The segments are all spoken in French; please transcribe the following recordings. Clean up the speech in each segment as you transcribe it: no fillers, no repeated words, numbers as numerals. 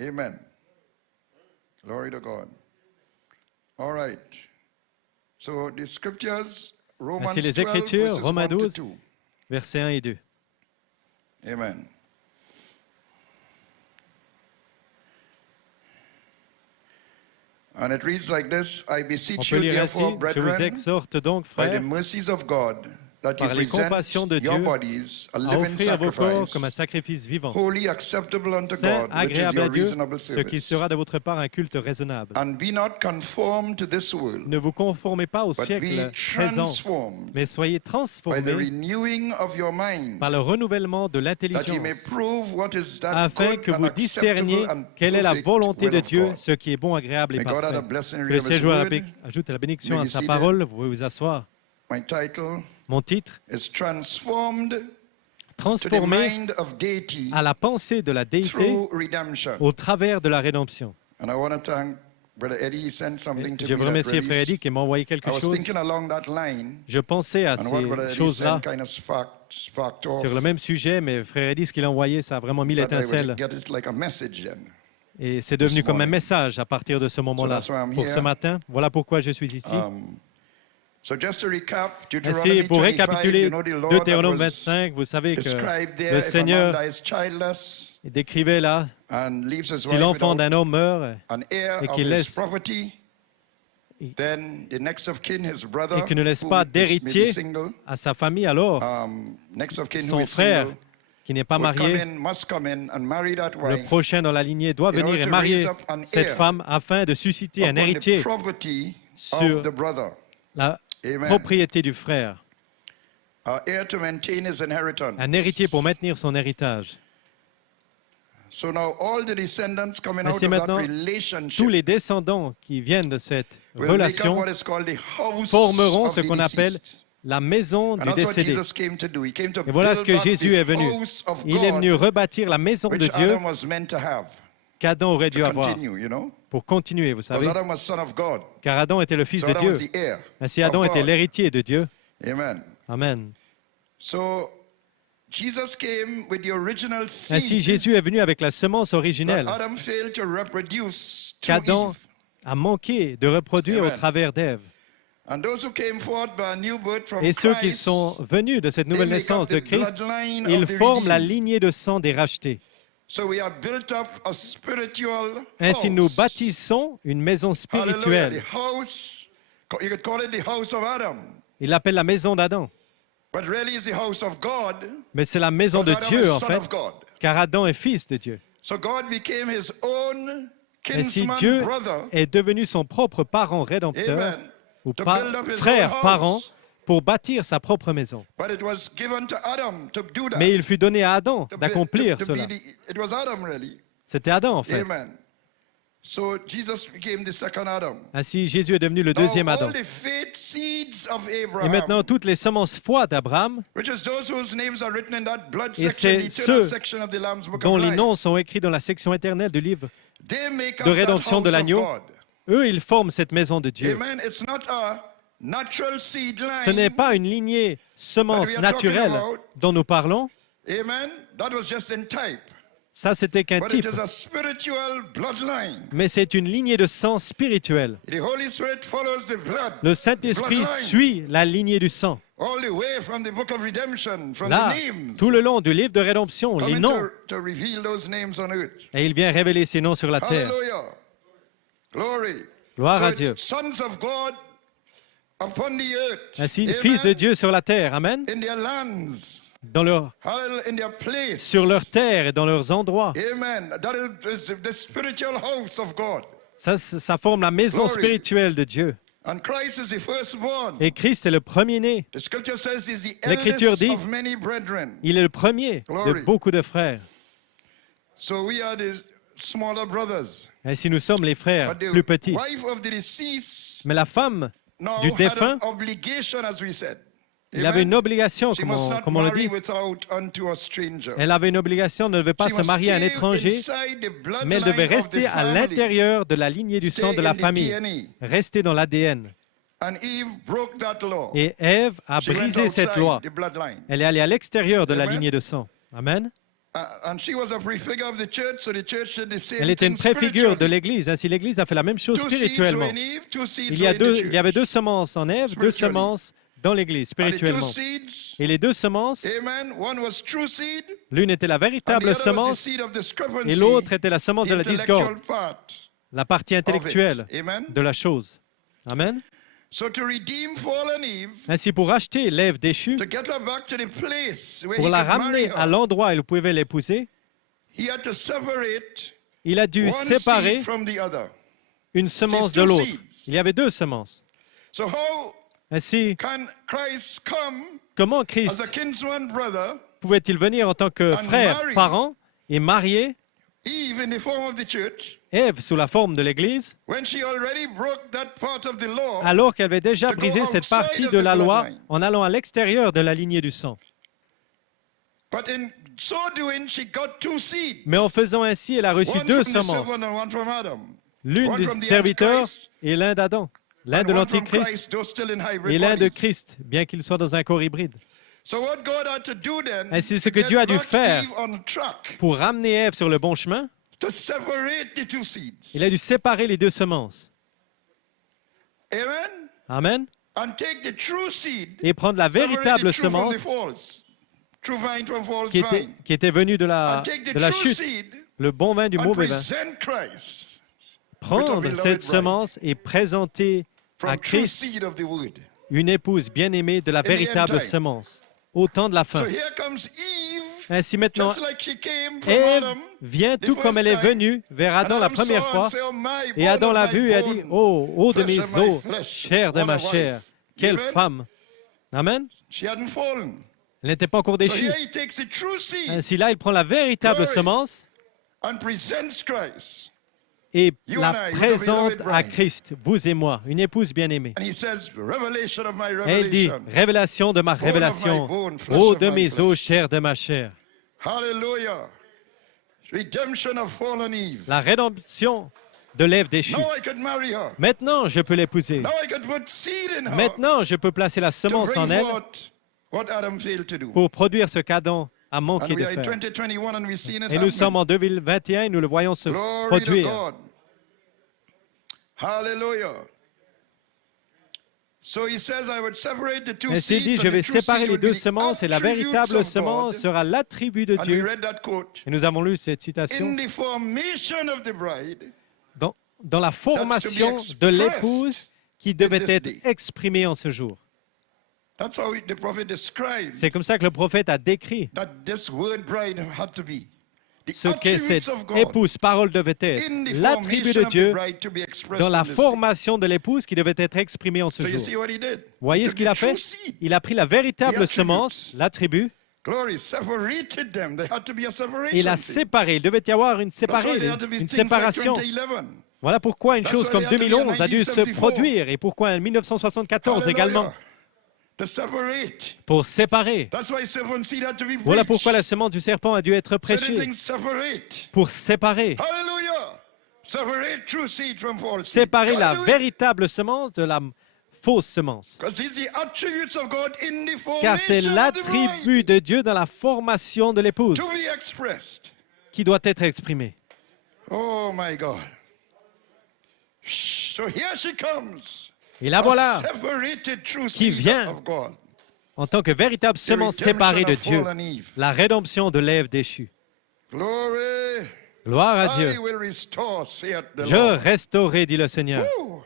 Amen. Glory to God. All right. So the scriptures, Romans Ainsi, les 12, Écritures, verses Romains 1 to 12, 2. versets 1 et 2. Amen. And it reads like this, I On beseech peut you, lire ainsi, therefore, je vous brethren, exhorte donc, by the frères, mercies of God, that you par les compassions de present your Dieu, bodies a à living offrir vos corps comme un sacrifice, sacrifice vivant, wholly acceptable unto saint, God, which is agréable your à Dieu, reasonable ce qui service. sera de votre part un culte raisonnable. And be not conformed to this world, Ne vous conformez pas au but be siècle présent, transformed mais soyez by the transformés renewing of your mind, par le renouvellement de that ye may l'intelligence, prove what is that afin good que and vous acceptable discerniez and quelle est la perfect volonté will de of Dieu, God. ce qui est bon, agréable et May God add a parfait. blessing Que read le of His Seigneur word. ajoute la bénédiction May à be sa seated. parole. Vous pouvez vous asseoir. My title Mon titre, is Transformed to the transformé Mind of Deity à la pensée de la déité through Redemption. au travers de la rédemption. And I want to thank Brother Eddie. He sent something to Je me veux that remercier Frère really, Eddie qui m'a envoyé I quelque was chose. thinking along that line, Je pensais à and what Brother ces Eddie choses-là sent kind of sparked off, sur le même sujet, mais Frère Eddie, ce qu'il a envoyé, ça a vraiment mis that I l'étincelle. would get it like a message then. Et c'est devenu comme un morning. message à partir de ce moment-là. So that's why I'm Pour here. ce matin, voilà pourquoi je suis ici. So just to recap, Ainsi, Deuteronomy pour 25, récapituler you know the Lord that Deutéronome was 25, vous savez que described there, le if a man Seigneur dies childless décrivait là, and leaves his si wife l'enfant without d'un homme meurt an heir et of qu'il his laisse property, then the next of kin, his brother, et qu'il ne laisse who pas is maybe d'héritier single, à sa famille, alors next of kin who son is frère single, qui n'est pas would marié, must come in and marry that le wife prochain dans la lignée doit in order venir et to marier raise up an cette heir femme afin de susciter un upon the héritier property sur of the brother. la Amen. propriété du frère, Heir to maintain his inheritance. un héritier pour maintenir son héritage. So now all the descendants coming out Ainsi of that maintenant, relationship tous les descendants qui viennent de cette will make up relation what is called the house formeront of ce the qu'on appelle deceased. la maison And du that's what décédé. Jesus came to do. He came to Et voilà ce build que back Jésus the est venu. house of Il est venu God, rebâtir la maison de which Dieu Adam was meant to have, qu'Adam aurait dû to avoir continue, you know? pour continuer, vous Because savez, Adam was son of God. car Adam était le fils So de Adam was Dieu. the heir Ainsi, of Adam était God. l'héritier de Dieu. Amen. Amen. So Jesus came with the original Ainsi, seed Jésus est venu avec la semence that originelle Adam failed to reproduce through qu'Adam Eve. a manqué de reproduire au Amen. travers d'Ève. And those who came forth by a new birth from Et ceux qui Christ, sont venus de cette nouvelle they make naissance up de the Christ, bloodline ils of the forment la redeemed. lignée de sang des rachetés. So we have built up a spiritual Ainsi, nous house. bâtissons une maison Hallelujah. spirituelle. The house, you could call it the house of Adam, Il l'appelle la maison d'Adam. but really it's the house of God. Mais c'est la maison de Because Adam Dieu, is en son fait, of God. car Adam est fils de Dieu. So God became his own Ainsi, kinsman Dieu brother. est devenu son propre parent rédempteur, Amen. ou To pa- build up his frère, own parent, house. pour bâtir sa propre maison. But it was given to Adam to do that. Mais il fut donné à Adam To be- d'accomplir to be cela. it was Adam really. C'était Adam, en fait. Amen. So Jesus became the second Adam. Ainsi, Jésus est devenu le Now, deuxième Adam. all the faith seeds of Et Abraham, maintenant, toutes les semences foi d'Abraham, which is those whose names are written in that blood Et section, c'est the eternal ceux section of the Lamb's Book dont of les Life, noms sont écrits dans la section éternelle du livre they make up de that rédemption de house of l'agneau, God. eux, ils forment cette maison de Dieu. Amen. It's not a natural seed line. Ce n'est pas une lignée semence But we are talking naturelle about- dont nous parlons. Amen. That was just in type. Ça, c'était qu'un But it type. is a spiritual bloodline. Mais c'est une lignée de sang spirituelle. The Holy Spirit follows the blood. Le Saint-Esprit bloodline, suit la lignée du sang. all the way from the book of redemption, from Là, the names. tout le long du livre de rédemption, les coming noms. to reveal those names on earth. Et il vient révéler ces noms sur la terre. Hallelujah. Glory. Gloire So à it's Dieu. Sons of God upon the earth. Ainsi, Amen. fils de Dieu sur la terre. Amen. In their lands. Dans leur, Hallelujah. In their place. sur leur terre et dans leurs endroits. Amen. That is the spiritual house of God. Ça forme la maison Glory. spirituelle de Dieu. And Christ is the firstborn. Et Christ est le premier-né. The scripture says he's the L'Écriture eldest dit- of many brethren. Il est le premier de Glory. beaucoup de frères. So we are the smaller brothers. Ainsi, nous sommes les frères But the plus petits. wife of the deceased Mais la femme now du had défunt, an obligation, as we said. il avait une obligation, She must not comme on le marry dit. without unto a stranger. Elle avait une obligation, ne devait pas She se must marier à un stay étranger, inside the mais elle devait bloodline of rester the à family. l'intérieur de la lignée du sang Stay de la in the famille, DNA. rester dans l'ADN. And Eve broke that law. Et Ève a She went brisé cette outside loi. the bloodline. Elle est allée à l'extérieur de la Amen. lignée de sang. Amen. And she was a prefigure of the church, so the church did the same Elle était une thing préfigure de spiritually. l'Église. Ainsi, l'Église a fait la même chose Two seeds were spirituellement. in Eve, two seeds Il were in the y avait church. 2 semences en Ève, 2 Spiritually. semences dans l'Église, And the two spirituellement. seeds, Et les 2 semences, amen, one was true seed, l'une était la and the véritable other was the semence seed of discrepancy, et l'autre était la semence the de la discorde, intellectual part la partie of it. intellectuelle Amen. de la chose. Amen. So to redeem fallen Eve, Ainsi, pour racheter l'Ève déchue, to get her back to the place where pour he la could marry ramener à her, l'endroit où il pouvait l'épouser, he had to separate il a dû one séparer seed from the other. une semence two de l'autre. seeds. Il y avait 2 semences. So how Ainsi, can Christ come comment as Christ a kinsman brother, pouvait-il venir en tant que And frère, marry. parent et marier Eve in the form of the church, Ève sous la forme de l'Église, when she already broke that part of the law, alors qu'elle avait déjà To go brisé cette outside partie of de the la loi bloodline. en allant à l'extérieur de la lignée du sang. but in so doing, she got two seeds. Mais en faisant ainsi, elle a reçu One 2 from the semences, servant and one from Adam. l'une one from du the serviteur Antichrist, et l'un d'Adam, l'un and de one from l'Antichrist Christ, though still in hybrid et l'un de bodies. Christ, bien qu'il soit dans un corps hybride. So what God had to do then, Ainsi, ce to que get Dieu a dû back faire Eve on track, Pour ramener Ève sur le bon chemin, to separate the two seeds. il a dû séparer les 2 semences. Amen? Amen. And take the true seed, Et prendre la separate véritable the true from the semence false. True vine from false qui vine. était venue de And take the de la true chute, seed le bon vin du and mauvais vin. present Christ Prendre beloved cette bride. semence et présenter à from true Christ seed of the word. une épouse bien-aimée de la the end véritable time. semence, au temps de la fin. So here comes Eve, Ainsi maintenant, just like she came from Ève Adam. vient the tout comme elle first est time. venue vers And Adam la Adam première saw fois, and said, "Oh, my et bone Adam of l'a my vue et a dit, bone, oh de mes flesh of my os, flesh, chair de what a ma wife." chair, quelle Amen. femme. Amen. She hadn't fallen. Elle n'était pas encore So déchue. here he takes the true seed Ainsi là, il prend la véritable Glory. semence and presents Christ. et You la and I, with the présente beloved à bride. Christ, vous et moi, une épouse bien-aimée. And he says, revelation of my Et il dit, revelation. révélation de ma Bone of my révélation, bone, flesh ô of de my mes flesh. os, chair de ma chair. Hallelujah. Redemption of fallen Eve. La rédemption de l'Ève déchue. Now I could marry her. Maintenant, je peux l'épouser. Now I could put seed in her Maintenant, je peux placer la to semence en bring elle forth what Adam failed to do. pour produire ce qu'Adam a And manqué we de are in faire. 2021 and we've seen it Et nous happening. sommes en 2021 et nous le voyons se Glory to produire. God. Hallelujah. So he says, I would separate the two Ainsi il dit, seeds, je and vais the true séparer seed les would be 2 the semences et la attributes véritable of semence God. sera l'attribut de And we Dieu. read that quote. Et nous avons lu cette citation. In the formation of the bride, Dans la formation That's to be de expressed l'épouse qui devait this être day. exprimée en ce jour. that's how the prophet described C'est comme ça que le prophète a décrit that this word bride had to be. The ce qu'est attributes cette of God épouse, parole devait être. in the L'attribut formation de of the Dieu bride to be expressed dans la in this day. formation de l'épouse qui devait être exprimée en ce So you jour. see what he did? Voyez He ce took qu'il the a fait? true seed. Il a pris la véritable The attributes. semence, l'attribut, Glory, separated them. There had to be a separation. et l'a see. séparé. Il devait y avoir une That's why there had to be une things like séparation. 2011. Voilà pourquoi une That's chose why comme there had to be a 2011 a dû se 1974. produire et pourquoi en 1974 également, Hallelujah. To separate. pour séparer. That's why serpent seed had to be Voilà preached. pourquoi la semence du serpent a dû être So the prêchée, things separate. pour séparer. Hallelujah. Separate true seed from false seed. Séparer la Hallelujah. véritable semence de la fausse semence. Because these are the attributes of God in the Car c'est formation of the bride l'attribut de Dieu dans la formation de l'épouse to be expressed. qui doit être exprimé. Oh my God. So here she comes. Et la A voilà, separated true qui seed vient of God. en tant que véritable The semence redemption séparée de of Dieu, fallen Eve. la rédemption de l'Ève déchue. Glory. Gloire à I Dieu. will restore, saith the Je Lord. restaurerai, dit le Seigneur. Woo.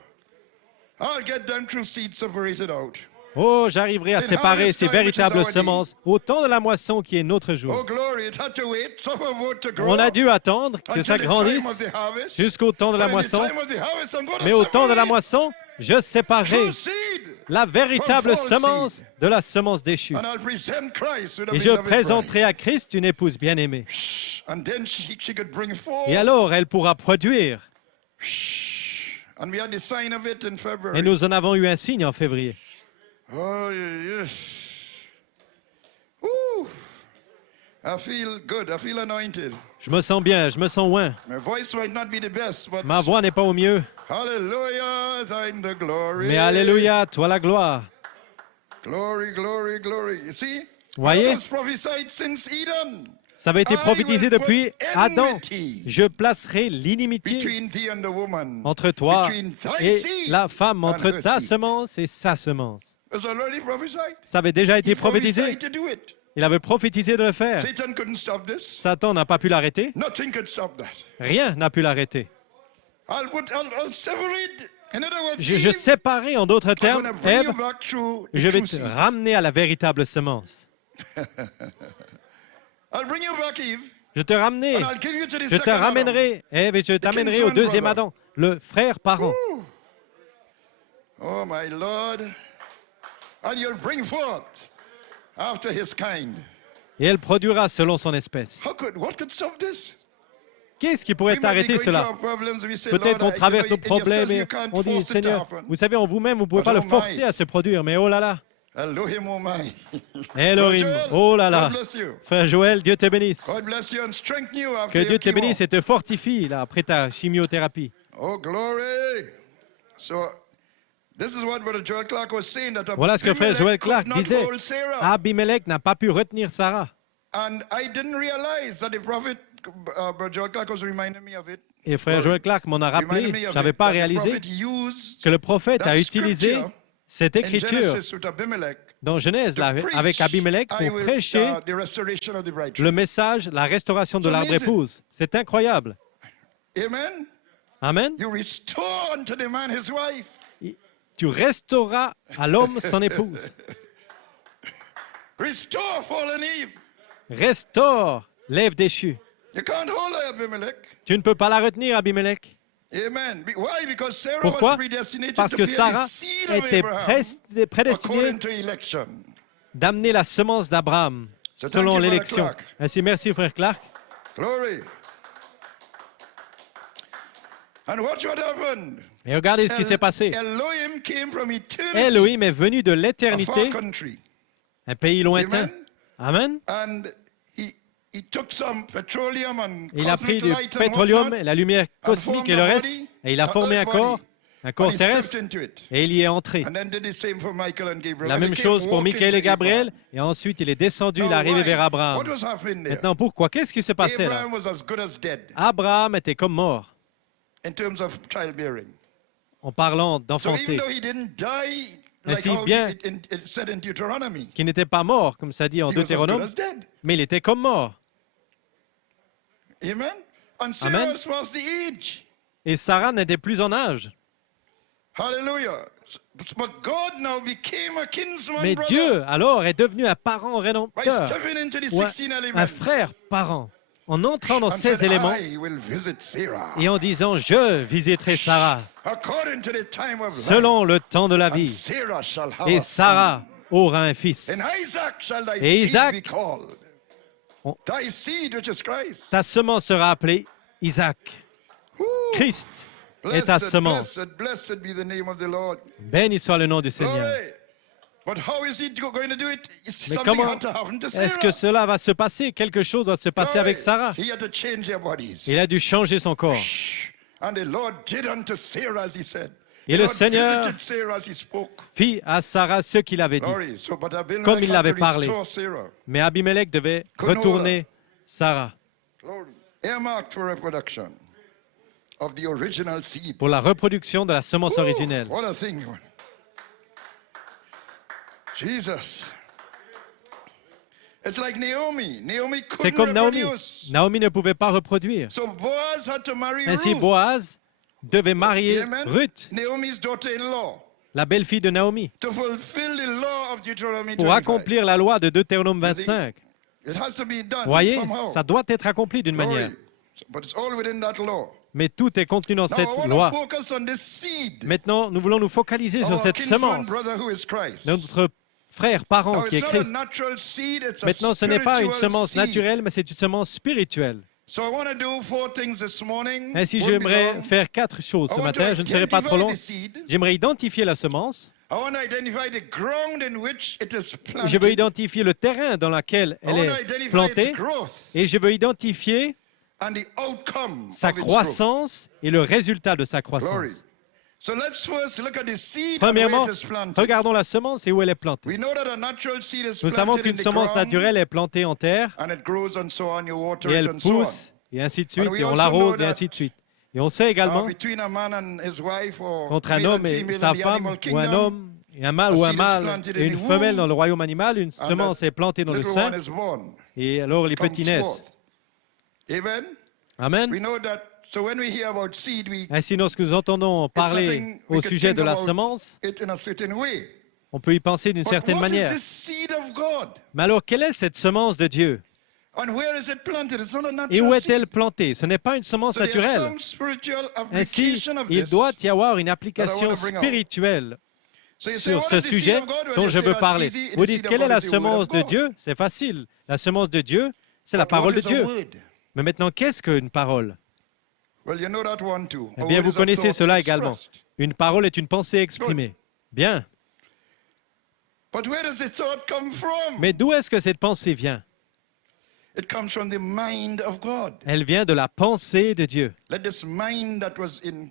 I'll get them true seeds separated out. Oh, j'arriverai à In séparer harvest ces time, which is véritables our day. semences au temps de la moisson qui est notre Oh, jour. glory, it had to wait, suffer wood to grow. On a dû attendre que until ça the time grandisse of the harvest. jusqu'au temps de la But in the moisson. time of the harvest, I'm gonna Mais au temps de la separate moisson, je séparerai true seed, la véritable from false semence seed. de la semence déchue. And I'll present Christ with a Et je beloved présenterai à Christ une épouse bien-aimée. bride. And then she could bring forth. Et alors, elle pourra produire. And we had the sign of it in February. Et nous en avons eu un signe en février. Oh, yeah, yeah. Woo. I feel good. I feel anointed. Je me sens bien, je me sens loin. My voice might not be the best, but Ma voix n'est pas au mieux. hallelujah, thine the glory. Mais alléluia, toi la gloire. Glory, glory, glory. You see? Voyez? God has prophesied since Eden. Ça avait été I prophétisé will depuis put Adam. enmity Je placerai l'inimitié between thee and the woman, entre toi between thy et seed la femme, and entre her ta seed. semence et sa semence. It was already prophesied. Ça avait déjà été He prophétisé. prophesied to do it. Il avait prophétisé de le faire. Satan couldn't stop this. Satan n'a pas pu l'arrêter. Nothing could stop that. Rien n'a pu l'arrêter. I'll separate. In other words, Je Eve, séparais, en d'autres I'm termes, going to bring Ève, you back through the je vais true te seed. ramener à la véritable semence. I'll bring you back, Eve, Je te ramener, and I'll give you to the je te second Adam. ramènerai, Ève, et je t'amènerai au kinsman deuxième brother. Adam, le frère parent. Oh, my Lord. And you'll bring forth after his kind. Et elle produira selon son espèce. What could stop this? Qu'est-ce qui We pourrait might be arrêter going cela? through our problems, we say, Peut-être Lord, qu'on traverse nos in yourself, problèmes et you can't on dit, force it to Seigneur, happen. vous savez, en vous-même, vous ne pouvez But pas le oh my. forcer à se produire. Mais oh là là, Elohim, oh my. Elohim, Joel, oh là là. God bless you. Frère Joël, Dieu te bénisse. God bless you and strengthen you after Que your Dieu te chemo. bénisse et te fortifie là, après ta chimiothérapie. Oh, glory. So, this is what Brother Joel Clark was saying, that Voilà ce que frère Joël Abimelech Clark could not disait. hold Sarah. Abimelech n'a pas pu retenir Sarah. And I didn't realize that the prophet, Brother Joel Clark was reminding me of it. Et frère Joël Clark m'en a Reminded rappelé, me je of n'avais it, pas that the réalisé prophet used que le prophète that a utilisé scripture cette in écriture Genesis with Abimelech dans Genèse to là, preach, avec Abimelech I pour will, prêcher the restoration of the bride. le message, la restauration de It's l'arbre amazing. épouse. C'est incroyable. Amen. Amen. You restore unto the man his wife. Tu restaureras à l'homme son épouse. Restore fallen Eve. Restaure l'Ève déchue. You can't hold her, Abimelech. Tu ne peux pas la retenir, Abimelech. Amen. Why? Because Sarah Pourquoi? was predestinated Parce to que be the Sarah seed of était Abraham prédestinée according to election. d'amener la semence d'Abraham So thank selon you, Brother l'élection. Clark. Ainsi, merci, frère Clark. Glory. And watch what happened. Et regardez ce qui s'est passé. Elohim came from eternity, Elohim est venu de a far l'éternité, country. un pays lointain. Amen. Amen. And he took some petroleum and Il a pris cosmic du light and pétrolium, whatnot, et la lumière cosmique et le reste, et il a formé un corps and he terrestre, stepped into it. et il y est entré. And then did the same for Michael and Gabriel. La And même they came chose pour walking Michael to et Gabriel, Abraham. et ensuite il est descendu, il Now, est arrivé why? vers Abraham. What was happening there? Maintenant, pourquoi? Qu'est-ce qui se passait là? Abraham was as good as dead Abraham était comme mort, in terms of childbearing. en parlant So even d'enfanter, though he didn't die, like Ainsi how bien it said in Deuteronomy, qui n'était pas mort, comme ça dit en he was as good Deutéronome, as dead. mais il était comme mort. Amen. And Sarah Amen. was past the age. Et Sarah n'était plus en âge. Hallelujah. But God now became a kinsman Mais brother Dieu, alors, est devenu un parent by rédempteur, stepping into the ou 16 un elements frère parent, en entrant dans and ces said, éléments I will visit Sarah et en disant, je visiterai Sarah according to the time of selon le temps de la life. And vie. Sarah shall have Et a Sarah aura un fils. son. And Isaac shall thy Et seed Isaac- be called. On- Thy seed, which is Christ. Ta semence sera appelée Isaac. Woo. Christ est ta semence. Blessed be the name of the Lord. Béni soit le nom du Seigneur. Glory. But how is he going to do it? Mais Something comment had to happen to est-ce que Sarah. cela va se passer? Quelque chose doit se passer Glory. avec Sarah. He had to change their bodies. Il a dû changer son corps. And the Lord did unto Sarah as he said. Et The le Lord Seigneur visited Sarah as he spoke. Fit à Sarah ce qu'il avait dit. Glory. So, but Abimelech Comme il had l'avait to parlé. restore Sarah. Mais Abimelech devait Couldn't retourner Sarah Glory. Earmarked for reproduction of the original seed. pour la reproduction de la semence Woo, originelle. What a thing. Jesus. It's like Naomi. Naomi C'est couldn't comme Naomi. reproduce. Naomi ne pouvait pas reproduire. So Boaz had to marry Ainsi, Ruth. Boaz devait marier Amen. Ruth, Naomi's daughter-in-law, la belle-fille de Naomi, to fulfill the law of Deuteronomy pour 25. accomplir la loi de Deutéronome 25. It has to be done Voyez, somehow. ça doit être accompli d'une Glory. manière. But it's all within that law. Mais tout est contenu dans Now cette I want loi. to focus on this seed. Maintenant, nous voulons nous focaliser sur Our cette kinsman semence, brother who is Christ. notre frère parent Now qui est it's not a Christ. natural seed, it's a Maintenant, ce n'est pas une spiritual semence seed. naturelle, mais c'est une semence spirituelle. So I want to do 4 things this morning. Ainsi, Won't be j'aimerais long. faire 4 choses I ce want matin. to Je ne serai pas trop long. identify the seed. J'aimerais identifier la semence. I want to identify the ground in which it is planted. Je veux identifier le terrain dans lequel I elle want to est identify plantée. its growth Et je veux identifier and the outcome sa of its growth. croissance et le résultat de sa Glory. croissance. So let's first look at the seed and Premièrement, where it is planted. regardons la semence et où elle est plantée. We know that a natural seed is Nous savons planted in qu'une the semence ground, naturelle est plantée en terre and it grows and so on, you water et it elle and so on. pousse et ainsi de suite, we et on also l'arrose know et that, ainsi de suite. Et on sait également Between a man and his wife, or qu'entre un male homme and et female sa in the femme, animal ou un kingdom, homme et un mâle a ou un seed is mâle planted in et the une femelle dans womb, le royaume animal, une and semence est plantée dans le little sein one is born, et alors les comes petits naissent. forth. Amen. Amen. We know that. So when we hear about seed, Ainsi, lorsque nous entendons it's parler something au we could sujet think de la about semence, it in a certain way. on peut y penser d'une But certaine what is manière. this seed of God? Mais alors, quelle est cette semence de Dieu? And where is it planted? It's not a Et où natural est-elle seed. plantée? Ce n'est pas une semence So there's naturelle. some spiritual Ainsi, application of il this. doit y avoir une application wanna bring out. spirituelle So you say, sur what ce is the seed sujet of God? Well, dont you je say veux that's parler. easy. Vous The dites, seed of quelle est God la is the word semence of de God. Dieu? C'est facile. La semence de Dieu, c'est la But what parole de is a Dieu. word? Mais maintenant, qu'est-ce qu'une parole? Well, you know that one too. Eh A bien, word vous is a connaissez thought cela également. expressed. Une parole est une pensée exprimée. Bien. But where does the thought come from? Mais d'où est-ce que cette pensée vient? It comes from the mind of God. Elle vient de la pensée de Dieu. Let this mind that was in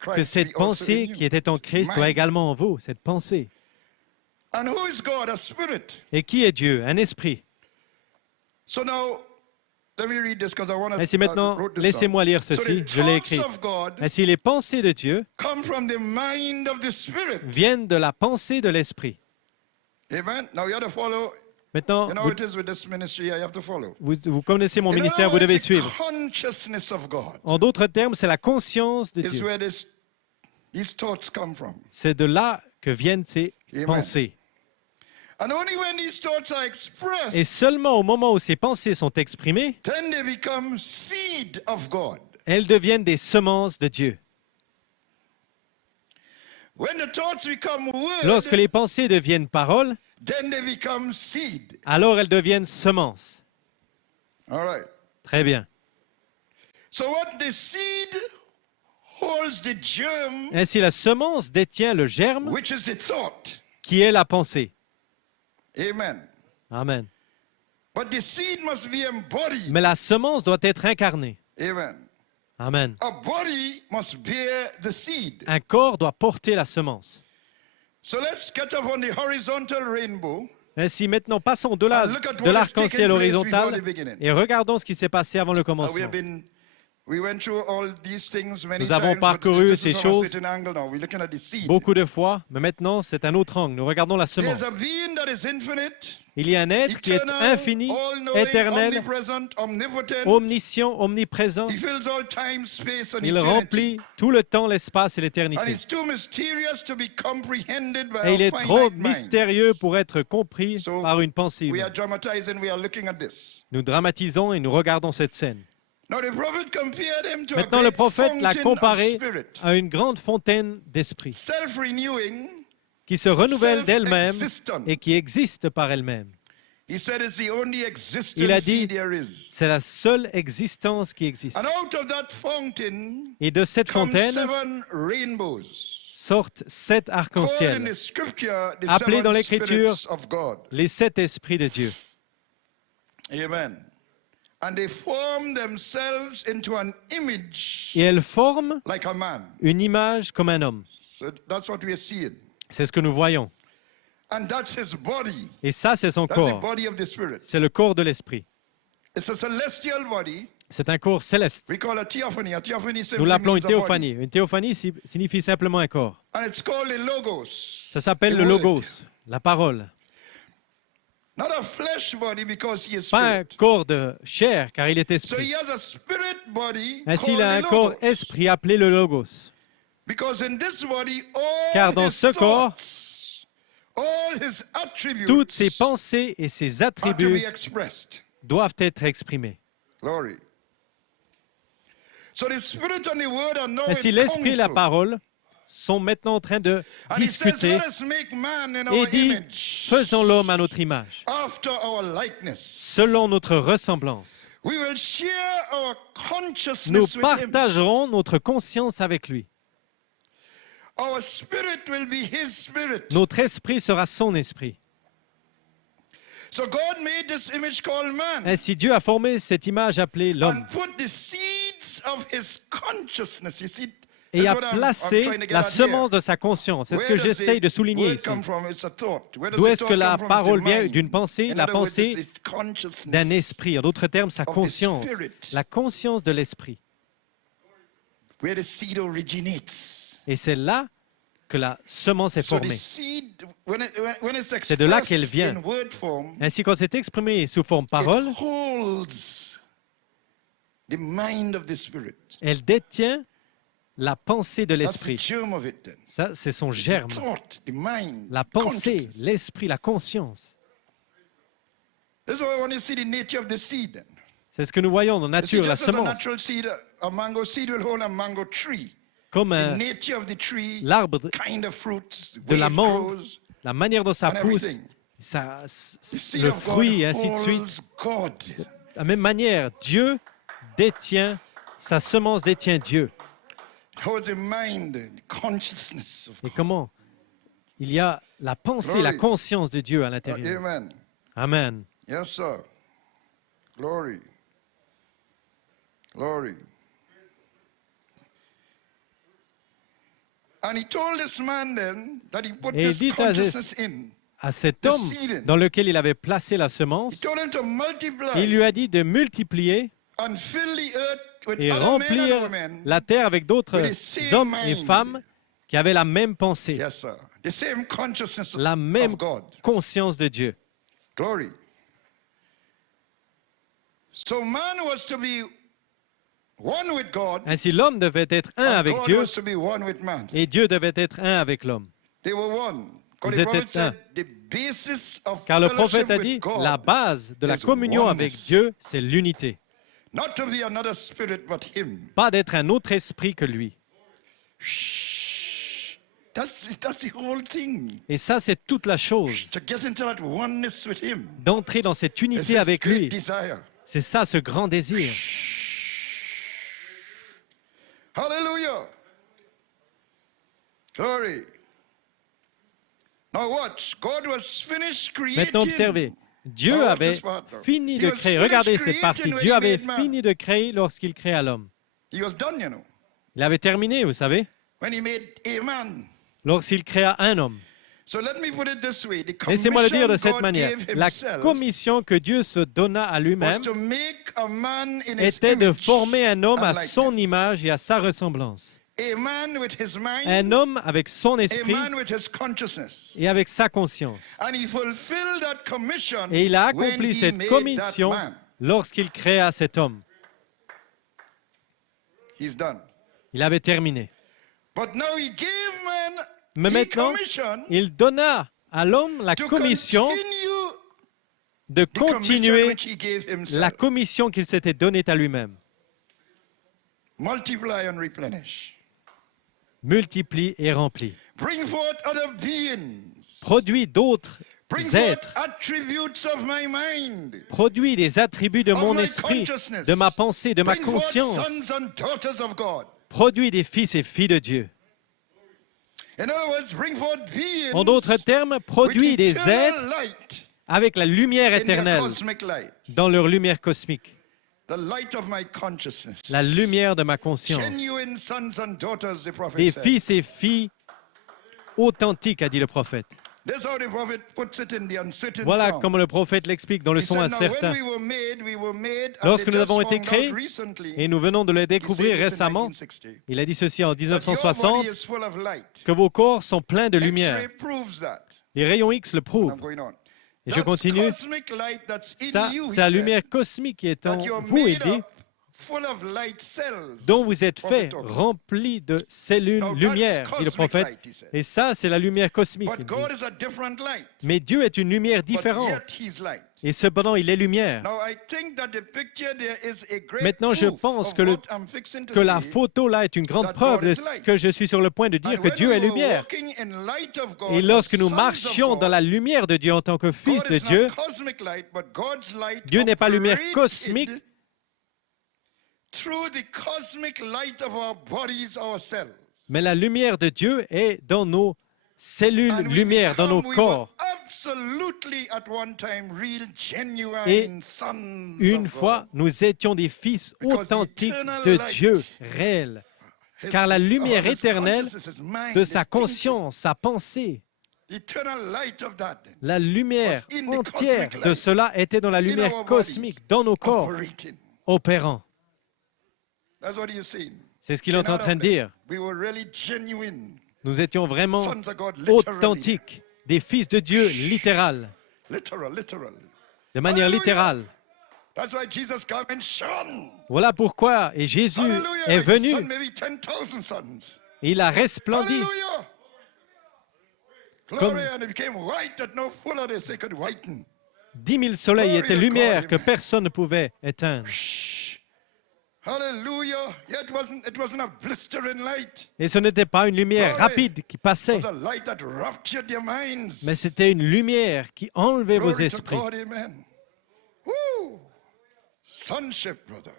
Que Christ cette be also in pensée you. qui était en Christ soit Mind. également en vous, cette pensée. And who is God? A spirit. Et qui est Dieu? Un esprit. So now, let me read this because I want to. Ainsi maintenant, laissez-moi lire So ceci, the je l'ai thoughts écrit. of God Ainsi, les pensées de Dieu come from the mind of the spirit. viennent de la pensée de l'esprit. Amen. Now you have to follow. Maintenant, You know how it is with this ministry. You have to follow. vous connaissez mon In other ministère, vous words, devez the suivre. consciousness of God En d'autres termes, c'est la conscience de is Dieu. where these thoughts come from. C'est de là que viennent ces Amen. pensées. And only when these thoughts are Et expressed, seulement au moment où ces pensées sont exprimées, then they become seed of God. elles deviennent des semences de Dieu. When the thoughts become Lorsque word, les pensées deviennent paroles, then they become seed. alors elles deviennent semences. All right. Très bien. So what the seed holds the germ, Ainsi, la semence détient le germe which is the thought. qui est la pensée. Amen. Amen. But the seed must be embodied. Mais la semence doit être incarnée. Amen. Amen. A body must bear the seed. Un corps doit porter la semence. So let's get up on the horizontal rainbow. Ainsi, maintenant, passons au-delà And look at de what has l'arc-en-ciel taken place horizontal before the beginning. et regardons ce qui s'est passé avant le We commencement. went through all these things many Nous avons times, but parcouru this ces is from a choses certain angle now. We're looking at the seed. Beaucoup de fois, mais maintenant, c'est un autre angle. Nous regardons la semence. There's a being that is infinite, Il y a un être qui est eternal, infini, all-knowing, éternel, omnipresent, omnipotent. omniscient, omniprésent. He fills all time, space, and Il eternity. remplit tout le temps, l'espace et And l'éternité. it's too mysterious to be comprehended by Et il our est trop finite mind. mystérieux pour être compris So, par une pensée We are humaine. dramatizing, we are looking at this. Nous dramatisons et nous regardons cette scène. Now the prophet compared him to Maintenant, a le great prophète l'a fountain of comparé spirit, à une grande fontaine d'esprit self-renewing. qui se renouvelle d'elle-même Self-existent. et qui existe par elle-même. He said it's the only existence Il a dit, there is. c'est la seule existence qui existe. And out of that fountain Et de cette come fontaine 7 rainbows. sortent 7 Called in arcs-en-ciel, the scripture the appelés dans 7 l'Écriture spirits of God. les 7 esprits de Dieu. Amen. And they form themselves into an image Et elles forment like a man. une image comme un homme. So that's what we are seeing. C'est ce que nous voyons. And that's his body. Et ça, c'est son That's the corps. body of the spirit. C'est le corps de l'esprit. It's a celestial body. C'est un corps céleste. We call it theophany. A theophany Nous simply l'appelons une means a body. théophanie. Une théophanie signifie simplement un corps. And it's called the logos. Ça s'appelle the le word. logos, la parole. Not a flesh body because he is Pas un spirit. corps de chair, car il est So he esprit. has a spirit body Ainsi, il a un called the corps logos. esprit appelé le logos. Because in this body, all Car dans his ce corps, thoughts, all his attributes Toutes ses pensées et ses are to be attributs expressed. doivent être exprimés. Glory. So the spirit and the word are now Ainsi, in l'esprit et la council. parole sont maintenant en train de And he says, discuter let us make man in et our dit, image, faisons l'homme à notre image, after our likeness. selon notre ressemblance. We will share our Nous consciousness with him. partagerons notre conscience avec lui. Our spirit will be his spirit. Notre esprit sera son esprit. So God made this image called man Ainsi, Dieu a formé cette image appelée l'homme. and put the seeds of his consciousness. You see, et That's a what I'm placé trying to get la at here. semence de sa conscience. C'est ce Where que does j'essaye the de souligner word ici. come from? It's a thought. Where does D'où the est-ce que thought la come from? It's the parole vient? mind. D'une pensée. In La other words, pensée it's its consciousness d'un esprit. En d'autres termes, sa of the conscience. spirit. La conscience de l'esprit. where the seed originates. Et c'est là que la semence est So the formée. seed, when it's C'est de là qu'elle expressed vient. in word form, Ainsi, quand c'est exprimé sous forme parole, it holds the mind of the spirit. elle détient la pensée de That's the l'esprit. germ of it then. Ça, c'est son The germe. thought, the mind, La pensée, consciousness. l'esprit, la conscience. That's why when you see the nature of the seed, then. C'est ce que nous voyons dans la You see, nature, la just as a semence. natural seed, a mango seed will hold a mango tree. Comme The nature of the tree, l'arbre kind of fruits, the de way la it mangue, grows, la manière dont ça and pousse, everything. The seed le of God fruit, et ainsi de suite. holds God. De la même manière, Dieu détient, sa semence détient Dieu. It holds the mind, the consciousness of Et God. comment? Il y a la pensée, la Glory. conscience de Dieu à l'intérieur. Amen. Amen. Yes, sir. Glory. Glory. And he told this man then that he put Et il this dit consciousness in. À cet The homme seed. dans lequel il avait placé la He semence, told him to multiply il lui a dit de multiplier and fill the earth with et other men and remplir women. la terre avec d'autres with the same hommes et mind. femmes qui avaient la même pensée, Yes, sir. The same consciousness la même of God. conscience de Dieu. Glory. So man was to be one with God, Ainsi, l'homme devait être un and avec God Dieu was to be one with man. et Dieu devait être un avec l'homme. They were one. Because Ils the prophet étaient un. said, the basis of Car le fellowship prophète a with dit, God, la base de la is communion avec oneness. Dieu, c'est l'unité. not to be another spirit but him. Pas d'être un autre esprit que lui. Shh. That's the whole thing. Et ça, c'est toute la chose, To get into that oneness with him. d'entrer dans cette It's unité his avec great lui. desire. C'est ça, ce grand désir. Hallelujah. Glory. Now watch. God was finished creating. Maintenant, observez. Dieu Now watch avait this part, though. fini He de was créer. finished Regardez cette creating partie. when Dieu he avait made man. fini de créer lorsqu'il créa l'homme. He was done, you know. Il avait terminé, vous savez, When he made a man. lorsqu'il créa un homme. So let me put it this way. The Laissez-moi le dire de commission cette God manière. gave La himself commission que Dieu se donna à was lui-même to make a man in his était de image former un homme and à son likeness. image et à sa ressemblance. A man with his mind, Un homme avec son a esprit man with his consciousness. et avec sa conscience. And he fulfilled that commission Et il a when accompli he cette made commission that man. lorsqu'il créa cet homme. He's done. Il avait terminé. But now he gave man Mais the maintenant, commission il donna à l'homme la to commission continue de the commission continuer which he gave la himself. commission qu'il s'était donnée à lui-même. Multiply and replenish. Multiplie et remplit. Bring forth other beings. Produit d'autres Bring forth êtres. attributes of my mind. Produit des attributs de Of mon my esprit, consciousness. de ma pensée, de ma Bring forth conscience. sons and daughters of God. Produit des fils et filles de Dieu. In other words, bring forth beings En d'autres termes, produit with des eternal êtres light avec la lumière in their éternelle cosmic light. dans leur lumière cosmique. The light of my consciousness. La lumière de ma conscience. Genuine sons and daughters, the prophet Des said. fils et filles authentiques, a dit le prophète. That's how the prophet puts it in the uncertain Voilà song. comment le prophète l'explique dans le He son said, now when incertain. we were made, and Lorsque they nous just avons été found out créés, recently, et nous venons de le he said découvrir this in récemment, 1960, il a dit ceci en that your 1960, body is full of light. que vos corps sont pleins de lumière. X-ray proves that. Les rayons X le And prouvent. I'm going on. Et je That's continue. cosmic light that's in Ça, you, he c'est la said, lumière cosmique qui est en that you're vous, il made dit, up full of light cells. dont vous êtes faits, Prophet talks. remplis de cellules Now, that's lumière, dit le cosmic prophète. light, he said. Et ça, c'est la lumière cosmique. il But dit. God is a different light. Mais Dieu est une lumière But différente. yet he's light. Et cependant, il est lumière. Now, I think that the picture there is a great Maintenant, je proof pense of que, what I'm fixing to que la say. photo là est une grande that preuve God de is ce light. que je suis sur le point de dire And que when Dieu we est were lumière. walking in light of God, Et as lorsque nous sons of marchions God, dans la lumière de Dieu en tant que fils God de is Dieu, not cosmic light, but God's light Dieu n'est pas lumière operated cosmique, through the cosmic light of our bodies, our cells. mais la lumière de Dieu est dans nos cellules And we lumière, dans nos become- we corps. were absolutely at one time real, genuine Et sons une of fois, God. nous étions des fils Because the authentiques eternal de light Dieu, réels. His- car la lumière his éternelle consciousness, his mind, de his sa thinking, conscience, sa pensée, the eternal light of that la lumière was in the entière cosmic de light cela était dans la in lumière our cosmique, bodies, dans nos corps, operating. opérant. That's what you're saying. C'est ce qu'il est en train de dire. We were really genuine Nous étions vraiment sons of God, literally. authentiques, des fils de Dieu littéral, Literal. de manière Hallelujah. littérale. That's why Jesus came and shone. Voilà pourquoi, et Jésus Hallelujah. est Like the sun, venu, maybe 10,000 suns. et il a resplendi. Hallelujah. Glory, and it became white that no fuller they say could whiten. 10 000 soleils Glory étaient to lumière God, que amen. personne ne pouvait éteindre. Hallelujah. Yeah, it wasn't a blistering light. Et ce n'était pas une lumière Glory. rapide qui passait, It was a light that ruptured your minds. mais c'était une lumière qui enlevait vos Glory to esprits. God, amen. Woo. Sonship, brother.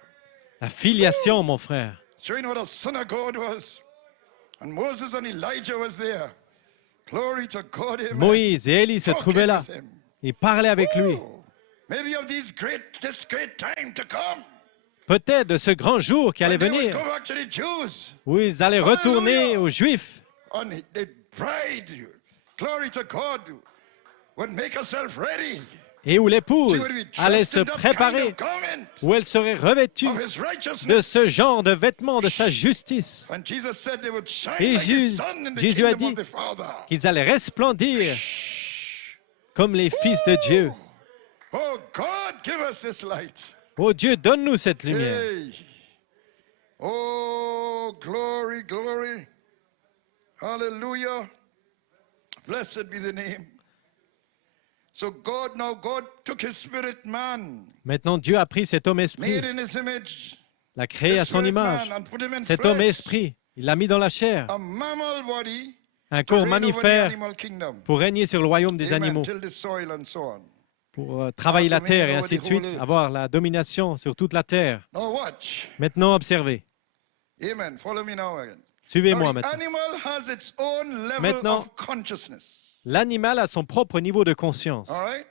La filiation, mon frère. Showing what a son of God was. And Moses and Elijah was there. Glory to God, amen. Moïse et Élie se Talking trouvaient là. with him. Ils parlaient avec lui. Woo. Maybe of this great time to come. Peut-être de ce grand jour qui allait When they would venir, go back to the Jews. où ils allaient retourner Hallelujah. aux Juifs. And the bride, glory to God, would make herself ready. Et où She l'épouse would be allait dressed se in that kind préparer, of garment où elle serait revêtue of his de righteousness. ce genre de vêtements de sa justice, And Jesus said they would shine Et like the Jésus- sun in the Jésus a kingdom dit of the Father. qu'ils allaient resplendir comme les fils de Dieu. Oh God, give us this light. Oh Dieu, donne-nous cette lumière. Hey. Oh, glory, glory. Hallelujah. Blessed be the name. So God took his spirit man, Maintenant, Dieu a pris cet homme esprit, made in his image, l'a créé à the son spirit image. man, and put him in Cet homme flesh. esprit, il l'a mis dans la chair, A mammal body un to corps reign over the mammifère animal kingdom. pour régner sur le royaume des Amen. animaux, Till the soil and so on. pour travailler la terre et ainsi de suite, avoir la domination sur toute la terre. Now watch. Maintenant, observez. Amen. Follow me now again. Suivez-moi Now, the maintenant. animal has its own level Maintenant, of consciousness. L'animal a son propre niveau de conscience. All right?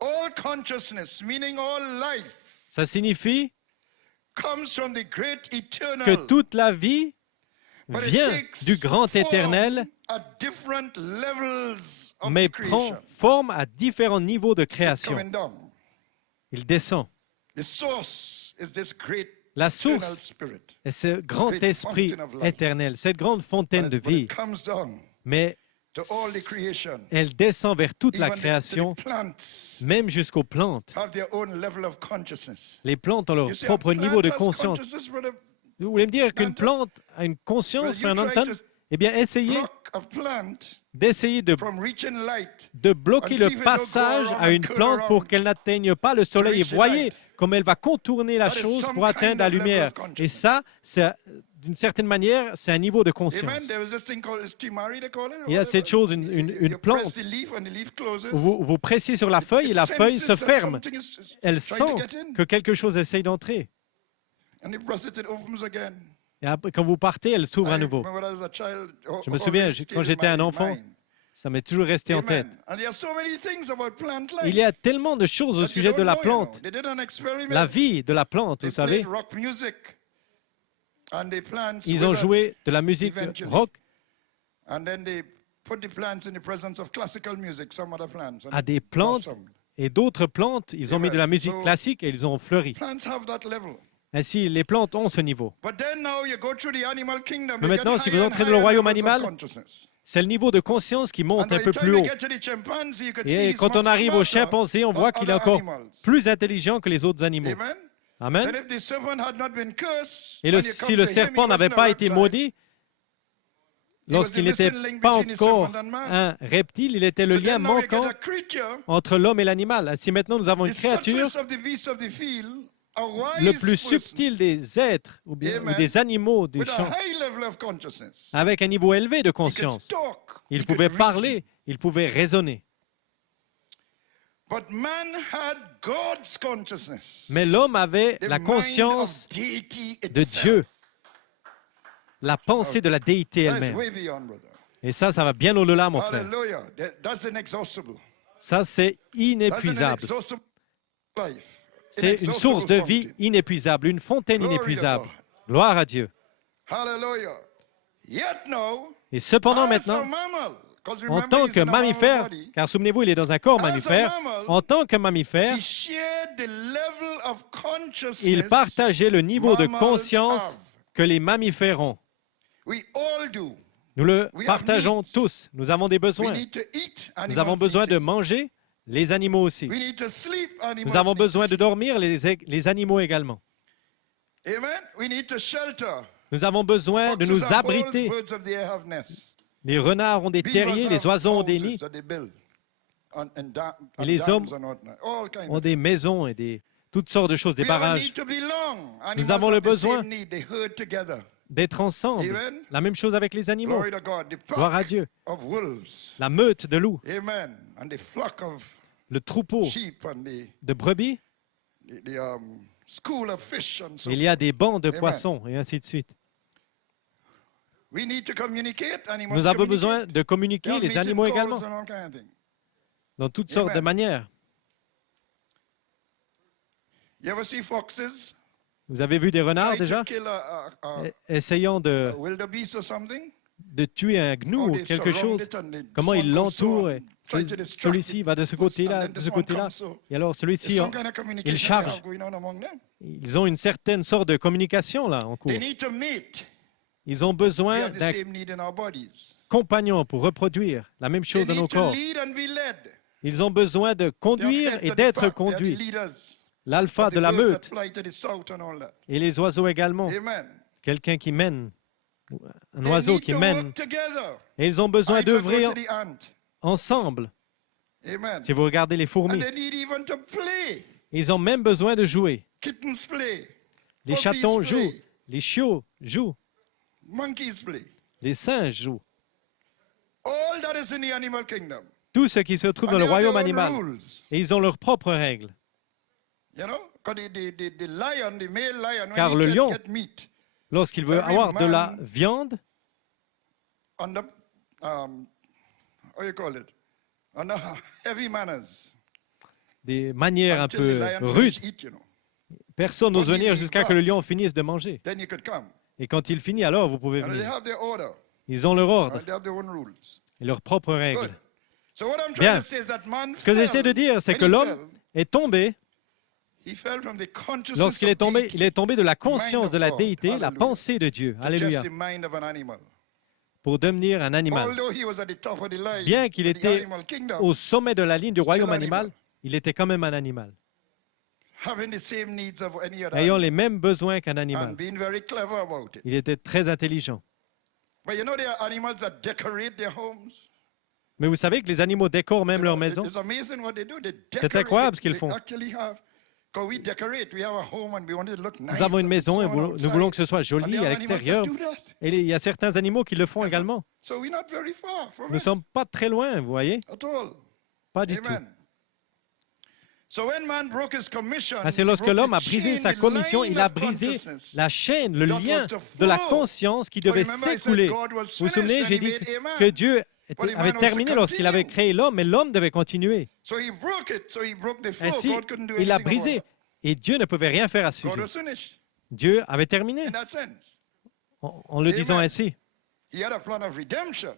All consciousness, meaning all life, Ça signifie comes from the great eternal. que toute la vie but it vient takes du grand form éternel, at different levels of mais the prend creation. forme à différents niveaux de création. Coming down. Il descend. The source is this great La eternal source spirit. est ce grand great esprit fountain of life. éternel, cette grande fontaine de But vie. it comes down Mais to all the creation. elle descend vers toute la Even création, the plants même jusqu'aux plantes. have their own level of consciousness. Les plantes ont leur You see, a propre plant niveau de has conscience. consciousness, brother. Vous voulez me dire qu'une Nanton? plante a une conscience, Well, you frère try Nanton? to Eh bien, essayez Block a plant d'essayer from reaching light. de bloquer And see if le it don't go passage around à and une curl plante pour around qu'elle n'atteigne pas le soleil. Et reach the voyez light. comme elle va contourner la That is chose some pour atteindre kind la of level lumière. of consciousness. Et ça, c'est, d'une certaine manière, c'est un niveau de Amen. conscience. There was this thing called stimari, they call it. Il y a cette chose, une You press plante, the leaf and the leaf closes. où vous pressez sur la feuille et la feuille se senses that ferme. something is Elle trying sent to get in. que quelque chose essaye d'entrer. And you press it, it opens again. Et après, quand vous partez, elle s'ouvre à I nouveau. remember as a child, Je me souviens, always stayed quand in j'étais un my enfant, mind. ça m'est toujours resté en tête. Amen. And there are so many things about plant life Il y a tellement de choses au that you sujet de don't la know, you know. plante, They did an experiment. la vie de la plante, They vous savez. played rock music. And the plants Ils ont withered. joué de la musique eventually. rock And then they put the plants in the presence of classical music, some other plants. and à it des plantes blossomed. et d'autres plantes, ils ont mis de la musique So- classique et ils ont fleuri. Plants have that level. Ainsi, les plantes ont ce niveau. But then now you go through the animal kingdom. Mais you get maintenant, si vous higher and entrez dans le higher royaume levels of animal, consciousness. C'est le niveau de conscience qui And monte by un the peu time plus you haut. get to the chimpanzee, you could see Et he's quand on much arrive au smarter chimpanzé, on than voit qu'il est other encore animals. plus intelligent que les autres animaux. Amen. Then Amen. if the serpent had not been cursed, Et when you si come le to him, serpent he n'avait wasn't a pas été reptile. maudit, He was the lorsqu'il n'était missing link pas between the encore serpent and man. un reptile, il était le So lien then now you get manquant a creature, entre l'homme et l'animal. Si maintenant nous avons the une créature, subtlest of the beasts of the field, a wise le plus person subtil des êtres ou Amen. des animaux du with a champ, high level of consciousness. avec un niveau élevé de He could conscience. talk, Il he could pouvait reason. parler, il pouvait raisonner. But man had God's consciousness. Mais l'homme avait The la mind conscience of deity de itself. Dieu, la pensée de la déité That's elle-même. way beyond, brother. Et ça va bien au-delà, mon frère. Hallelujah. That's inexhaustible. Ça, c'est That's an inépuisable. inexhaustible life. C'est une source de vie Fountain. inépuisable, une fontaine Glory to inépuisable. God. Gloire à Dieu. Hallelujah. Yet now, Et cependant as a maintenant, mammal, 'cause en remember tant he's que in a mammal mammifère, body, car souvenez-vous, il est dans un corps As a mammifère, mammal, en tant que mammifère, he shared the level of il consciousness partageait le niveau de mammals conscience have. que les mammifères ont. We all do. Nous le We have partageons needs. tous. Nous avons des We besoins. need to eat. Nous avons Animals besoin need de to eat. manger, les animaux aussi. We need to sleep. Animals Nous avons need to besoin de sleep. dormir, les animaux également. Amen. We need to shelter. Nous avons besoin de Foxes nous have holes, abriter. birds of the air have nests. Les renards ont des Beavers terriers, les have oiseaux ont des houses nids, that they build and Et les dams hommes and whatnot. All kind ont of des maisons et toutes sortes de choses, des We have a barrages. need to belong. Nous Animals avons le have the same besoin need. They herd together. d'être ensemble. Amen. La même chose avec les animaux. Glory to God. The Gloire à pack Dieu. of wolves. La meute de loups, Amen. And the flock of le troupeau sheep and de brebis, the school of fish and so il y a des bancs de Amen. poissons et ainsi de suite. We need to communicate. Animals Nous avons communicate. besoin de They communiquer, have les meeting animaux calls également, and all kind of things. dans toutes sortes de Amen. manières. You ever see foxes Vous avez vu des renards try to déjà kill a essayant wildebeest or something? de tuer un gnou How ou they quelque surround chose? it and they- Comment this ils one goes so l'entourent and et try to distract celui-ci it, va de ce goes, and côté-là, then de this ce one côté-là. comes, so Et alors there's celui-ci, some kind of communication they charge. have going on among them. ils ont une certaine sorte de communication là en cours. They need to mate. Ils ont We besoin have the d'un same need in our bodies. compagnon pour reproduire la même They chose dans nos need to corps. lead and be led. Ils ont besoin de They are conduire head et to the d'être pack. They are the conduits. leaders L'alpha of the de la birds that meute fly to the south and all that. et les oiseaux également. Amen. Quelqu'un qui mène, un They oiseau need qui to mène. work together. Et ils ont besoin I can go d'œuvrer to the ant. ensemble. Amen. Si vous regardez les And fourmis, they need even to play. ils ont même besoin de jouer. Kittens play. Les Puppies chatons play. jouent, les chiots jouent, Monkeys play. les singes jouent. All that is in the animal kingdom. Tout ce qui se trouve And dans they le have their royaume own animal. rules. Et ils ont leurs propres règles. You know, because the lion, the male lion, Car when le he lion- get meat Lorsqu'il veut Every avoir de la man- viande, on the, how you call it, on the heavy manners. des manières un Until the peu lion rudes, finish eat, you know. personne n'ose Only venir the jusqu'à que buck. le lion finisse de manger. Then you could come. Et quand il finit, alors vous pouvez And they venir. have their order. Ils ont leur ordre They have their own rules. et leurs propres Good. règles. So what I'm Bien. trying to say is that man Ce que j'essaie de dire, c'est when que he l'homme fell, est tombé, he fell from the consciousness lorsqu'il of est tombé, deity il est tombé de la conscience of de la God. déité, la Hallelujah. pensée de Dieu. to Alléluia. just the mind of an animal. Pour devenir un animal. Although he was at the top of the line Bien qu'il of the était animal kingdom, Au sommet de la ligne du Still royaume animal. animal, il était quand même un animal, having the same needs of any other ayant animal, les mêmes besoins qu'un and animal. being very clever about it. Il était très intelligent. But you know there are animals that decorate their homes. Mais vous savez que les animaux décorent même You leur know, maison. It's amazing what they do. They C'est decorate. incroyable ce qu'ils They font. actually have, because we decorate, we have a home and we want it to look nice. Nous avons une and maison so et on nous outside. voulons que ce soit And joli there à are animals that l'extérieur. do that. Et il y a certains animaux qui le font également. So we're not very far from Nous ne it sommes pas très loin, vous voyez? at all. Pas du tout. Amen. So when man broke his commission, Ah, c'est he lorsque broke l'homme the a brisé chain, sa the commission, line il a of brisé consciousness. la chaîne, le That was lien the de la flow. conscience qui devait Remember, I said s'écouler. God was Vous vous souvenez, finished j'ai and he dit made man. que Dieu But the avait man was to terminé lorsqu'il avait continue. créé l'homme, mais l'homme devait continuer. So he broke it. So he broke the flow. Ainsi, God couldn't do il a anything about brisé it. et Dieu ne pouvait rien faire à ce God sujet. was finished Dieu avait terminé, in that sense. en le disant Amen. ainsi. He had a plan of redemption,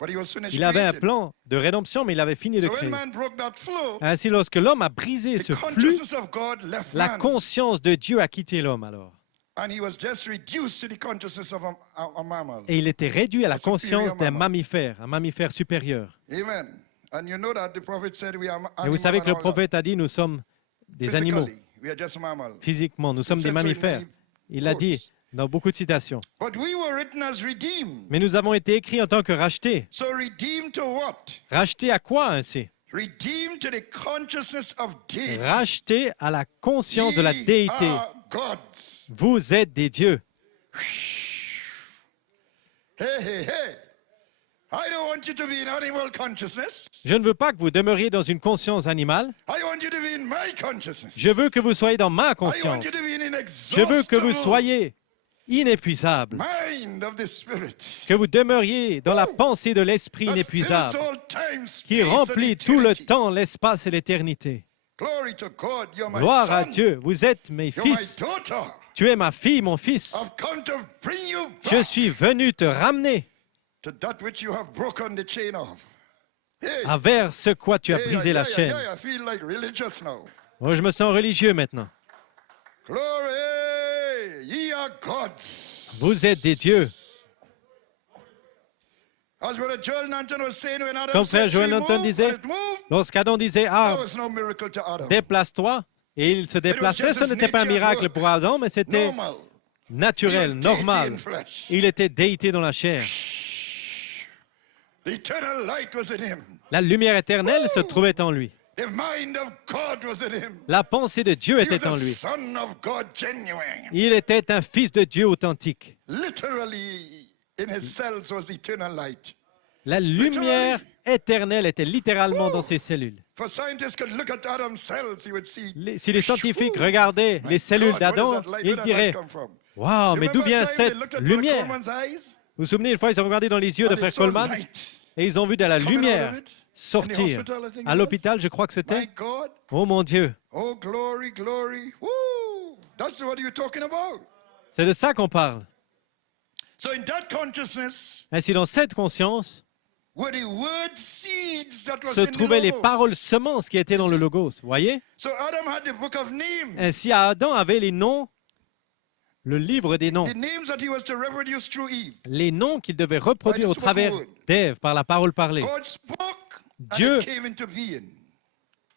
but he was finished Il avait un creating. plan de rédemption, mais il avait fini de So when créer. man broke that flow, Ainsi, lorsque l'homme a brisé the ce flux, consciousness of God left la man, conscience de Dieu a quitté l'homme alors. and he was just reduced to the consciousness of a mammal. Et il était réduit à la A superior conscience d'un mammal. un mammifère supérieur. Amen. And you know that the prophet said we are Et vous animal savez que and le all that. prophète a dit, nous sommes des animaux, Physically, we are just mammals. physiquement, nous sommes He des said so in mammifères. many Il a dit quotes. dans beaucoup de citations. But we were written as redeemed. Mais nous avons été écrits en tant que rachetés. So redeemed to what? Rachetés à quoi ainsi? Redeemed to the consciousness of deity. Rachetés à la conscience de la Ye déité. are gods. Vous êtes des dieux. Hey, hey, hey. I don't want you to be in animal consciousness. Je ne veux pas que vous demeuriez dans une conscience animale. I want you to be in my consciousness. Je veux que vous soyez dans ma I want conscience. you to be in an Je veux que vous exhaustible soyez inépuisables. mind of the spirit. Que vous demeuriez dans la Oh. pensée de l'esprit That inépuisable, fills all time, qui space, and remplit tout le eternity. temps, l'espace et l'éternité. Glory to God. You're my Gloire à son. Dieu, vous êtes mes You're my fils, daughter. Tu es ma fille, mon fils. I've come to bring you Je back suis venu te ramener to that which you have broken the chain of. Hey, vers ce quoi tu as hey, brisé la chaîne. I feel like religious now. Oh, je me sens religieux maintenant. Glory, ye are gods. Vous êtes des dieux. As Brother Joel Nanton was saying, when Adam Comme frère said, Joel "Tree Nanton move," disait, and it moved, lorsqu'Adam disait, that ah, was no miracle to Adam. déplace-toi, et il se déplaçait, just ce his n'était pas un nature at miracle work. pour Adam, mais c'était Normal. He naturel, was normal. deity in flesh. Il était déité dans la chair. The eternal light was in him. La lumière éternelle se trouvait en lui. The mind of God was in him. La pensée de Dieu He était was en a lui. son of God genuine. Il était un fils de Dieu authentique. Literally, in his cells was eternal light. La lumière éternelle était littéralement dans ses cellules. For scientists could look at Adam's cells, he would see. Si les scientifiques regardaient les cellules d'Adam, ils diraient, « Waouh, mais d'où vient cette lumière ?» Vous vous souvenez, une fois, ils ont regardé dans les yeux de frère Coleman et ils ont vu de la lumière sortir. À l'hôpital, je crois que My c'était. God. Oh mon Dieu, Oh, glory, glory. Woo! That's what you're talking about. c'est de ça qu'on parle. So in that consciousness Ainsi, dans cette conscience, were the word seeds that was se in the trouvaient les logos. paroles semences qui étaient dans le Logos. Vous voyez? So Adam had the book of names. Ainsi, Adam avait les noms, le livre des noms. The names that he was to reproduce through Eve. Les noms qu'il devait reproduire au travers d'Ève par la parole parlée. God spoke Dieu and it came into being.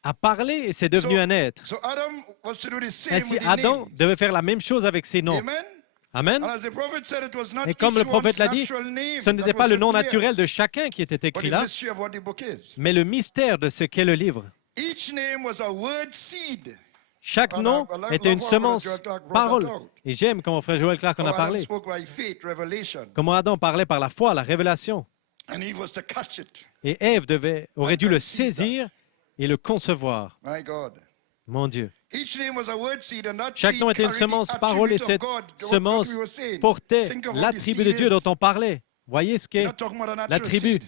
a parlé et c'est devenu un être. So Adam was to do the same Ainsi, with the Adam names. devait faire la même chose avec ses noms. Amen. Amen. And as the prophet said, it was not Et comme each le prophète one's l'a dit, natural name ce n'était that pas was le nom written there, naturel de chacun qui était but écrit the là, mystery of what the book is. mais le mystère de ce qu'est le livre. Each name was a word seed. Chaque nom était une semence parole. Et j'aime comment frère Joël Clark en a How Adam parlé. spoke by faith, revelation, Comment Adam parlait par la foi, la révélation. and he was to catch it. Et Ève aurait dû le saisir et le concevoir. My God. Mon Dieu. Each name was a word seed, and that Chaque seed nom était une carried the semence parole et attribute of cette God, what semence we were saying. portait Think of what the l'attribut seed de Dieu is. dont on parlait. Voyez ce We're qu'est not talking about a natural l'attribut seed.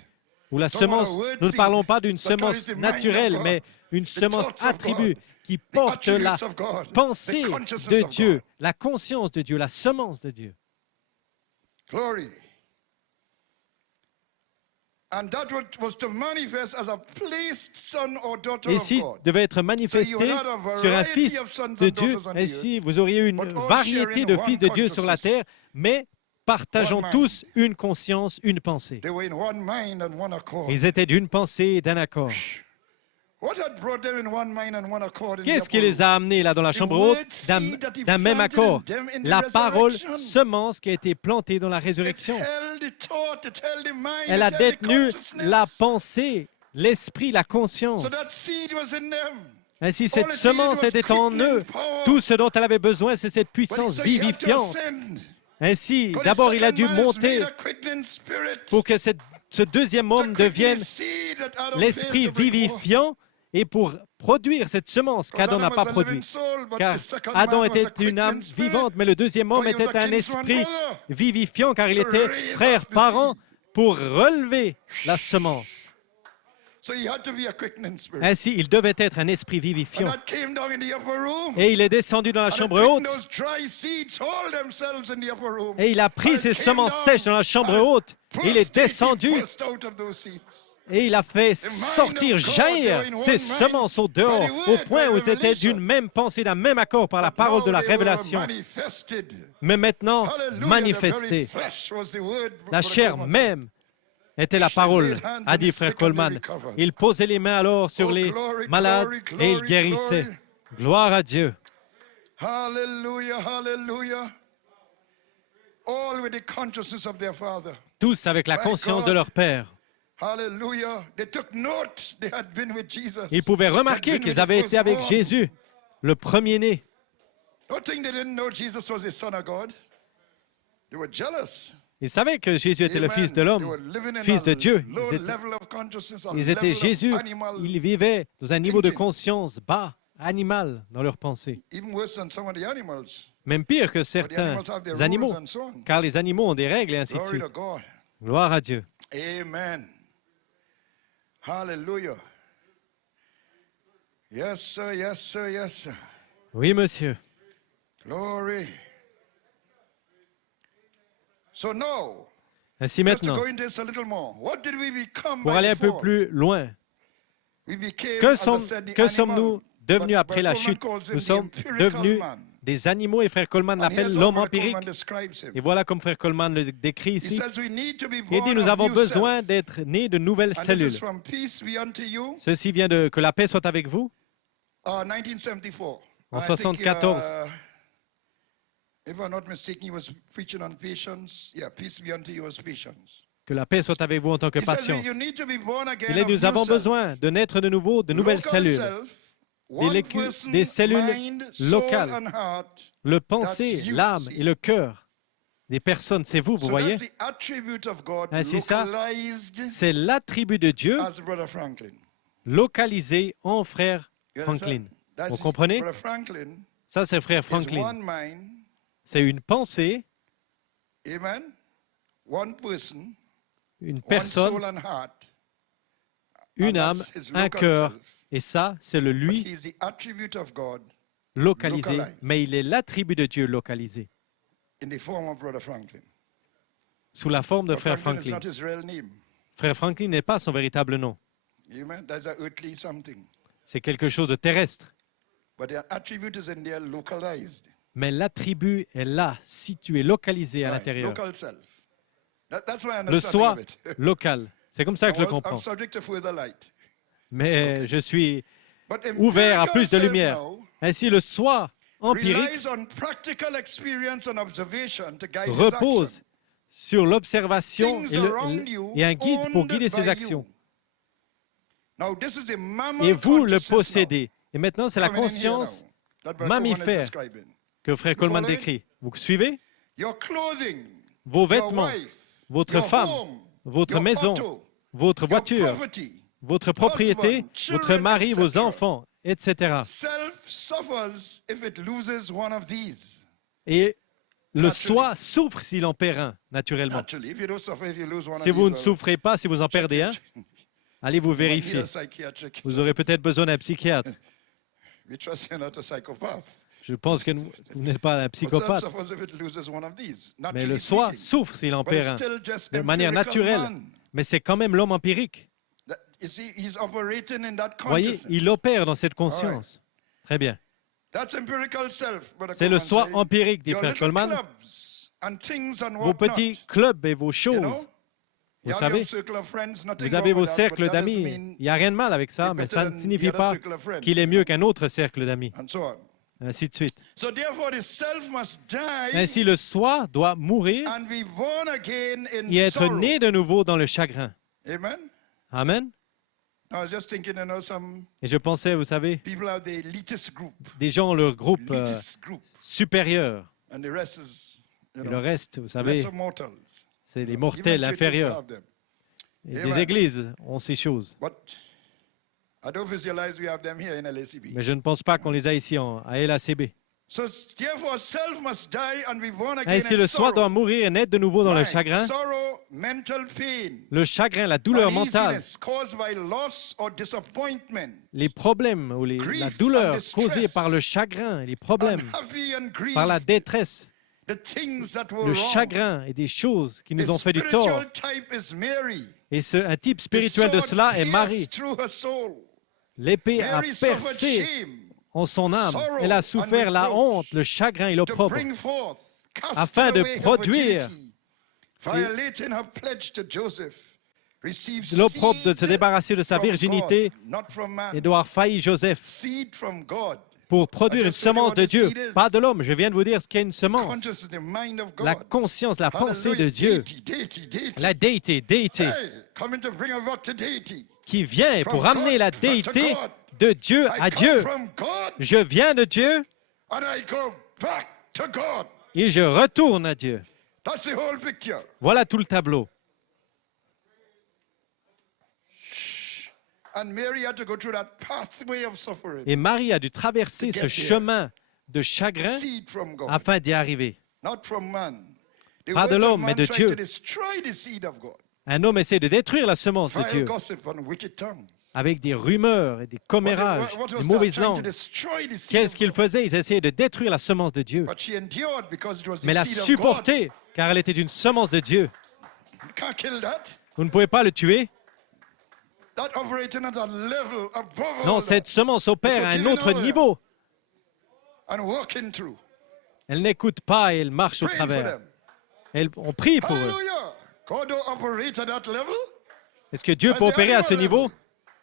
ou la Talking about a semence. word Nous ne seed parlons pas d'une that carries semence the mind of naturelle, God, mais une the semence thoughts of attribut God, qui the porte la attributes of God, the pensée consciousness de of Dieu, God. la conscience de Dieu, la semence de Dieu. Glory. And that was to manifest as a placed son or daughter Et of si God. devait être manifesté sur un fils de Dieu, ainsi vous auriez une variété de fils de Dieu sur la terre, mais partageant tous une conscience, une pensée. They were in one mind and one accord. Ils étaient d'une pensée et d'un accord. What had brought them in one mind and one accord in the Qu'est-ce qui upper les a amenés là dans la chambre haute d'un même accord? La parole semence qui a été plantée dans la room? It résurrection. held the thought, it held the mind, Elle it a held the détenu consciousness. la pensée, l'esprit, la conscience. So that seed was in them. Ainsi, cette semence était en eux. Tout ce dont elle avait besoin, c'est cette But puissance so he had to vivifiante. ascend. Ainsi, God, the d'abord, il a second dû man is monter made a quickening spirit pour que ce deuxième to homme quicken devienne the seed that Adam l'esprit failed to bring forth. vivifiant et pour produire cette semence Because qu'Adam n'a Adam pas was a living produite. soul, but Car the second Adam man was a était une âme quickening spirit. vivante, mais le deuxième homme For he was était a un kinsman esprit brother vivifiant, car il to était raise frère up the parent seed. pour relever la semence. So he had to be a quickening spirit. Ainsi, il devait être un esprit And vivifiant. that came down in the upper room. Et il est descendu dans la And chambre it haute, quickened those dry seeds hold themselves in the upper room. et il a pris And ses it came semences down sèches dans la chambre and haute. Il est burst it, he descendu burst out of those seeds. et il a fait sortir, jaillir ces semences au dehors, au point où ils étaient d'une même pensée, d'un même accord par la But parole now de la they were révélation. manifested. Mais maintenant, Hallelujah, the manifesté. very flesh was the word, La Brother chair Coleman même était la parole, a dit frère Coleman. Il posait les mains alors sur Oh, les glory, malades glory, et il glory, guérissait. glory. Gloire à Dieu. said. Hallelujah, hallelujah. All with the consciousness of their father. Tous avec la My conscience God. de leur Père. Hallelujah. They took note they had been with Jesus. Ils pouvaient They had remarquer been with qu'ils the avaient été avec firstborn. Jésus, le premier-né. Don't think they didn't know Jesus was the son of God. They were jealous. Ils savaient que Jésus était le Amen. Fils de They were l'homme, living in Fils a de Dieu. low level of consciousness, a Ils étaient level of Jésus. animal, Ils vivaient dans un niveau de thinking. conscience bas, animal dans leurs pensées. even worse than some of the animals. Même pire que But the certains animals have their animaux, rules and so on. car les animaux ont des règles et ainsi de Glory suite. to God. Gloire à Dieu. Amen. Hallelujah. Yes, sir. Yes, sir. Yes, sir. Oui, monsieur. Glory. So now, Ainsi just to maintenant, go into this a little more, what did we become pour by aller un peu before? plus loin, We became, que, as I said, the sommes-nous animal, devenus but après la Coleman chute? calls him Nous the sommes empirical devenus man. des animaux et Frère Coleman And l'appelle here's how l'homme Brother empirique. Coleman describes him. Et voilà comme Frère Coleman le décrit He ici. says we need to be Il born dit, nous of avons new besoin self. d'être nés de nouvelles And this cellules. is from Peace Be Unto You, Ceci vient de que la paix soit avec vous. 1974. En And I think, 74. if I'm not mistaken, he was preaching on patience. Yeah, Peace Be Unto You was patience. Que la paix soit avec vous en tant que He says patience. you need to be born again Il est, of nous new avons self. besoin de naître de nouveau de nouvelles Local cellules. self, one person, Des cellules mind, soul locales. and heart. Le pensée, That's you, l'âme see. et le cœur des personnes, c'est vous, vous So voyez? that's the attribute of God Ainsi ça, localized c'est l'attribut de Dieu as Brother Franklin. localisé en Frère You Franklin. understand? That's Vous it. comprenez? Brother Franklin Ça, c'est Frère is Franklin. one mind, C'est une pensée, amen, one person, une one personne, soul and heart. une and âme, that's his un local cœur. self. Et ça, c'est le But lui he's the attribute of God localisé, localized. mais il est l'attribut de Dieu localisé, in the form of Brother Franklin. sous la forme de Brother Frère Franklin is Franklin. not his real name. Frère Franklin n'est pas son véritable nom. Amen. That's a earthly something. C'est quelque chose de terrestre. But the attribute is in there localized. Mais l'attribut est là, situé, localisé à Right, l'intérieur. local self. That's my Le soi understanding of it. local. C'est comme ça que je le I'm comprends. subject to further light. Mais je suis But ouvert à empirical plus de self lumière. now Ainsi, le soi empirique relies on practical experience and observation to guide his repose action. sur l'observation Things around you et un guide pour owned guider ses by actions. you. Now, this is a mammal Et vous le consciousness now. possédez. Et maintenant, c'est la Coming in here conscience now, that Brother Coleman is mammifère describing. que Frère You Coleman following? décrit. Vous suivez? Your clothing, Vos your vêtements, wife, votre your femme, home, votre your maison, auto, votre your voiture, property, votre propriété, husband, votre children, mari, vos etc. enfants, etc. Self suffers if it loses one of these. Et le Naturally. soi souffre s'il en perd un, naturellement. Naturally, if you don't suffer, if you lose one Si of vous ne these, souffrez pas, si vous en perdez un, allez vous you might need vérifier. a psychiatric. Vous aurez peut-être besoin d'un psychiatre. We trust you're not a psychopath. Je pense que vous n'êtes pas un But self psychopathe. suffers if it loses one of these. Mais Naturally le soi speaking. souffre s'il en But it's perd un, still just de manière empirical naturelle. man. Mais c'est quand même l'homme empirique. You see, he's operating in that Vous voyez, consciousness. il opère dans cette conscience. Très bien. That's empirical self, Brother C'est le Coleman soi say. empirique, dit Your Frère little Coleman. clubs and things and Vos whatnot, petits clubs et vos you choses. know? Vous You have savez, your circle of friends, nothing vous avez wrong vos with that, cercles but that doesn't d'amis. mean Il n'y a rien de mal avec ça, you're mais better ça ne than the signifie other pas circle of friends, qu'il est mieux qu'un autre cercle d'amis. and so on. Ainsi de suite. So therefore, the self must die Ainsi, le soi doit mourir and be born again in et être sorrow. né de nouveau dans le chagrin. Amen. Amen. I was just thinking, you know, some Et je pensais, vous savez, people have the elitist group, des gens ont leur groupe elitist group, supérieur. and the rest is, you Et le know, reste, vous savez, lesser mortals. c'est les Even mortels churches inférieurs. have them. Et Amen. les églises ont ces choses. But I don't visualize we have them here in LACB. Mais je ne pense pas qu'on les a ici à LACB. So therefore, self must die and be born again Ainsi, in le soi doit sorrow. mourir et naître de nouveau dans le Why? chagrin. Sorrow, mental pain, Le chagrin, la douleur mentale, uneasiness caused by loss or disappointment, les problèmes ou la grief douleur and distress, causée par le chagrin, les problèmes, unhappy and grief, par la détresse, the things that were le wrong. chagrin et des choses qui The nous ont fait du spiritual tort. type is Mary. Et un type The spirituel de sword cela est pierced Marie. through her soul. L'épée a Mary suffered percé shame en son âme. sorrow Elle a and souffert la reproach honte, le chagrin et to l'opprobre, bring forth, cast afin de away her produire virginity, violating her pledge to Joseph, receive l'opprobre de se seed débarrasser de sa from virginité God, not from man. et d'avoir failli Joseph Seed from God. pour produire I une just told you semence what de the Dieu, seed is. pas de l'homme. Je viens de vous dire ce qu'est une semence. Conscious is the mind of God. La conscience, la pensée de Hallelujah. Dieu, Deity. la déité, Hey, coming to bring about to deity. qui vient pour From ramener God la to déité God. de Dieu I à come Dieu. from God Je viens de Dieu and I go back to God. et je retourne à Dieu. That's the whole picture. Voilà tout le tableau. And Mary had to go through that pathway of suffering. Et Marie a dû traverser To ce get there. chemin de chagrin Seed from God, afin d'y arriver. not from man. The Pas de words of l'homme, man mais de try Dieu. to destroy the seed of God. Un homme essaie de détruire la semence de vile Dieu gossip and wicked tongues. avec des rumeurs et des commérages, What des was mauvaises that? Trying to langues. destroy the seed Qu'est-ce of qu'ils God. faisaient? Ils essayaient de détruire la semence de Dieu. But she endured because it was Mais the elle a seed of God. supporté, car elle était une semence de Dieu. You can't kill that. Vous ne pouvez pas le tuer. That operating at a level above Non, all cette semence opère à un autre niveau. and working through. Elle n'écoute pas et elle marche au Praying for travers. them. On prie pour eux. Hallelujah. God don't operate at that level. Est-ce que Dieu peut As the opérer à ce animal niveau? level.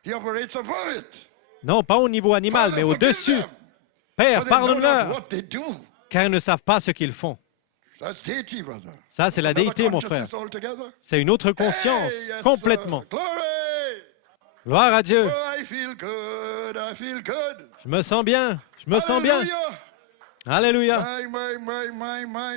He operates above it. Non, pas au niveau animal, mais Father, forgive au-dessus. them, Père, for they know not pardonne-leur, what they do. car ils ne savent pas ce qu'ils font. That's deity, brother. Ça, c'est la Another déité, mon frère. consciousness altogether. C'est une autre conscience, Hey, yes, complètement. sir. Glory. Gloire à Dieu. Oh, I feel good. I feel good. Je me sens bien. Je me sens bien. Hallelujah. Alléluia.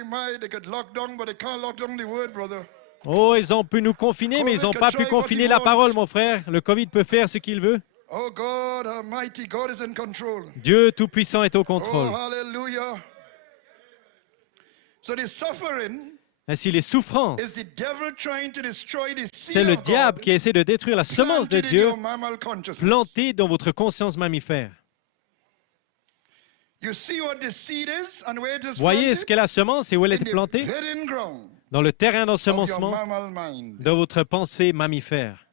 My. They could lock down, but they can't lock down the word, brother. Oh, ils ont pu nous confiner, mais ils n'ont pas pu confiner la parole, mon frère. Le Covid peut faire ce qu'il veut. Oh, God Almighty, God is in control. Dieu Tout-Puissant est au Oh, contrôle. hallelujah. So the suffering Ainsi, les souffrances, is the devil trying to destroy the c'est seed le of diable God qui essaie de détruire la semence de planted in Dieu your mammal consciousness. plantée dans votre conscience mammifère. You see what the seed is and where it is Voyez planted? ce qu'est la semence et où elle In est the plantée? hidden ground Dans le terrain of your d'ensemencement mammal mind. de votre pensée mammifère.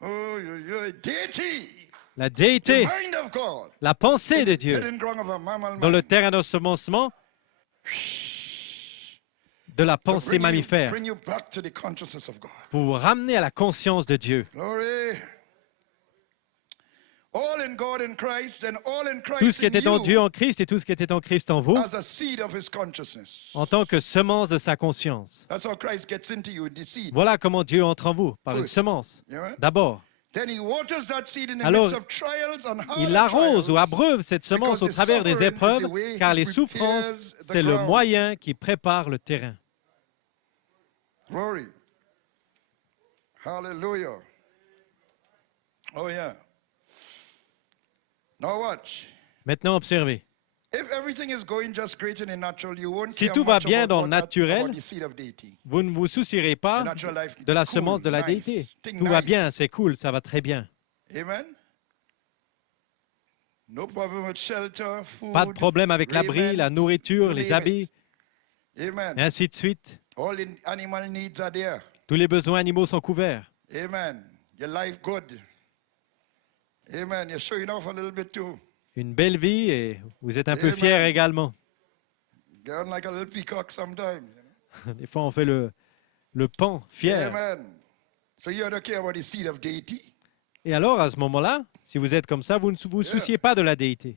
Oh, deity, La the déité, mind of God, la pensée de Dieu hidden ground of a mammal dans le mind. terrain d'ensemencement de la pensée mammifère Bring you back to the consciousness of God. pour vous ramener à la conscience de Dieu. Glory. All in God in Christ and all in Tout Christ ce qui était in en you Dieu en Christ et tout ce qui était en Christ en vous, as a seed of his consciousness. en tant que semence de sa conscience. That's how Christ gets into you, the seed. Voilà comment Dieu entre en vous, par une First. semence. Yeah. D'abord, Then he waters that seed in the Alors, midst of trials and hard il arrose ou trials. abreuve cette semence au travers des épreuves, car les souffrances, c'est le moyen qui prépare le terrain. Glory. Hallelujah. Oh yeah. Now watch. Maintenant, observez. If everything is going just great in the natural, you won't Si care tout va much bien about dans what le that- naturel, about the seed of deity. vous ne vous soucierez The pas natural life, de la cool, semence de la nice, déité. thing Tout va nice. bien, c'est cool, ça va très bien. Amen. No problem with shelter, food. Pas de problème avec l'abri, raiment, la nourriture, you les name habits, it. Amen. et ainsi de suite. All the animal needs are there. Tous les besoins animaux sont couverts. Amen. Your life good. Amen. You're showing off a little bit too. Une belle vie et vous êtes un peu Amen. fiers également. Going like a little peacock sometimes. Des fois, on fait le pan, fier. Amen. So you don't care about the seed of deity. Et alors, à ce moment-là, si vous êtes comme ça, vous ne vous souciez pas de la déité.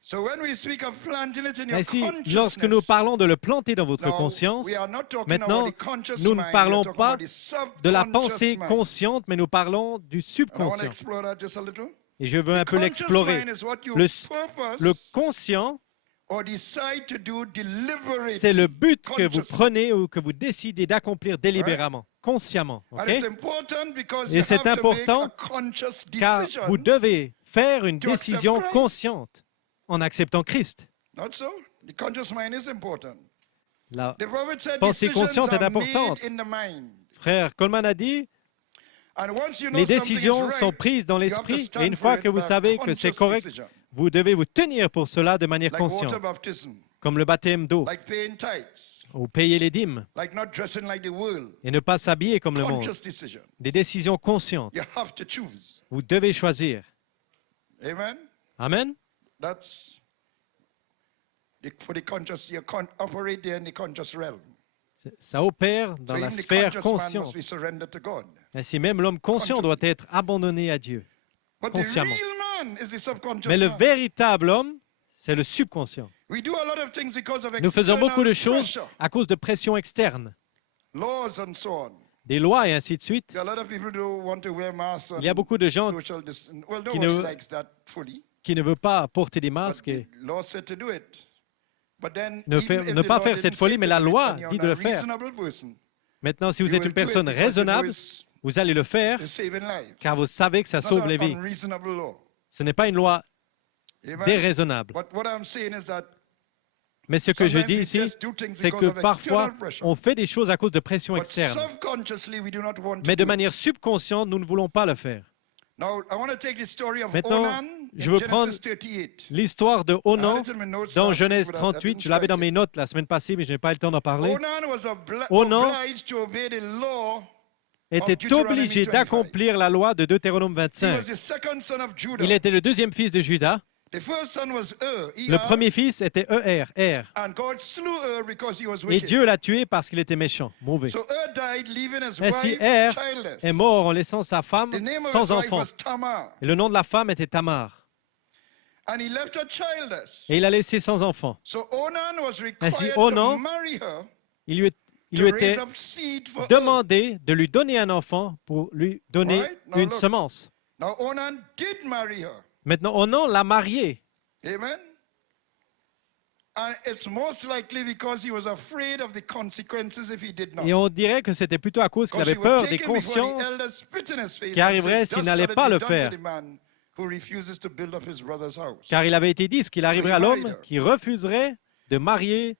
So when we speak of planting it in your Ainsi, consciousness, lorsque nous parlons de le planter dans votre now, conscience, we are not talking maintenant, about the conscious nous ne mind, parlons we are talking pas about the de la subconscious pensée mind. consciente, mais nous parlons du And I want to subconscient. explore that just a little. Et je veux un The peu conscious l'explorer. mind is what you Le purpose conscient, or decide to do deliberately. c'est le but que vous consciously. prenez ou que vous décidez d'accomplir délibérément, consciemment. And ok? it's important because Et you c'est have to make important a conscious Car decision. vous devez faire une to accept décision Christ. consciente en acceptant Christ. Not so. The conscious mind is important. La The prophet said pensée decisions consciente est are importante. made in the mind. frère Coleman a dit, And once you know les something is décisions right, sont prises dans you have to l'esprit stand et une for fois it que vous by savez que c'est conscious correct, decision. vous devez vous tenir pour cela de manière Like water consciente, baptism, comme le baptême d'eau, like paying tithes, ou payer les dîmes like not dressing like the world. et ne pas s'habiller comme le monde. Conscious decision. Des décisions conscientes. You have to choose. Vous devez choisir. Amen. Amen. That's for the conscious. You can't operate there in the conscious realm. Ça opère dans So la even the sphère conscious man consciente. must be surrendered to God. Ainsi même l'homme conscient doit être abandonné à Dieu. But the Consciemment. real man is the subconscious Mais le man. véritable homme, c'est le subconscient. We do a lot of things because of Nous faisons beaucoup de external choses pressure, à cause de pression externe, laws and so on. des lois et ainsi de suite. There are a lot of people who want to wear masks. Il y a beaucoup de gens social well, qui nobody ne- likes that fully. qui ne veulent pas porter des But masques the et law said to do it. But then, Ne even faire- if ne the pas law faire didn't cette say folie, to mais la do it loi and you're dit not de a le faire. reasonable person, maintenant, si vous you êtes will une do it personne because you know raisonnable, it's vous allez le faire saving lives. car vous savez que ça Not sauve an les vies. unreasonable law. Ce n'est pas une loi Amen. déraisonnable. But what I'm saying is that Mais ce que je dis ici, c'est que parfois, on fait des choses à cause de pression But externe. subconsciously, we do not want to Mais de do it. manière subconsciente, nous ne voulons pas le faire. Now, I want to take the story of Maintenant, Onan je in veux prendre Genesis 38. l'histoire de I had Onan it in my notes dans last week, Genèse but I 38. didn't Je l'avais dans strike mes it. notes la semaine passée, mais je n'ai pas eu le temps d'en parler. Onan was Onan obliged to obey the law était Deutéronomy obligé 25. d'accomplir la loi de Deutéronome He 25. was the second son of Judah. Il était le deuxième fils de Judas. The first son was Le premier fils était Er. and God slew because he was Et wicked. Dieu l'a tué parce qu'il était méchant, mauvais. So died, leaving his Ainsi, wife Er childless. est mort en laissant sa femme The name of sans his wife enfant. was Tamar, Et le nom de la femme était Tamar. and he left her childless. Et il l'a laissée sans enfant. So Onan was Ainsi, required Onan to marry her Il lui to était raise up seed for her. demandé de lui donner un enfant pour lui donner Right? Now une look. semence. Now Onan did marry her. Maintenant, Onan l'a mariée. Amen. And it's most likely because he was afraid of the consequences if he did not. Et on dirait que c'était plutôt à cause qu'il Because avait he would peur take des him before the consciences elders, spit in his face, qui and arriveraient say, s'il "Thus n'allait shall it pas be le done faire." to the man who refuses to build up his brother's house." Car il avait été dit ce qu'il arriverait à married l'homme her. qui refuserait de marier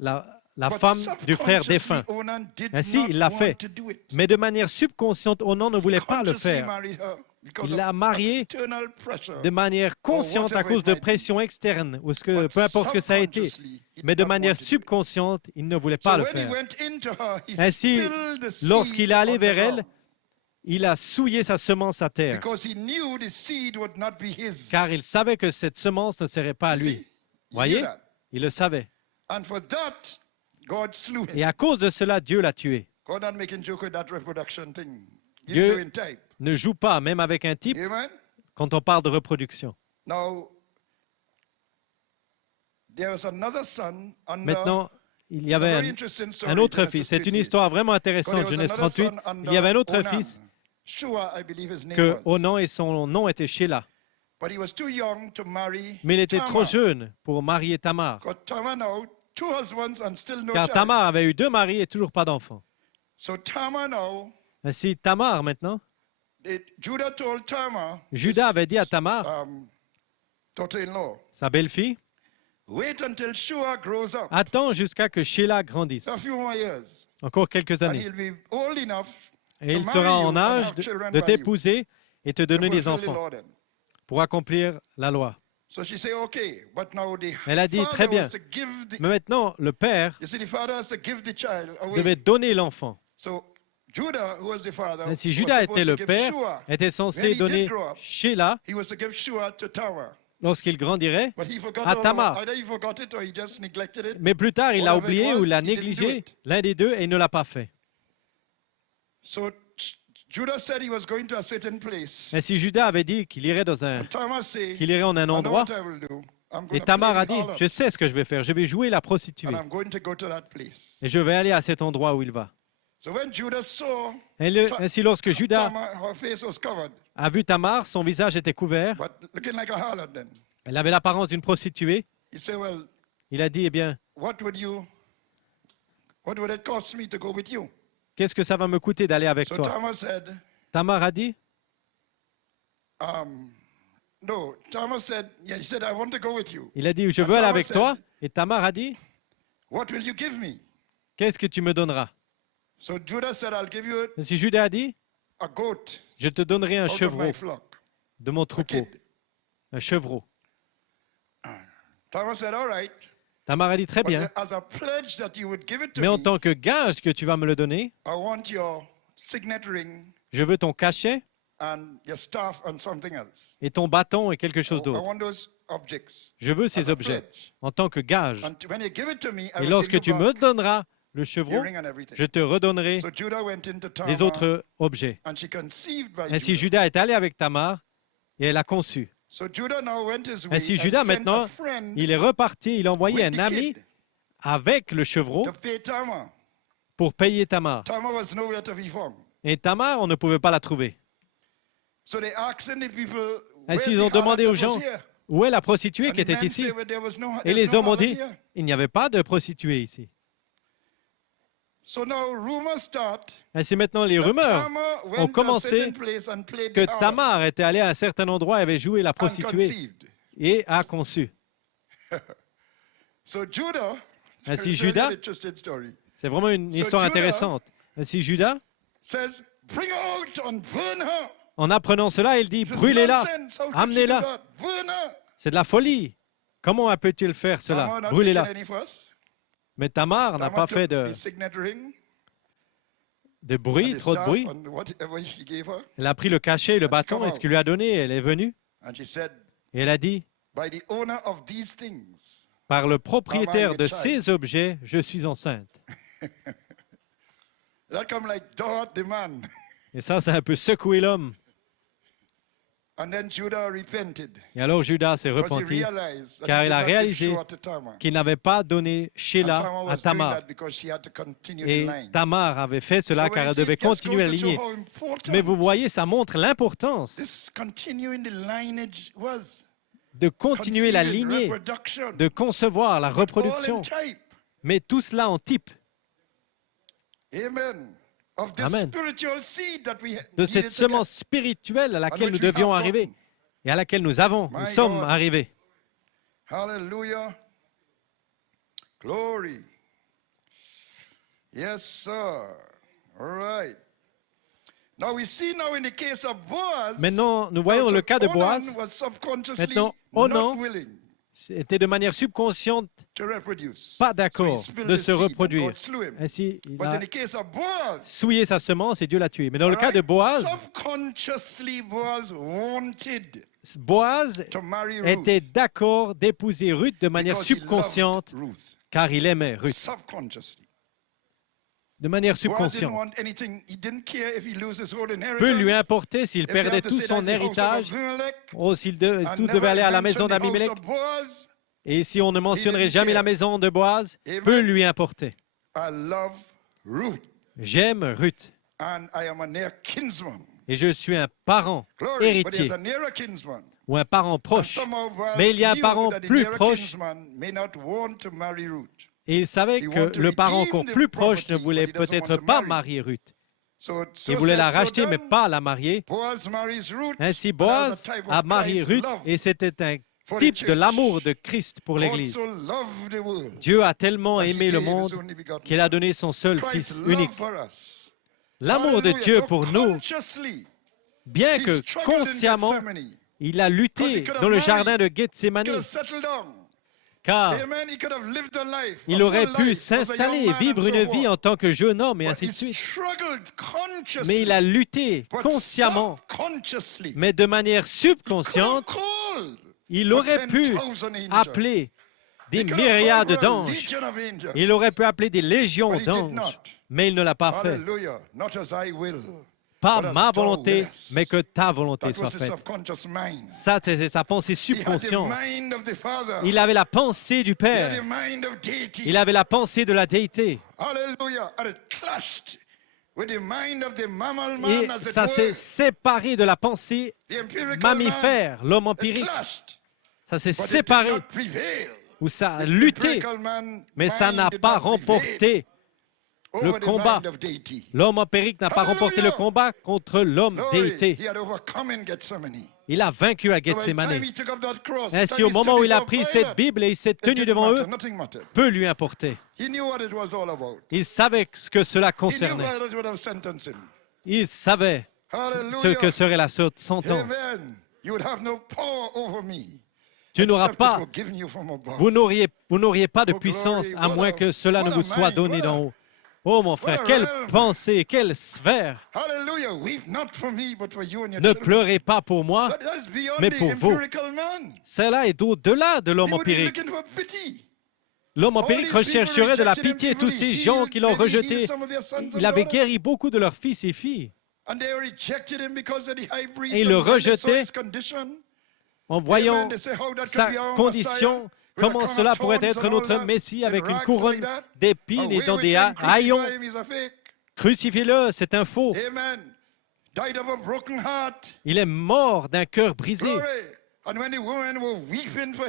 la But femme du frère subconsciously, défunt. Onan did Ainsi, not il l'a want fait. to do it. Mais de manière subconsciente, Onan ne voulait pas le Consciously faire. married her because Il l'a of mariée external pressure. de manière consciente à whatever cause it de might be. pression externe, ou But peu importe ce que ça a été. subconsciously, he Mais did de not manière want to do it. subconsciente, il ne voulait So pas le when he faire. went into her, he Ainsi, spilled the seed lorsqu'il est allé on the vers elle, ground, il a souillé sa semence à terre, because he knew the seed would not be his. car il savait que cette semence ne serait pas à You lui. see? He knew Voyez? that. Il le savait. And for that, God slew him. Et à cause de cela, Dieu l'a tué. God not making joke with that reproduction thing. You Dieu- do in type. Ne joue pas, même avec un type, Amen. quand on parle de reproduction. Now, there was another son under Maintenant, il y a avait very interesting story, un autre Genesis fils. C'est une 38. histoire vraiment God, intéressante, there was Genèse another 38. son under Il y avait un autre Onan. fils Shua, I believe his name que was. Onan et son nom était Sheila. But he was too young to marry Mais il était trop Tamar. jeune pour marier Tamar. Got Tamar now, 2 husbands and still no Car child. Tamar avait eu 2 maris et toujours pas d'enfant. So Tamar now, Ainsi, Tamar, maintenant, Judah told Tamar, Judas his, avait dit à Tamar, daughter-in-law, sa belle-fille, wait until Shua grows up. attends jusqu'à que Sheila grandisse. A few more years. Encore quelques And années. he'll be old enough Et il to sera marry you en and âge have children de by you. t'épouser et te donner To des fulfill the enfants law then. pour accomplir la loi. So she said, okay, but now the Elle a dit, father très bien. was to give the, Mais maintenant, le père you see, the father has to give the child away. devait donner l'enfant. So Judah, who was the father, Ainsi, was Judas supposed était to le give père, Shua. était When censé he did donner grow up, Sheila he was to give Shua to Tamar. lorsqu'il grandirait. But he forgot À all Tamar. about- either he forgot it or he just neglected it. Mais plus tard, il a Whatever it oublié ou was, l'a he didn't do négligé, it. l'un des deux, et il ne l'a pas fait. So Judah said he was going to a certain place. Ainsi, Judas avait dit qu'il irait Tamar said, qu'il irait en un I know endroit. what I will do. I'm Et going to Tamar play a the dit, harlot, je sais ce que je vais faire, je vais jouer la prostituée. and I'm going to go to that place. Et je vais aller à cet endroit où il va. So when Judah saw Ainsi, lorsque Judas Tamar, her face was covered, a vu Tamar, son visage était couvert. but looking like a harlot then. Elle avait l'apparence d'une prostituée. He said, well, Il a dit, eh bien, what would it cost me to go with you? qu'est-ce que ça va me coûter d'aller avec So toi? Tamar said, Tamar a dit, no. Tamar said, yeah, he said, I want to go with you. il a dit, je And veux aller Tamar avec said, toi. Et Tamar a dit, What will you give me? qu'est-ce que tu me donneras? So Judah said, I'll give you Ainsi, Judas a dit, a goat je te donnerai un out of my chevreau flock. de mon A troupeau. kid. Un chevreau. Tamar said, all right. Tamar a dit, très But bien. as a pledge that you would give it to Mais en me, tant que gage que tu vas me le donner, I want your signet ring je veux ton cachet and your staff and something else. et ton bâton et quelque chose I d'autre. want those objects. Je veux as ces a objets pledge. en tant que gage. And when you give it to me, I Et will lorsque give tu you me back donneras le your chevreau, ring and everything. je te redonnerai So Judah went into Tamar, les autres objets. and she conceived by Ainsi, Judah. Judas est allé avec Tamar et elle a conçu. So Judah now went his way Ainsi, and Judas, sent maintenant, a friend il est reparti, il a envoyé with un the ami kid avec le chevreau to pay Tamar. pour payer Tamar. Tamar was nowhere to be found. Et Tamar, on ne pouvait pas la trouver. So they asked the people, Ainsi, "Where's ils the ont demandé harlot aux that was gens here?" où est la prostituée And qui the était men ici. said, "Well, there was no- Et there's les no hommes ont harlot dit, here." il n'y avait pas de prostituée ici. So now rumors start Ainsi, maintenant, les that rumeurs Tamar went ont to a commencé certain place and played que the harlot Tamar était allée à un certain endroit et avait joué la and prostituée conceived. et a conçu. Ainsi, Judas, c'est vraiment une histoire intéressante. Ainsi, Judas, en apprenant cela, il dit, brûlez-la, amenez-la. C'est de la folie. Comment peut-il faire cela? Brûlez-la. Mais Tamar n'a pas fait de bruit, trop de bruit. Elle a pris le cachet et le bâton et ce qu'il lui a donné, elle est venue. Et elle a dit, par le propriétaire de ces objets, je suis enceinte. Et ça a un peu secoué l'homme. Et alors Judas s'est repenti, car il a réalisé qu'il n'avait pas donné Sheila à Tamar. Et Tamar avait fait cela car elle devait continuer la lignée. Mais vous voyez, ça montre l'importance de continuer la lignée, de concevoir la reproduction. Mais tout cela en type. Amen. De cette semence spirituelle à laquelle nous devions arriver et à laquelle nous sommes arrivés. Hallelujah. Glory. Yes, sir. All right. Maintenant, nous voyons le cas de Boaz. Maintenant, Onan était de manière subconsciente pas d'accord de se reproduire. Ainsi, il a souillé sa semence et Dieu l'a tué. Mais dans le cas de Boaz, Boaz était d'accord d'épouser Ruth de manière subconsciente car il aimait Ruth. De manière subconsciente. Peu lui importait s'il perdait tout son héritage ou s'il tout devait aller à la maison d'Abimelech. Et si on ne mentionnerait jamais la maison de Boaz, peu lui importait. J'aime Ruth. Et je suis un parent héritier ou un parent proche. Mais il y a un parent plus proche. Et il savait que le parent encore plus proche ne voulait peut-être pas marier Ruth. Il voulait la racheter, mais pas la marier. Ainsi, Boaz a marié Ruth et c'était un type de l'amour de Christ pour l'Église. Dieu a tellement aimé le monde qu'il a donné son seul Fils unique. L'amour de Dieu pour nous, bien que consciemment, il a lutté dans le jardin de Gethsémani. Car il aurait pu s'installer et vivre une vie en tant que jeune homme et ainsi de suite. Mais il a lutté consciemment, mais de manière subconsciente, il aurait pu appeler des myriades d'anges. Il aurait pu appeler des légions d'anges, mais il ne l'a pas fait. Pas ma volonté, mais que ta volonté soit faite. Ça, c'est sa pensée subconsciente. Il avait la pensée du Père. Il avait la pensée de la déité. Et ça s'est séparé de la pensée mammifère, l'homme empirique. Ça s'est séparé, ou ça a lutté, mais ça n'a pas remporté le combat. L'homme empirique n'a pas remporté le combat contre l'homme déité. Il a vaincu à Gethsémani. Ainsi, au moment où il a pris cette Bible et il s'est tenu devant eux, peu lui importait. Il savait ce que cela concernait. Il savait ce que serait la sentence. Tu n'auras pas, vous n'auriez pas de puissance à moins que cela ne vous soit donné d'en haut. Oh mon frère, quelle pensée, quelle sphère. Ne pleurez pas pour moi, mais pour vous. Cela est au-delà de l'homme empirique. L'homme empirique rechercherait de la pitié. Tous ces gens qui l'ont rejeté, il avait guéri beaucoup de leurs fils et filles. Et ils le rejetaient en voyant sa condition. Comment cela pourrait être notre Messie avec une couronne d'épines et dans des haillons? Crucifiez-le, c'est un faux. Il est mort d'un cœur brisé.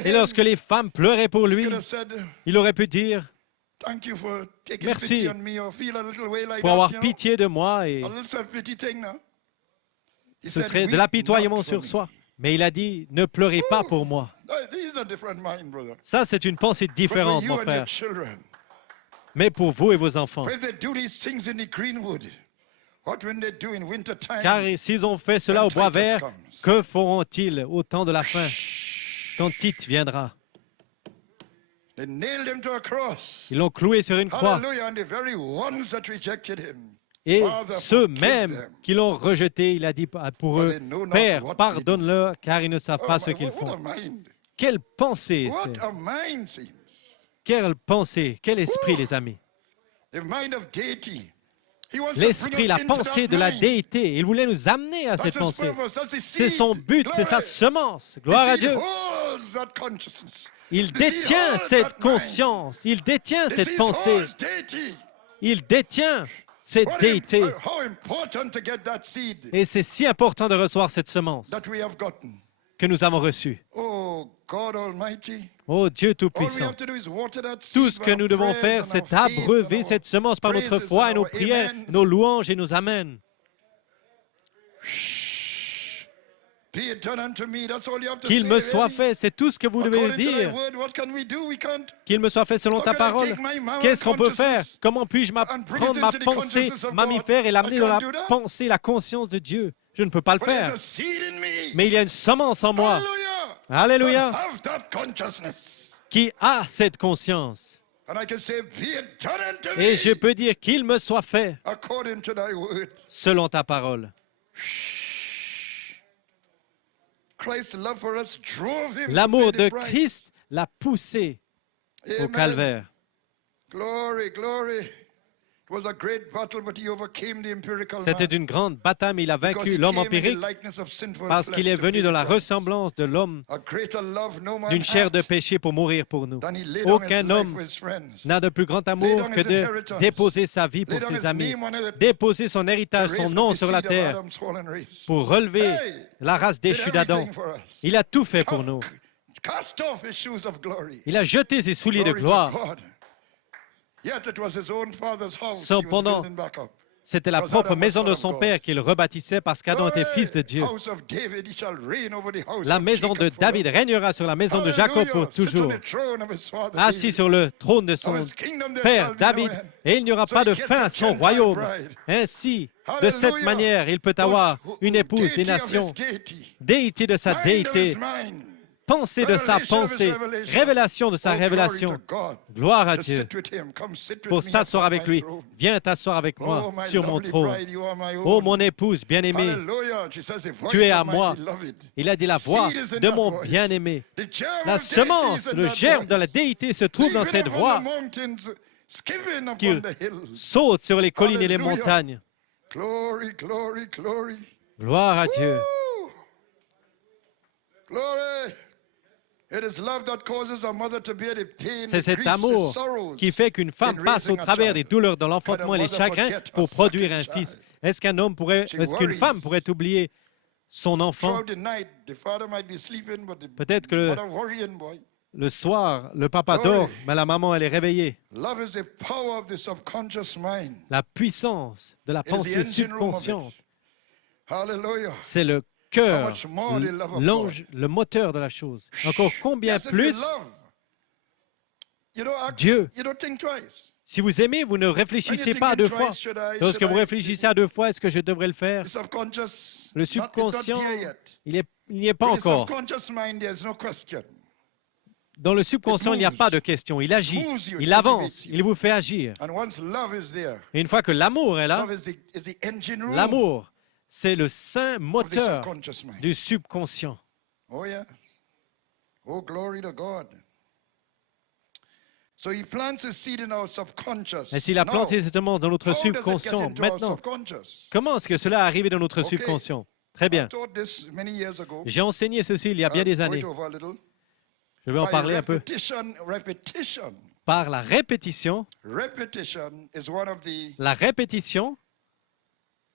Et lorsque les femmes pleuraient pour lui, il aurait pu dire « Merci pour avoir pitié de moi. » Et ce serait de l'apitoiement sur soi. Mais il a dit « Ne pleurez pas pour moi. » a different mind, brother. Ça, c'est une pensée But for différente, you mon and your frère. children, Mais pour vous et vos enfants. if they do these things in the greenwood, what will they do in winter time? Car s'ils ont fait cela au bois vert, que feront-ils au temps de la fin, quand Tite viendra? They nailed him to a cross. Ils l'ont cloué sur une croix. Hallelujah. And the very ones that rejected him, Et Father, ceux forgive même them. qui l'ont rejeté, il a dit pour eux, Père, pardonne-leur, car ils ne savent pas ce qu'ils What a font. mind. Quelle pensée, What c'est. a mind, saints. Quelle pensée, quel esprit, les amis. The mind of deity. He wants to L'esprit, bring us la into pensée that de la mind. déité. Il voulait nous amener à That's cette his pensée. purpose. That's the C'est seed. son but, c'est sa Glory. semence. The Gloire à seed Dieu. holds that consciousness. Il The seed détient holds cette that mind. conscience. Il détient The cette seed pensée. holds deity. Il détient cette déité. How important to get that seed Et c'est si important de recevoir cette semence that we have gotten. que nous avons reçue. Oh, God Almighty. Oh Dieu All we Tout-Puissant. have to do is water that seed Tout ce by que our nous devons prayers faire, and c'est our faith abreuver and our cette semence par notre praises foi et and nos our prières, amens. nos louanges et nos amens. Be it done unto me. That's all you have to Qu'il say, me soit really. fait, c'est tout ce que vous devez According to thy dire. word, what can we do? We can't. Qu'il me soit fait selon How ta can I parole. take my moral Qu'est-ce qu'on peut faire? consciousness Comment puis-je and bring it prendre ma into the pensée consciousness of mammifère et God? l'amener I dans la can't do that. pensée, la conscience de Dieu? Je ne peux pas le But there's faire. a seed in me. Mais il y a une semence en moi Hallelujah. Alléluia. That have that consciousness. Qui a cette conscience. And I can say, be it done unto me Et je peux dire qu'il me soit fait according to thy word. selon ta parole. Christ's love for us drove him L'amour to de pay the price. Christ l'a poussé au Amen. calvaire. Glory, glory. It was a great battle, but he overcame the empirical C'était man. une grande bataille, mais il a Because vaincu he l'homme came in the empirique likeness of sinful parce flesh qu'il est to venu pay dans the la price. ressemblance de l'homme A greater love no man d'une chair hath de péché pour mourir pour nous. than he laid down his Aucun life homme for his friends. n'a de plus grand amour que de déposer sa vie pour Laid down ses his amis, name on earth déposer son to héritage, raise son up nom the sur la seed of terre Adam's fallen race. pour relever Hey, la race did déchue d'Adam. everything for us. Il a tout fait pour nous. Cast off his shoes of glory. Il a jeté ses souliers de Glory to gloire. God. Yet it was his own father's house he was Cependant, building back up. C'était la Because propre Adam was maison son de of son God. père qu'il rebâtissait parce qu'Adam était fils de Dieu. House of David, he shall reign over the house La of maison de Jacob David forever. régnera sur la maison de Jacob pour Hallelujah. Sit on toujours, the throne of his father assis David. sur le trône de son His kingdom there père shall be David, no end. et il n'y aura So pas he de gets fin a à son Gentile royaume. bride. Ainsi, de cette Hallelujah. manière, il peut avoir Whose- une épouse des deity of his nations, deity. déité de sa Mind of déité, his mind. pensée de sa Revelation of his pensée, revelation. révélation de sa Oh, glory révélation. to God. Gloire à To Dieu. sit with him. Come sit with Pour me s'asseoir upon avec my lui. throne. Viens t'asseoir avec moi Oh, my sur mon lovely trône. bride, you are my Oh, own. mon épouse bien-aimée, Hallelujah. She says, the voice tu es à of my moi. beloved. Il a dit la voix Seed is in de that mon voice. bien-aimé. The germ La of deity semence, is in le that germe de la voice. déité se trouve dans Leaping cette upon voix the mountains, skipping qui upon the hills. saute sur les collines et les Hallelujah. montagnes. Glory, glory, glory. Gloire à Dieu. Woo! Glory. It is love that causes a mother to bear the pain, C'est the cet griefs, the amour sorrows. qui fait qu'une femme in passe au raising a travers child. des douleurs de l'enfantement et les Can a chagrins mother forget pour a produire second un fils. child? Est-ce qu'un homme pourrait, She est-ce qu'une worries. femme pourrait oublier son enfant? Throughout the night, the father might be sleeping, but the Peut-être que mother worrying, boy. le soir, le papa Glory. dort, mais la maman, elle est réveillée. Love is the power of the subconscious mind. La puissance de la It is the pensée engine room of it. subconsciente, Hallelujah. c'est le cœur, How much more the love of le moteur de la chose. Encore combien Yes, if you plus, love, you don't act, Dieu. you don't think twice. si vous aimez, vous ne When réfléchissez you're pas à deux thinking fois. twice, should Lorsque vous I? réfléchissez à deux fois, est-ce que je devrais le faire? The subconscious, Le it's not subconscient, there yet. il n'y est pas In the encore. subconscious mind, there's no question. Dans le subconscient, il n'y a pas de question. Il agit, il avance, il vous fait agir. And once love is there, Et une fois que l'amour est là, love is the engine room l'amour, c'est le saint of the moteur subconscious mind. du subconscient. Oh, yes. Oh, glory to God. So he plants a seed in our subconscious. Et s'il a Now, planté cette semence dans notre how does it get subconscient, into our maintenant, subconscious? comment est-ce que cela est arrivé dans notre Okay. subconscient? Très I bien. taught this many years ago. J'ai enseigné ceci il y a bien des Go années. it over a little. Je vais en By parler un peu. repetition. Par la répétition, Repetition is one of the la répétition,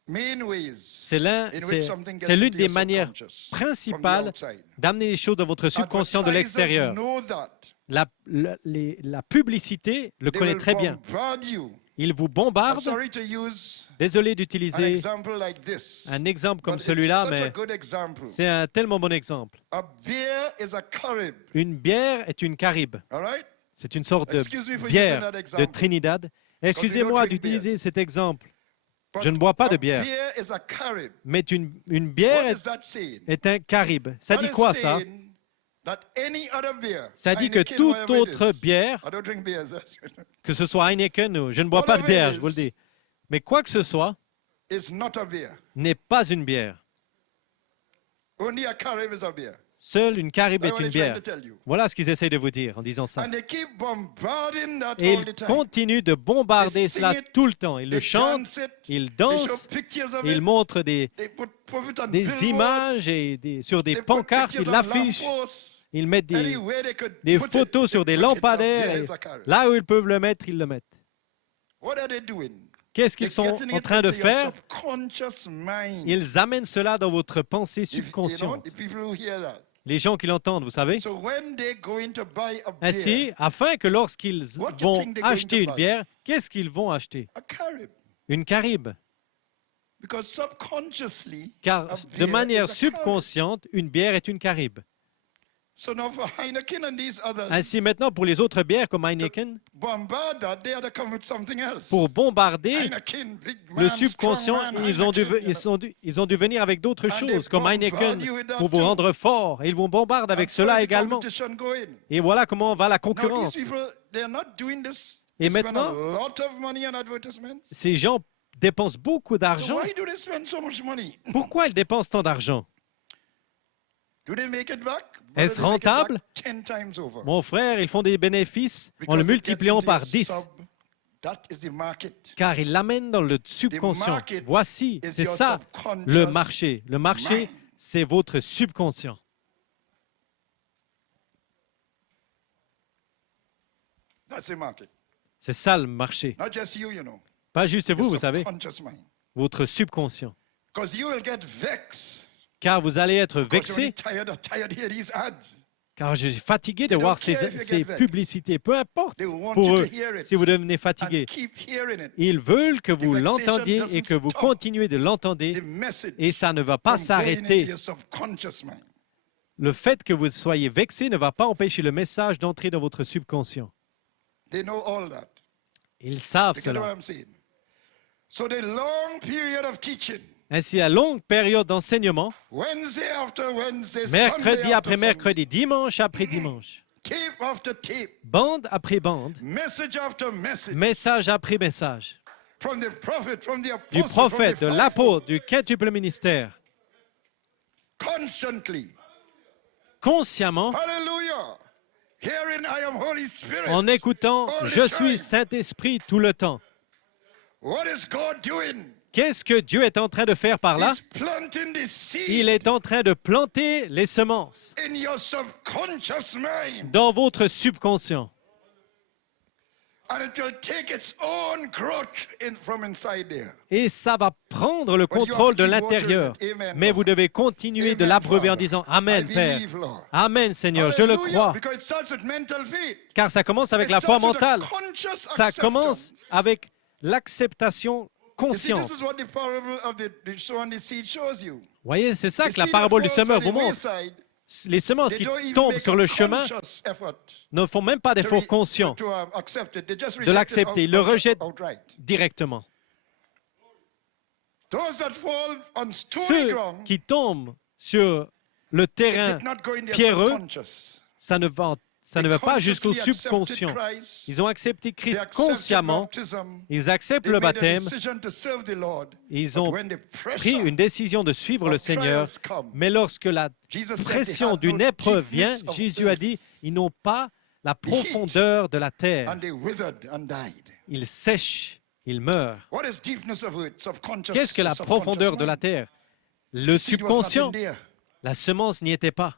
main ways c'est in which something gets l'une into des your manières subconscious principales from the outside. d'amener les choses dans votre subconscient de l'extérieur. Advertisers know that. La publicité le They connaît will très bien. bombard you Ils vous I'm bombardent. sorry to use Désolé an d'utiliser example like this, un exemple comme but it's celui-là, such a mais good example. c'est un tellement bon exemple. A beer is a Carib, Une bière est une Caribe. all right? C'est une sorte de Excuse me for using bière that de example. Trinidad. Excusez-moi drink d'utiliser cet exemple, But Je ne bois pas de a bière. beer is a Carib. mais une What bière is that saying? est un Caribe. Ça That dit is quoi, ça? saying that any other beer, Ça dit que Heineken, toute whatever it autre is, bière, I don't drink beers. que ce soit Heineken ou... Je ne bois pas de bière, je vous le dis. Mais quoi que ce soit, It's not a beer. n'est pas une bière. Only a Carib is a beer. Seule une Caribe That's est what une they're trying bière. to tell you. Voilà ce qu'ils essayent de vous dire en disant ça. And they keep bombarding that Et all the ils time. continuent de bombarder They sing cela it, tout le temps. Ils le They chantent, dance it, ils they show dansent, pictures of ils it, montrent des they put it on billboards, images et sur des they put pancartes, pictures ils on l'affichent. lampposts. Ils mettent Anywhere they could des put it, photos sur they des put it up. lampadaires. Here Et is a Carib. là où ils peuvent le mettre, ils le mettent. What are they doing? Qu'est-ce qu'ils They're sont getting en it train de into your faire? subconscious mind. Ils amènent cela dans votre pensée If- you know, subconsciente. the people who hear that. Les gens qui l'entendent, vous savez. So when they're going to buy a beer, Ainsi, afin que lorsqu'ils What do you vont think they're going acheter to une buy? bière, qu'est-ce qu'ils vont acheter? a Carib, Une Caribe. because subconsciously, Car a de beer manière is a Carib. subconsciente, une bière est une Caribe. So now for Heineken and these others, Ainsi, maintenant, pour les autres bières comme Heineken, bombard that, they had to come with something else. pour bombarder Heineken, big le man, subconscient, strong man, ils ont Heineken, dû, ils ont dû venir avec d'autres And they choses, comme bombard Heineken, you with that pour vous too. rendre fort. Et ils vous bombardent avec And so cela is the également. competition going. Et voilà comment va la Now concurrence. these people, they're not doing this. Et They spend maintenant, a lot of money on advertisements. Ces gens dépensent beaucoup So d'argent. why do they spend so much money? Pourquoi ils dépensent tant d'argent? Do they make it back? Est-ce Well, they make it back rentable? 10 times over. Mon frère, ils font des bénéfices en Because le it gets multipliant into par your 10, sub. That is the market. car ils l'amènent dans le subconscient. market Voici, is c'est your ça subconscious le marché. Le marché, mind. c'est votre subconscient. That's the market. C'est ça le marché. Not just you, you know. Pas juste vous, Your vous savez, subconscious mind. votre subconscient. Because you will get vexed. Car vous allez être Because you're vexé, tired to hear these ads. car je suis fatigué de They voir don't care if you ces get vexed. publicités. Peu importe They want pour you eux to hear it si vous devenez and fatigué. keep hearing it. Ils veulent que vous vexation l'entendiez et doesn't que vous stop. continuez de l'entendre The message et ça ne va pas from going into s'arrêter. your subconscious mind. Le fait que vous soyez vexé ne va pas empêcher le message d'entrer dans votre subconscient. They know all that. Ils savent You get what cela. I'm saying? So the long period of teaching, Ainsi, à longue période d'enseignement, Wednesday after Wednesday, mercredi Sunday après after mercredi, dimanche après dimanche, Sunday, tape after tape, bande après bande, message after message, message après message, from the prophet, from the du apostle, prophète, de from the l'apôtre, du quintuple ministère, fivefold, constantly. consciemment, Hallelujah. Hearing I am Holy Spirit. en écoutant all « the Je suis time. Saint-Esprit » tout le temps. What is God doing? Qu'est-ce que Dieu est en train de faire par là? He's planting the seed Il est en train de planter les semences in your subconscious mind. dans votre subconscient. And it will take its own growth from inside there. Et ça va prendre le But you have contrôle to de keep l'intérieur. watering it. Amen, Mais Lord. vous devez continuer de Amen, l'abreuver en Father. disant « I Amen, Père believe, Lord. ». Amen, Seigneur, je le Hallelujah, crois. because it starts with mental faith. Car ça commence avec It la foi starts with a mentale. conscious Ça commence acceptance. avec l'acceptation You see, consciente. this is what the parable of the sower and the seed shows you. Vous voyez, c'est ça The que la seed parabole that du falls semeur on the vous montre. wayside, Les semences they qui don't even tombent make sur a le chemin conscious effort ne font même pas to d'effort re- conscient to, accept it. They just de reject it l'accepter. Ils le rejettent outright. directement. Those that fall on stony Ceux ground, qui tombent sur le they terrain did not go in their pierreux, subconscious. ça ne va They pas jusqu'au consciously accepted subconscient. Christ. Ils ont accepté They Christ accepted consciemment, baptism. ils acceptent They le made a baptême, decision to serve the Lord. ils But ont when the pris pressure une décision de suivre le of Seigneur, trials come, mais lorsque la Jesus said they pression had d'une no épreuve vient, deepness of Jésus a earth, dit, ils n'ont pas la profondeur de la terre. and they withered and died. Ils sèchent, ils meurent. What is deepness of earth? Subconscious. Qu'est-ce que la subconscious profondeur de la mind. terre? Le The seed was not in subconscient, there. la semence n'y était pas.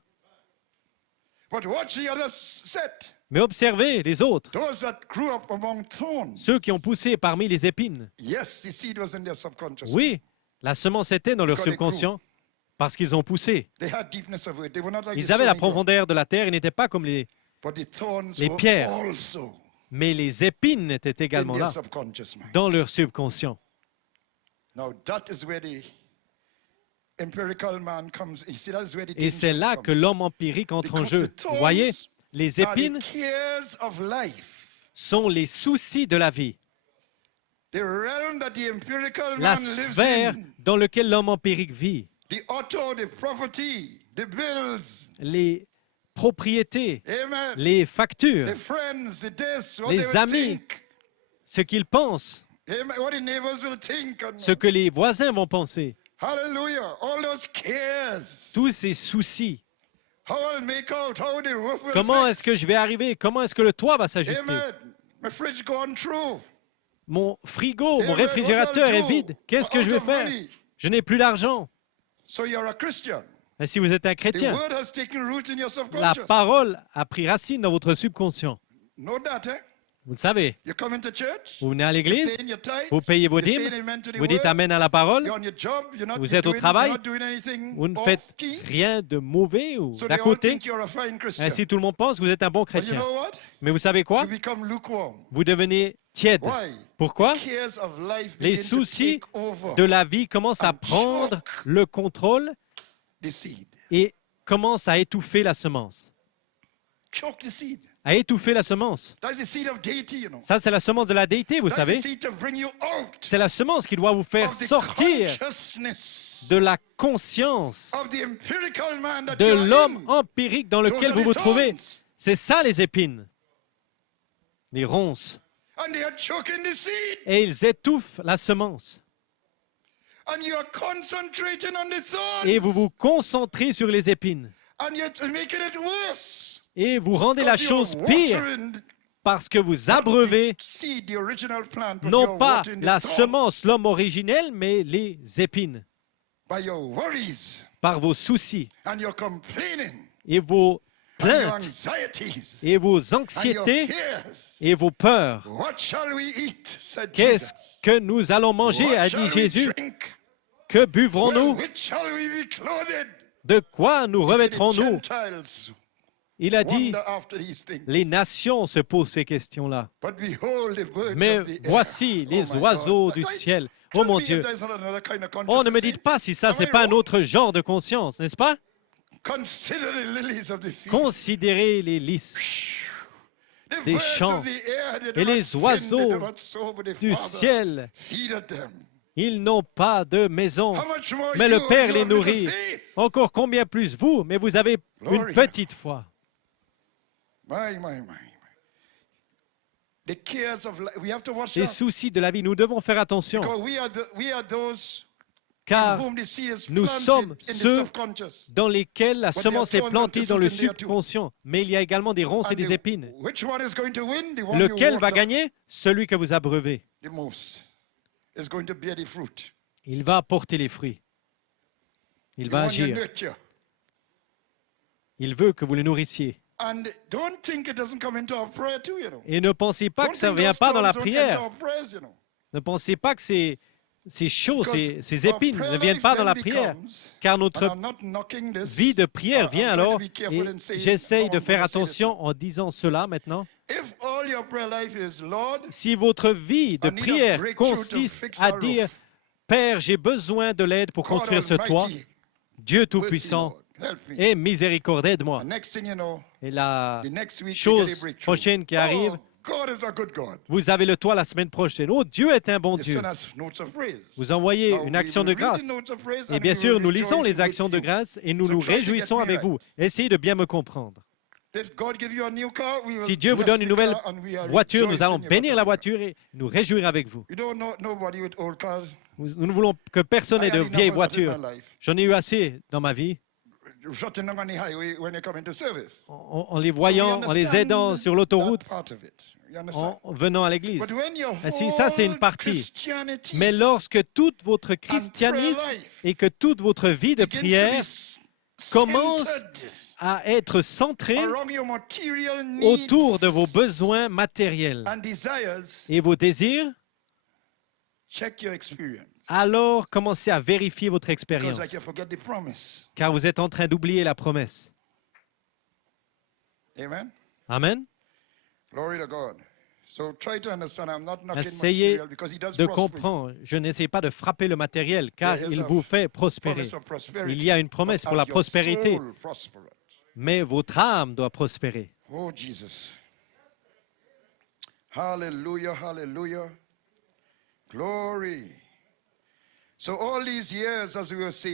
But watch the other set. Mais observez les autres, Those that grew up among thorns. ceux qui ont poussé parmi les épines. Yes, the seed was in their subconscious. Oui, la semence était dans leur Because they subconscient parce qu'ils ont poussé. They had deepness of earth. They were not like Ils the avaient la stony ground. profondeur de la terre, ils n'étaient pas comme les But the thorns les were pierres. also Mais les épines étaient in également their là, subconscious mind. dans leur subconscient. Now that is where the empirical man comes. You see, that is where the Et c'est dangers là come. que l'homme empirique entre en Because jeu. the Vous voyez, thorns les are the épines cares of life. sont les soucis de la vie. The realm that the empirical La man lives sphère in. dans laquelle l'homme empirique vit. The auto, the property, the bills. Les propriétés, Amen. les factures, The friends, the this, what les they will amis. think. ce qu'ils pensent, Amen. What the neighbors will think. ce que les voisins vont penser. Hallelujah. All those cares. Tous ces soucis. How I'll make out, how the roof will Comment fix. est-ce que je vais arriver? Comment est-ce que le toit va s'ajuster? Amen. My fridge gone through. Mon frigo, mon Amen. réfrigérateur What I'll est do? vide. Qu'est-ce que Out je vais of faire? money. Je n'ai plus d'argent. So you're a Christian. Et si vous êtes un The chrétien, word has taken root in your la subconscious. parole a pris racine dans votre subconscient. Know that, eh? Vous le savez. You come into church, Vous venez à you l'église, pay in your tithes, vous payez vos you say dîmes, amen to the vous dites word, Amen à la parole, you're on your job, vous you're êtes au travail, not doing anything vous ne off faites key. rien de mauvais ou So d'à they all côté. think you're a fine Christian. Ainsi, tout le monde pense que vous êtes un bon But you chrétien. know what? Mais vous savez quoi? You become lukewarm. Vous devenez tiède. Why? Pourquoi? Cares of life Les begin to soucis take over de la vie commencent à and prendre choke le contrôle the seed. et commencent à étouffer la semence. Choke the seed. À étouffer la semence. That's the seed of deity, you know. Ça, c'est la semence de la déité, vous That's the savez. seed to bring you out C'est la semence qui doit vous faire of the sortir consciousness de la conscience of the empirical man that de you're l'homme in. empirique dans Those lequel are vous the vous trouvez. thorns. C'est ça les épines, les ronces. And they are choking the seed. Et ils étouffent la semence. And you are concentrating on the thorns. Et vous vous concentrez sur les épines. And you're making it worse. Et vous rendez la Because you're chose pire watering parce que vous abreuvez the seed, the original plant, but non you're pas watering the la thorn semence, l'homme originel, mais les épines by your worries par vos soucis and your complaining et vos and your plaintes anxieties et vos and your anxiétés fears. et vos peurs. What shall we eat? Said Qu'est-ce Jesus. que nous allons manger, What a shall dit we Jésus. drink? Que Well, buvrons-nous? which shall we be clothed? De quoi nous He said, the revêtrons-nous? Gentiles Il a dit, wonder after these things. les nations se posent ces questions-là. But behold the birds Mais of the air. voici Oh les my oiseaux God. du Like, ciel. tell Oh mon me if Dieu. there's another kind of Oh, ne me consciousness. dites pas si ça, Am c'est I pas un wrong? autre genre de conscience, n'est-ce pas? Consider the lilies of the field. Considérez les lys The des birds champs of the air, they do et not les spin, oiseaux they do not sow, but the du Father ciel. feedeth them. Ils n'ont pas de maison, How much more mais you, le Père you les have little nourrit. faith? Encore combien plus vous, mais vous avez une Glory. petite foi. My. The cares of life, we have to watch Les out. soucis de la vie, nous devons faire attention, Because we are those in car whom the seed is nous planted sommes in the ceux subconscious. dans lesquels la But semence there est are plantée thorns dans le and thistles in there too. subconscient. Mais il y a également des ronces et And des épines. which one is going to win? The one Lequel you va water gagner? Celui que vous abreuvez. the most is going to bear the fruit. Il va porter les fruits. Il The va one you agir. nurture. Il veut que vous le nourrissiez. And don't think it doesn't come into our prayer too, you know. Et ne pensez pas Don't que ça ne think vient those pas dans la thorns don't enter prière. our prayers, you know. Ne pensez pas que ces choses, ces Our épines prayer ne viennent life pas dans then la prière. becomes, Car and notre I'm not knocking this, vie de prière I'm vient trying to alors, be careful et in saying j'essaye how de I'm faire gonna say this. attention en disant cela maintenant. If all your prayer life is, Lord, Si votre vie de I need a prière breakthrough to consiste fix à our dire roof. « Père, j'ai besoin de l'aide pour God construire ce toit, Almighty, Dieu mercy, Tout-Puissant, Lord, help me. aie miséricorde, aide-moi. And next thing you know, » Et la the next week you get a chose breakthrough. prochaine qui arrive, Oh, God is a good God. vous avez le toit la semaine prochaine. Oh, Dieu est un bon You Dieu. send us notes of praise. Vous envoyez Now, une we action de will read grâce. the notes of praise Et and bien we sûr, will nous lisons rejoice les actions with de you. grâce et nous So nous try to get réjouissons me avec right. vous. Essayez de bien me comprendre. If God give you a new car, we will Si Dieu vous bless donne une the nouvelle car and we are voiture, nous rejoicing allons in your bénir la car. voiture et nous réjouir avec vous. You don't know nobody with old cars. Nous ne voulons que personne I n'ait de had enough vieilles of that in my voitures. life. J'en ai eu assez dans ma vie. Shutting down on the highway when they come into service. En les voyant, en les aidant sur l'autoroute, That part of it. You understand? en venant à l'église. But when your Ainsi, ça, c'est une whole partie. Christianity Mais lorsque toute votre and prayer christianisme life et que toute votre vie de begins to be prière commence centered à être centrée around your material needs autour de vos besoins matériels and desires, et vos désirs, check your experience. alors commencez à vérifier votre Because expérience, like you forget the promise. car vous êtes en train d'oublier la promesse. Amen. Amen. Glory to God. Essayez de comprendre. Je n'essaie pas de frapper le matériel, car il vous fait prospérer. Il y a une promesse pour la prospérité, mais votre âme doit prospérer. Oh, Jesus. Hallelujah, hallelujah. Glory.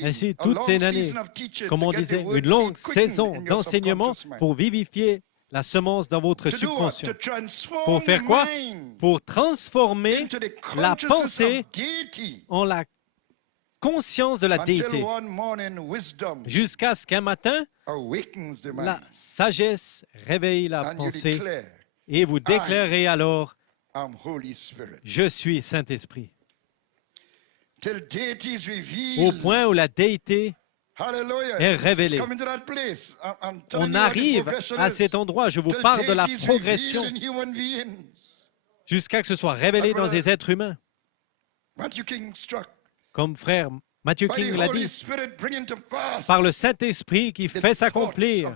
Ainsi, toutes ces années, comme on disait, une longue saison d'enseignement pour vivifier la semence dans votre subconscient. Pour faire quoi? Pour transformer la pensée en la conscience de la déité. Jusqu'à ce qu'un matin, la sagesse réveille la pensée et vous déclarez alors, je suis Saint-Esprit. Au point où la déité est révélée. On arrive à cet endroit, je vous parle de la progression, jusqu'à ce que ce soit révélé dans les êtres humains. Comme frère Matthew King l'a dit, par le Saint-Esprit qui fait s'accomplir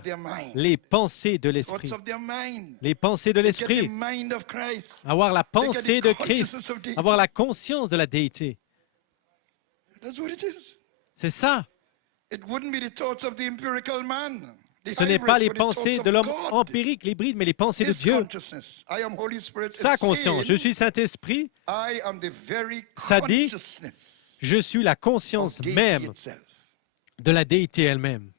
les pensées de l'Esprit. Les pensées de l'Esprit. Avoir la pensée de Christ, avoir la conscience de la déité. C'est ça. Ce n'est pas les pensées de l'homme empirique, l'hybride, mais les pensées de Dieu. Sa conscience, je suis Saint-Esprit, ça dit, je suis la conscience même de la déité elle-même.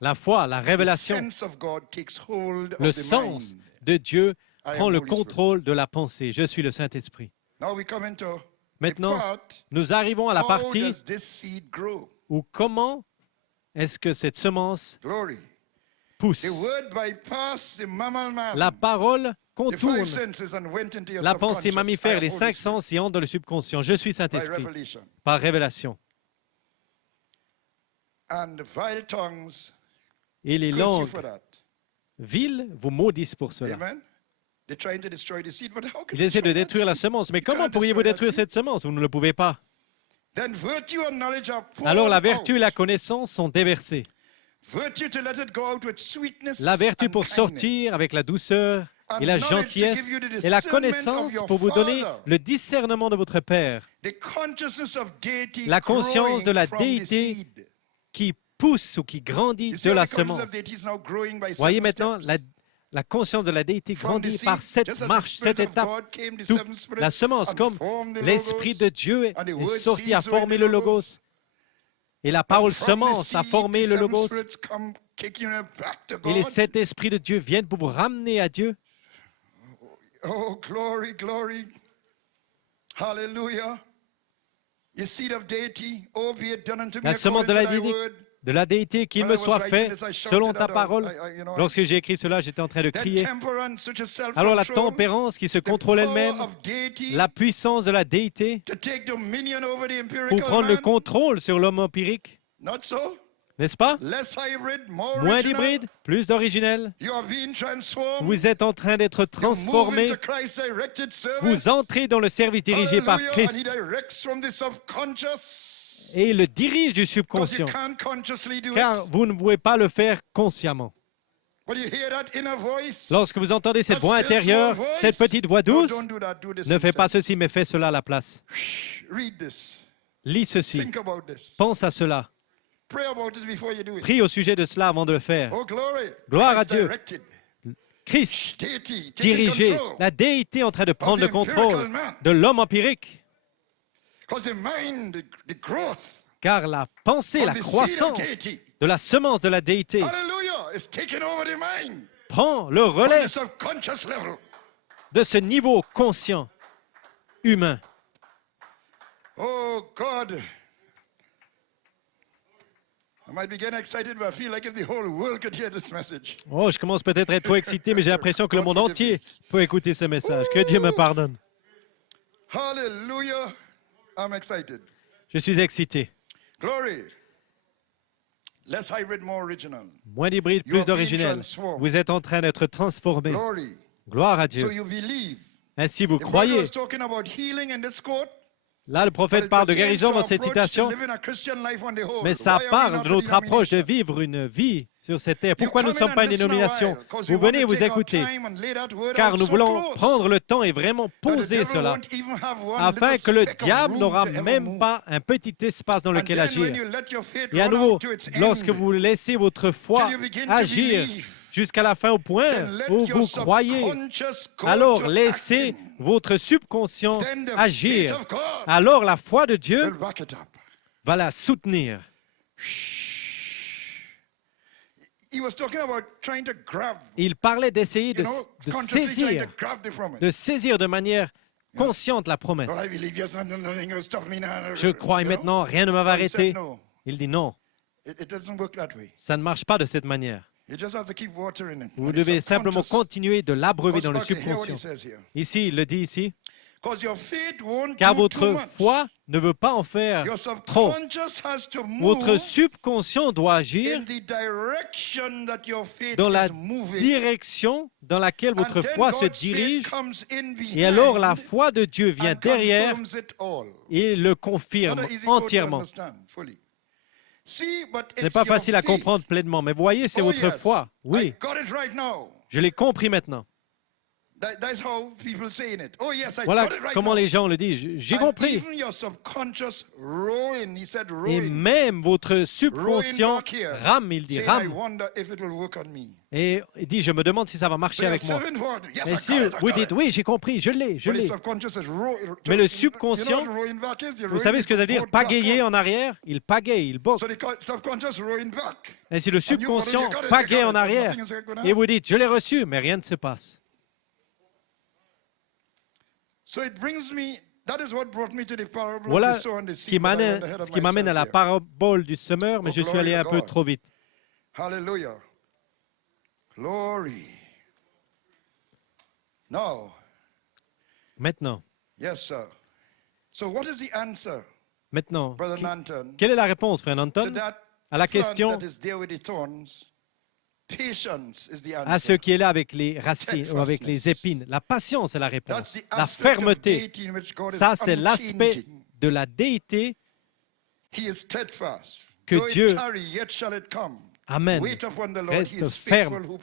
La foi, la révélation, le sens de Dieu prend le contrôle de la pensée. Je suis le Saint-Esprit. Maintenant, nous arrivons à la partie où comment est-ce que cette semence pousse. La parole contourne la pensée mammifère, les 5 sens y entrent dans le subconscient. Je suis Saint-Esprit, par révélation. Et les langues viles vous maudissent pour cela. Ils essaient de détruire la semence. Mais comment pourriez-vous détruire cette semence? Vous ne le pouvez pas. Alors la vertu et la connaissance sont déversées. La vertu pour sortir avec la douceur et la gentillesse et la connaissance pour vous donner le discernement de votre Père. La conscience de la déité qui pousse ou qui grandit de la semence. Voyez maintenant, la conscience de la déité grandit par cette marche, cette étape. La semence, comme l'Esprit de Dieu est sorti à former le Logos. Et la parole semence a formé le Logos. Et les 7 esprits de Dieu viennent pour vous ramener à Dieu. Oh, glory, glory. Hallelujah. La semence de la déité, qu'il me soit fait selon ta parole. Lorsque j'ai écrit cela, j'étais en train de crier. Alors la tempérance qui se contrôle elle-même, la puissance de la déité pour prendre le contrôle sur l'homme empirique, n'est-ce pas? Moins d'hybride, plus d'originel. Vous êtes en train d'être transformé. Vous entrez dans le service dirigé par Christ. Et il le dirige du subconscient, car vous ne pouvez pas le faire consciemment. Lorsque vous entendez cette voix intérieure, cette petite voix douce, ne fais pas ceci, mais fais cela à la place. Lis ceci. Pense à cela. Prie au sujet de cela avant de le faire. Gloire à Dieu. Christ, dirigé, la déité en train de prendre le contrôle de l'homme empirique. Car la pensée, la croissance de la semence de la déité prend le relais de ce niveau conscient humain. Oh, God. Oh, je commence peut-être à être trop excité, mais j'ai l'impression que le monde entier peut écouter ce message. Que Dieu me pardonne. Hallelujah. I'm excited. Je suis excité. Glory. Less hybrid, more original. Moins d'hybride, plus d'originel. Vous êtes en train d'être transformé. Glory. Gloire à Dieu. So you believe. Ainsi, vous croyez. Là, le prophète parle de guérison dans cette citation, mais ça parle de notre approche de vivre une vie sur cette terre. Pourquoi nous ne sommes pas une dénomination? Vous venez et vous écoutez, car nous voulons prendre le temps et vraiment poser cela, afin que le diable n'aura même pas un petit espace dans lequel agir. Et à nouveau, lorsque vous laissez votre foi agir jusqu'à la fin au point où vous croyez, alors laissez votre subconscient agir. Alors la foi de Dieu va la soutenir. Il parlait d'essayer de saisir de manière consciente la promesse. Je crois et maintenant, rien ne m'avait arrêté. Il dit non, ça ne marche pas de cette manière. Vous devez simplement continuer de l'abreuver dans le subconscient. Ici, il le dit ici, car votre foi ne veut pas en faire trop. Votre subconscient doit agir dans la direction dans laquelle votre foi se dirige, et alors la foi de Dieu vient derrière et le confirme entièrement. Ce n'est pas facile à comprendre pleinement, mais voyez, c'est votre foi. Oui, je l'ai compris maintenant. Voilà comment les gens le disent. J'ai compris. Et même votre subconscient rame, il dit rame. Et il dit, je me demande si ça va marcher avec moi. Et si vous dites, oui, j'ai compris, je l'ai. Mais le subconscient, vous savez ce que ça veut dire, pagayer en arrière? Il pagaye, il boxe. Et si le subconscient pagaye en arrière, et vous dites, je l'ai reçu, mais rien ne se passe. Voilà ce qui m'amène à la parabole du semeur, mais je suis allé un peu trop vite. Hallelujah. Glory. Now. Maintenant. Yes, sir. So what is the answer, Maintenant, Brother Nanton, quelle est la réponse, frère Nanton, à la question à ce qui est là avec les racines ou avec les épines? La patience est la réponse. La fermeté, ça c'est l'aspect de la déité que Dieu, amen, reste ferme.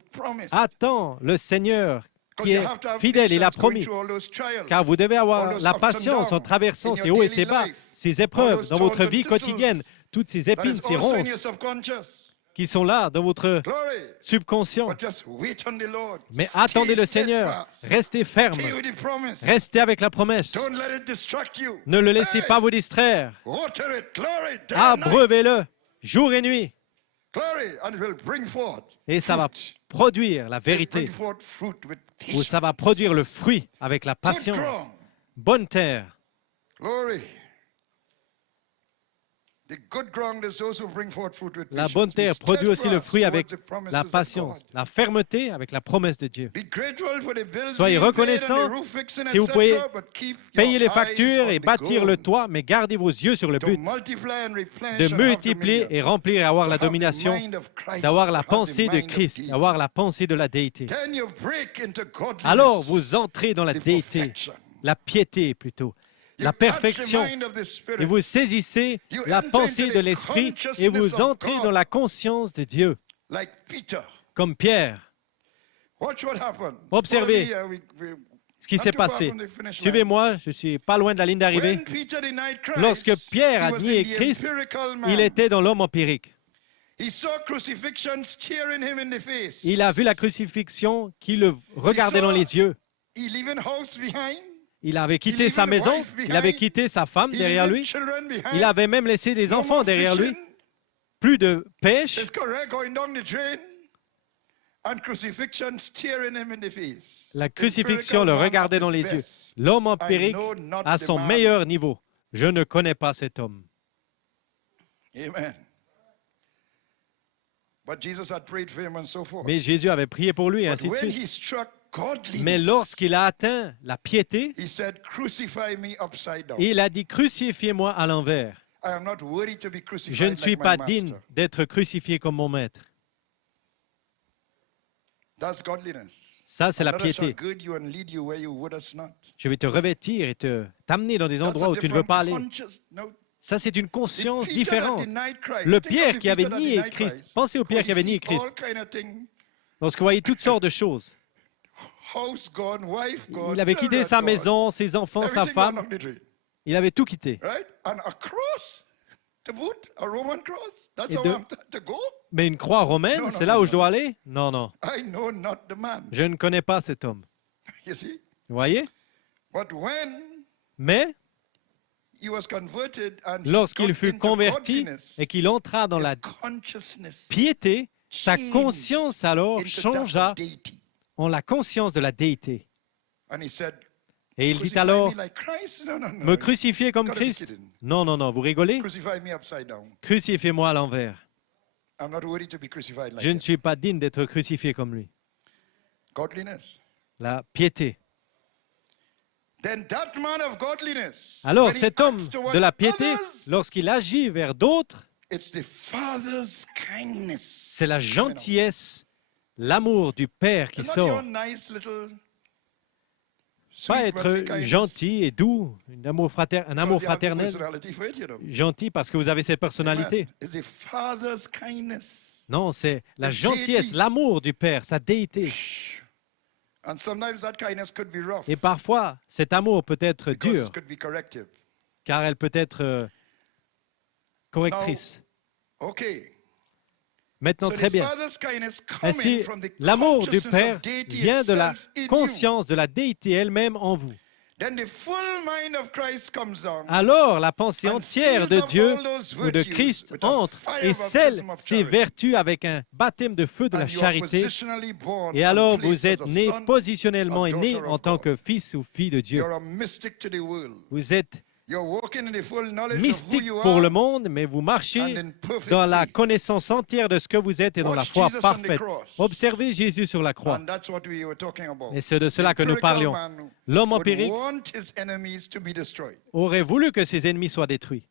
Attends le Seigneur qui est fidèle, il a promis. Car vous devez avoir la patience en traversant ces hauts et ces bas, ces épreuves dans votre vie quotidienne, toutes ces épines, ces ronces qui sont là dans votre subconscient. Mais attendez le Seigneur, restez ferme, restez avec la promesse. Ne le laissez pas vous distraire. Abreuvez-le jour et nuit. Et ça va produire la vérité, ou ça va produire le fruit avec la patience. Bonne terre. La bonne terre produit aussi le fruit avec la patience, la fermeté avec la promesse de Dieu. Soyez reconnaissants si vous pouvez payer les factures et bâtir le toit, mais gardez vos yeux sur le but de multiplier et remplir et avoir la domination, d'avoir la pensée de Christ, d'avoir la pensée de la déité. Alors vous entrez dans la déité, la piété plutôt. La perfection, et vous saisissez la pensée de l'Esprit et vous entrez dans la conscience de Dieu, comme Pierre. Observez ce qui s'est passé. Suivez-moi, je ne suis pas loin de la ligne d'arrivée. Lorsque Pierre a nié Christ, il était dans l'homme empirique. Il a vu la crucifixion qui le regardait dans les yeux. Il avait quitté sa maison, il avait quitté sa femme derrière lui, il avait même laissé des enfants derrière lui, plus de pêche. La crucifixion le regardait dans les yeux. L'homme empirique à son meilleur niveau. Je ne connais pas cet homme. Amen. Mais Jésus avait prié pour lui, et ainsi de suite. Mais lorsqu'il a atteint la piété, il a dit, crucifiez-moi à l'envers. Je ne suis pas digne d'être crucifié comme mon maître. Ça, c'est la piété. Je vais te revêtir et t'amener dans des endroits où tu ne veux pas aller. Ça, c'est une The conscience Peter that différente. denied Christ. Le Think of Pierre the qui avait Peter that nié denied Christ. Christ. Pensez au Pierre How qui he avait nié see Christ. all kind of things. Lorsqu'il voyait toutes sortes de choses. House gone, wife gone, Il avait quitté children sa gone, maison, ses enfants, sa everything gone femme. off the tree. Il avait tout quitté. Right? And a cross to boot, a Roman cross. That's Et how de- I'm to go. Mais une croix romaine, Non, c'est non, là non, où je non, dois non. aller? Non, non. I know not the man. Je ne connais pas cet homme. You see? Vous voyez? But when Mais he was converted and he lorsqu'il got fut into converti godliness, et qu'il entra dans la his consciousness piété, sa changed conscience alors into that changea of deity. en la conscience de la déité. And he said, Et il dit "Crucify alors, me like Christ? No, no, no. me crucifier comme Gotta be Christ? kidding. Non, non, non, vous rigolez? Crucify me upside down. Crucifiez-moi à l'envers. I'm not worthy to be crucified like Je ne him. suis pas digne d'être crucifié comme lui. Godliness. La piété. Then that man of godliness, Alors when he cet homme acts towards de la piété, others, lorsqu'il agit vers d'autres, it's the Father's kindness. c'est la gentillesse, l'amour du Père qui It's not sort. your nice little Pas sweet être brotherly kindness. gentil et doux, un amour Because you have the fraternel, personality for it, you know. gentil parce que vous avez cette personnalité. Amen. It's the Father's kindness. Non, c'est la His gentillesse, deity. l'amour du Père, sa déité. And sometimes that kindness could be rough Et parfois, cet amour peut être because dur, it could be corrective. car elle peut être correctrice. Okay. Maintenant, So très the bien. Father's kindness Ainsi, coming from the l'amour du consciousness Père of deity vient de la itself in you. conscience de la déité elle-même en vous. Then the full mind of Christ comes down. Alors, la pensée And entière seals de up Dieu all those ou de virtues Christ with a entre fire et scelle baptism of ses charity. vertus avec un baptême de feu de la And you are charité. positionally born Et and alors, placed vous êtes as a né son positionnellement or et né daughter en of tant God. que fils ou fille de Dieu. You're a mystic to the world. Vous êtes You're walking in the full knowledge of who mystique you pour are le monde, mais vous and marchez in perfect dans la faith. connaissance entière de ce que vous êtes et dans la Watch foi Jesus on the parfaite. cross. Observez Jésus sur la croix. And that's what we were talking about. Et c'est de cela The que nous empirical parlions. man L'homme would empirique want his enemies to be destroyed. aurait voulu que ses ennemis soient détruits.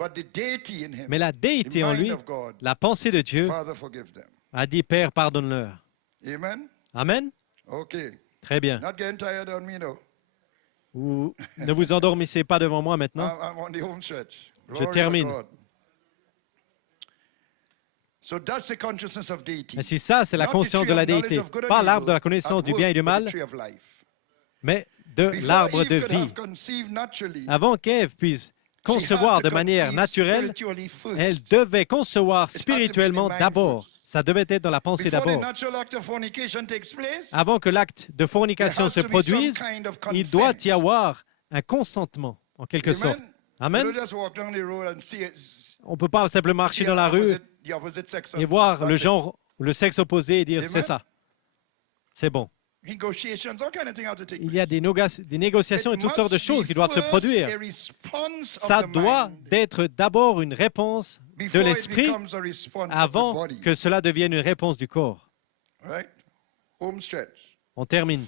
But the deity in him, Mais la the déité en mind lui, of God, la pensée de Dieu, Father, forgive them. a dit, Père, pardonne-leur. Amen? Amen? Okay. Très bien. Not getting tired on me, though. Vous ne vous endormissez pas devant moi maintenant. I'm on the home stretch. Je Glory to termine. God. So that's the consciousness of deity. Ainsi, ça, c'est la Not the conscience tree de la of knowledge déité. of good and Pas evil l'arbre de la at connaissance du work, bien et du but the mal, tree of life. mais de Before l'arbre Eve de could vie. have conceived naturally, Avant qu'Ève puisse she concevoir had to de manière conceive naturelle, spiritually first. elle devait concevoir It had to be in spirituellement the mind d'abord. first. Ça devait être dans la pensée Before the d'abord. natural act of fornication takes place, Avant que l'acte de there fornication has se to be some produise, kind of il doit consent. y avoir un consentement, en quelque sorte. Amen? Amen. You don't just walk down the road and see On ne peut pas simplement marcher dans la rue the opposite sex et and voir that's le it. genre, le sexe opposé et dire Amen. c'est ça. C'est bon. Negotiations, all kind of things have to take Il y a des négociations et It toutes sortes de must choses be qui doivent se first produire. a response of Ça the doit mind être d'abord une réponse de before it l'esprit becomes a response of the avant body. que cela devienne une réponse du corps. Right? Home stretch. On termine.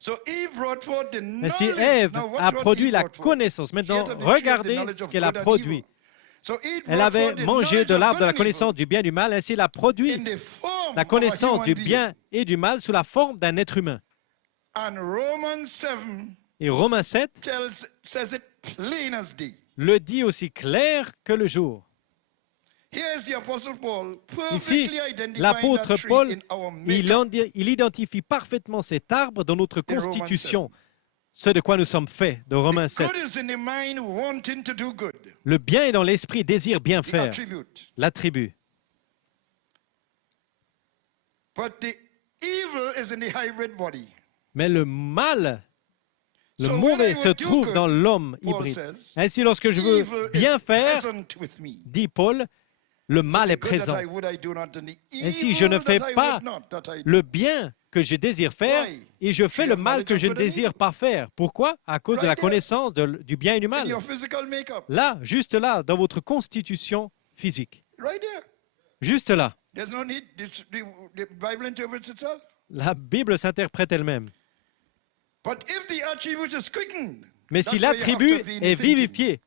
So Eve brought forth the Ainsi, knowledge. Ève Now, watch a what produit Eve la brought forth. connaissance. She Maintenant, ate of the tree of the regardez knowledge ce of qu'elle a good and produit. evil. So Eve Elle brought avait forth the mangé knowledge de of l'arbre de good la and connaissance evil du bien et du mal. Ainsi, elle a produit in the form la of a connaissance human du being. bien et du mal sous la forme d'un être humain. And Romans 7 Et Romains 7 says it plain as day. le dit aussi clair que le jour. Here's the Apostle Paul Ici, perfectly identifying l'apôtre that tree Paul, in our il, makeup. il identifie parfaitement cet arbre dans notre In Romans constitution, ce de quoi nous sommes faits, de Romains 7. Good is in the mind wanting to do good. Le bien est dans l'esprit, désire bien The faire, attribute. l'attribut. But the evil is in the hybrid body. Mais le mal, le So when mauvais I se would do trouve good, dans l'homme Paul hybride. says, Ainsi, lorsque je veux evil bien is faire, present with me. dit Paul, le mal The est good that présent. I would, I do not, and the Ainsi, evil je ne that fais I pas would not, that I do. le bien que je désire faire Why? et je fais You le have mal knowledge que of je ne good and désire evil. pas faire. Pourquoi? À cause de la Right there. connaissance du bien et du In mal. your physical makeup. Là, juste là, dans votre constitution physique. Right there. Juste là. There's no need. The Bible interprets itself. La Bible s'interprète elle-même. But if the attribute is quickened, Mais that's si where you have l'attribut to be in est the thinking. vivifié,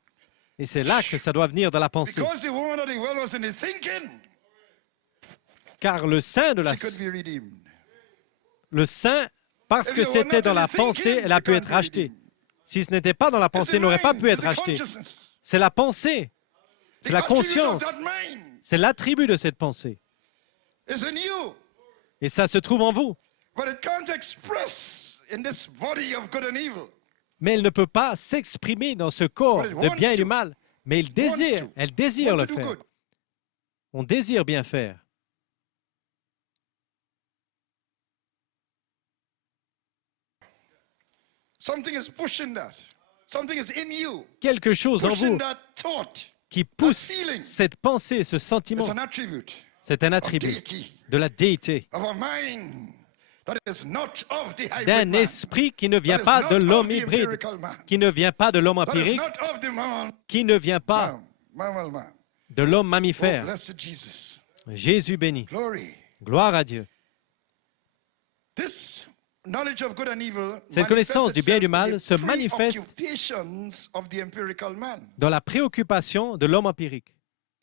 et c'est là que ça doit venir dans la pensée. Because the woman of the well was in the thinking, Car le saint de la... she could be redeemed. Le saint, parce If que you were c'était not dans in la the pensée, thinking, elle a you pu can't être be rachetée. redeemed. Si ce n'était pas dans la It's pensée, the elle n'aurait pas mind, pu it's être the rachetée. consciousness. C'est la pensée, c'est The la attribute of conscience, that mind c'est l'attribut de cette pensée. is in you. Et ça se trouve en vous. But it can't express in this body of good and evil. Mais elle ne peut pas s'exprimer dans ce corps de bien et du mal. Mais elle désire le faire. On désire bien faire. Something is pushing that. Something is in you. Quelque chose en Pushing vous that thought. qui pousse cette pensée, ce sentiment. It's an attribute C'est un of attribut deity, de la déité, of a mind that is not of the hybrid d'un man, esprit qui ne vient that is pas not de of l'homme the hybride, empirical man, qui ne vient pas de l'homme that is empirique, not of the man, qui ne vient pas man. de l'homme Oh, mammifère. blessed Jesus. Jésus béni. Glory. Gloire à Dieu. This knowledge of good and evil Cette connaissance du bien et du mal manifests se in the manifeste preoccupations of the empirical man. dans la préoccupation de l'homme empirique.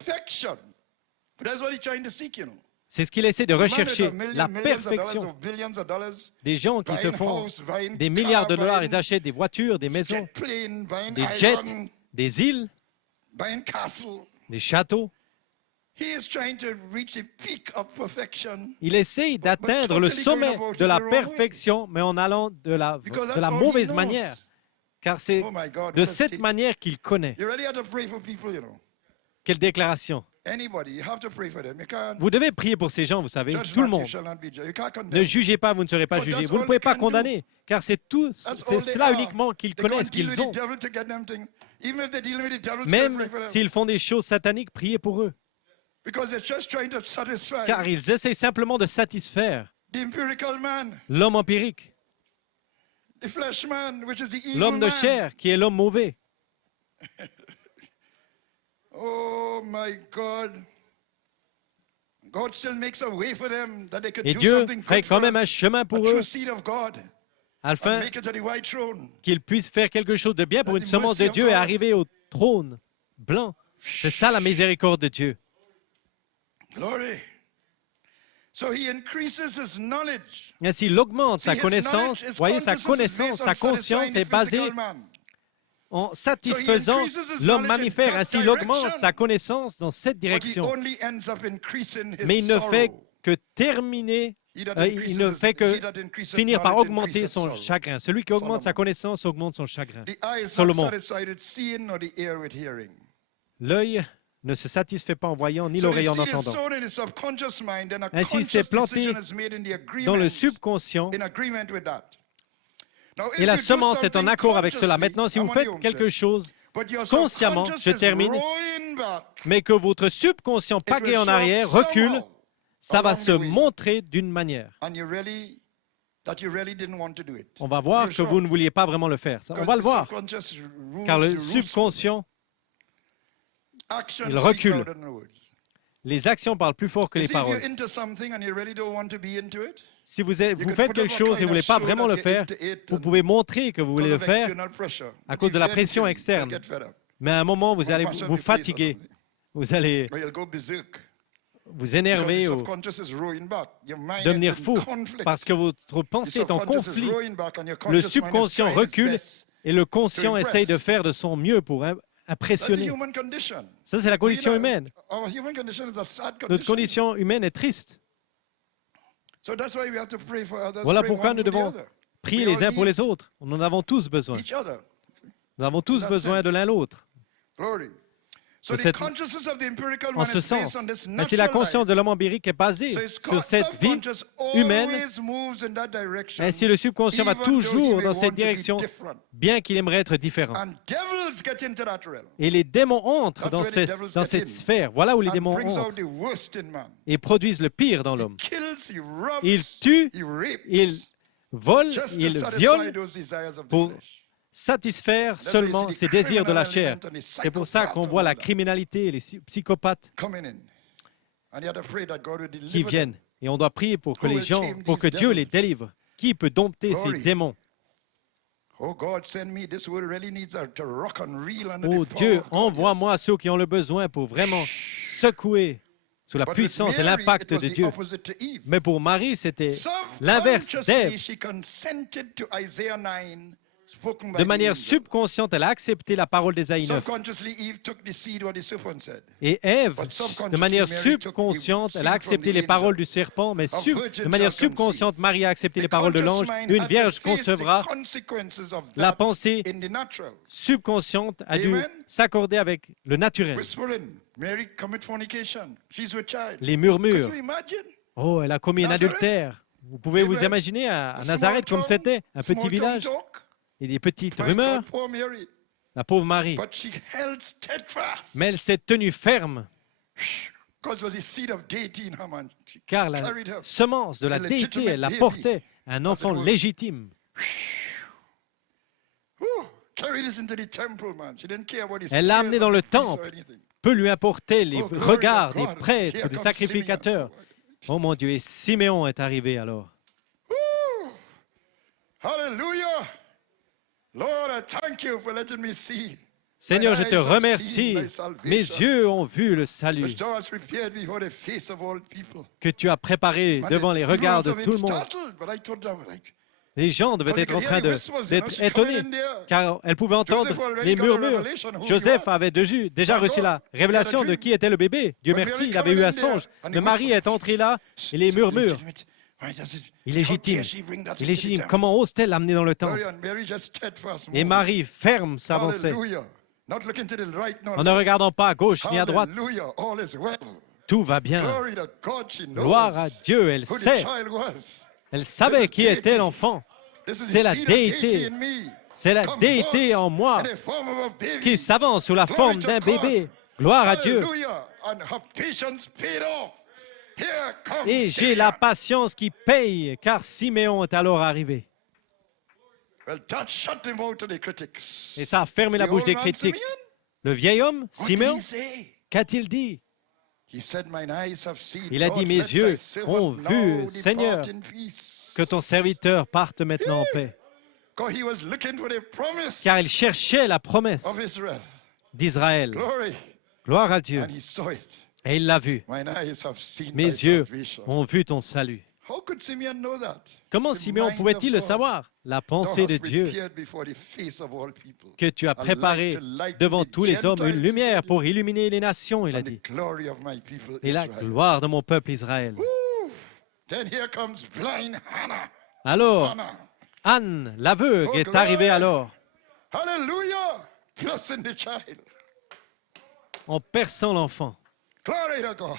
Perfection. That's what he's trying to seek, you know. C'est ce qu'il essaie de rechercher, la Millions of perfection. dollars, billions of dollars, Des gens qui se buying font house, buying des milliards de car, dollars, buying ils achètent des voitures, des maisons, jet plane, buying des jets, island, des îles, buying castle. des châteaux. He is trying to reach the peak of perfection. Il essaye d'atteindre le sommet de la perfection, mais en allant de la mauvaise manière, car c'est Oh my God. de because cette it- manière qu'il connaît. You really have to pray for people, you know. Quelle déclaration! Anybody, you have to pray for them. You can't Vous devez prier pour ces gens, vous savez, judge tout le not, you monde. shall not be judged. You can't Ne condemn. jugez pas, vous ne serez pas But jugés. that's Vous ne all pouvez they pas can condamner, car c'est tout, That's all c'est they cela are. uniquement qu'ils They go connaissent, and deal qu'ils with ont. the devil to get them thing. Even if they're dealing with the devil, still Même pray for them. s'ils font des choses sataniques, priez pour eux, Because they're just trying to satisfy car ils essaient simplement de satisfaire the empirical man, l'homme empirique, the flesh man, which is the evil l'homme de man. chair, qui est l'homme mauvais. Oh my God. God still makes a way for them that they could Et do Dieu something ferait good quand for même un us, chemin a pour true eux, seed of God, and afin make it to the white throne. qu'ils puissent faire quelque chose de bien pour That une the semence de mercy of Dieu et God- arriver au trône blanc. C'est ça la miséricorde de Dieu. Glory. So he increases his knowledge. Ainsi, il augmente sa See, his connaissance. knowledge, his Voyez, sa consciousness is connaissance, based sa on satisfying conscience the est basée physical man. en satisfaisant increases his l'homme knowledge in mammifère. that Ainsi, il augmente direction. sa connaissance dans cette But he direction. only ends up increasing his Mais il ne fait sorrow. que terminer, He that il increases ne his- fait que he that increases finir par knowledge augmenter increases son sorrow. chagrin. Celui qui augmente sa Solomon. connaissance augmente son chagrin. The eye is not Salomon. satisfied with seeing, nor the ear with hearing. L'œil ne se satisfait pas en voyant, ni So the l'oreille en seed is entendant. sown in the subconscious mind, and a Ainsi, c'est conscious planté decision is made in the Dans le agreement, subconscient, in agreement with that. Now, if et la you do semence est en something accord avec cela. consciously, Maintenant, si vous I'm on faites you, quelque sir, chose but your consciemment, subconscious je is termine, rolling back, mais que votre subconscient it pagué will en show arrière up recule, somehow ça va along se the way, montrer d'une manière. and you really didn't want to do it. On va voir You'll que show vous up. ne vouliez pas vraiment le faire. Ça, on Because va le the voir, subconscious rules car le Jerusalem. subconscient, Action il speaks recule. louder than words. les actions parlent plus fort que You les see, if paroles. you're into something and you really don't want to be into it, Si vous you faites could put quelque up a chose et kind vous ne voulez of pas show vraiment that le you're faire, into it vous and pouvez montrer que vous voulez le because of faire external pressure. à cause de la pression Eventually, externe. you'll get fed up. Mais à un moment, vous Or allez mash up vous the place or fatiguer, something. vous allez Or you'll go berserk. vous Because énerver the ou subconscious is rowing back. Your mind devenir is in fou conflict. parce que votre The pensée est en subconscious is conflit. rowing back and your Le conscious mind is subconscient trying its recule best. et le conscient impress. essaye de faire de son mieux pour That's the impressionner. human condition. Ça, c'est la condition humaine. Our human condition is a sad Notre condition. condition humaine est triste. So that's why we have to pray for others. Voilà pray pourquoi one nous for the devons other. prier We les all uns pour need les autres. Nous en avons tous besoin. each other. Nous avons tous that besoin de sense. l'un l'autre. Glory. So De the cette- consciousness of the empirical En man ce is based sens, on this ainsi la natural conscience life. de l'homme empirique est basée So his sur cette vie subconscious humaine. always moves in that direction, Ainsi, le subconscient va even though he toujours may dans want cette to be direction, different. bien qu'il aimerait être différent. And devils get into that realm Et les démons entrent That's dans, where the devils dans get cette in. sphère. Voilà où les and démons brings out entrent the worst in man. et produisent le pire dans He l'homme. kills, he robs, Ils tuent, he rapes, ils volent, just to ils satisfy violent those desires of the pour flesh. satisfaire That's why you seulement see the ces désirs de la criminal chair. element and the C'est pour ça qu'on psychopath voit and la all that criminalité et les psychopathes coming in. And you have to pray that God will qui deliver them. viennent. Et on doit prier pour que Who les will gens, tame pour que these Dieu les devils? délivre. Qui peut dompter ces Glory. démons? Oh God, send me. This world really needs to rock and reel under Oh the power Dieu, of God, envoie-moi ceux qui ont le besoin pour vraiment secouer sous la But with puissance et Mary, l'impact it was de the Dieu. opposite to Eve. Mais pour Marie, c'était l'inverse Subconsciously, d'Ève. she consented to Isaiah 9 spoken by De the manière angel. subconsciente, elle a accepté la parole d'Ésaïe 9. Subconsciously, Eve took the seed what the serpent said. Et Ève, But subconsciously, de manière Mary took the subconsciente, elle a seed accepté from the les paroles angel. du serpent, mais A virgin de manière shall subconsciente, conceive. Marie a accepté The les paroles de conscious l'ange. mind Une had to vierge face the concevra. consequences of La that pensée in the natural. subconsciente a dû Amen. s'accorder avec le naturel. Whispering, Mary commit fornication. She's with child. Les Could murmures. you imagine? Oh, elle a commis un Nazareth. adultère. Vous pouvez vous Amen. imaginer à A Nazareth small comme town, c'était, un petit small village, town talk. et des petites My rumeurs. God, poor Mary. La pauvre Marie. But she held steadfast. Mais elle s'est tenue ferme, Because it was the seed of deity in her man. She car la carried her. semence de la a legitimate déité, elle la baby, portait, un as enfant it were. légitime. Carried us into the temple, man. She didn't care about his Elle l'a tears amené dans of le the priests or temple. anything. Peu lui importer les Oh, glory to regards des God. prêtres, Here des comes sacrificateurs. Oh mon Dieu, et Siméon est arrivé alors. Woo! Hallelujah. Lord, I thank you for letting me see. Seigneur, je My te eyes have remercie. seen thy salvation, Mes yeux ont vu le salut which thou hast prepared before the face of all people. que tu as préparé Man, devant the les people regards de must have tout le been monde. startled, but I told them, like, Les gens devaient Because être you en could train hear the whispers, d'être she coming étonnés, in there. car elles pouvaient entendre Joseph already les got a murmures. revelation who you Joseph are. avait déjà My reçu God, la he had a révélation de dream. qui était le bébé. Dieu But merci, Mary il avait eu coming un in there, songe. and Mais the Marie whispers. est entrée là, et les It's murmures. illegitimate. Why does it- Illégitime. How dare she bring that into the Illégitime. temple? Comment ose-t-elle l'amener dans le temple? Glory, and Mary just steadfast Et moving. Marie, ferme, s'avançait, Hallelujah. Not looking to the right nor en ne left. regardant pas à gauche ni à droite. Hallelujah. All is well. Tout va bien. Glory to God, she knows Gloire à Dieu, elle who the sait. child was. Elle savait is qui était deity. l'enfant. This is C'est the la seed of deity déité. in me. C'est la Come déité forth en moi in the form of a baby. qui s'avance sous la Glory forme to d'un God. bébé. Gloire à Dieu. Hallelujah. And her patience paid off. Here comes Et j'ai Simeon. la patience qui paye, car Siméon est alors arrivé. Well, that shut him out of the critics. Et ça a fermé la The bouche old des man critiques. Simeon? Le vieil homme, What did Siméon, he say? qu'a-t-il dit? He said, "Mine eyes have seen." Il a dit, Lord, mes let thy yeux servant ont now vu, depart Seigneur, in peace. que ton serviteur parte maintenant en paix. 'Cause he was looking for the promise Car il cherchait la promesse of Israel. d'Israël. Glory. Gloire à Dieu. And he saw it. Et il l'a vu. Mine eyes have seen Mes thy yeux salvation. ont vu ton salut. How could Simeon know that? Comment The Siméon mind pouvait-il of le God. savoir? La Thou pensée hast de Dieu prepared before the face of all people que tu as a préparée light to lighten devant the tous les hommes, une Gentiles, lumière he said, pour illuminer les nations, il a and dit. the glory of my people Et la Israel. gloire de mon peuple Israël. Woo! Then here comes blind Hannah. Alors, Hannah. Anne, l'aveugle, Oh, est arrivée glory. alors, Hallelujah. Blessing the child. en perçant l'enfant, Glory to God.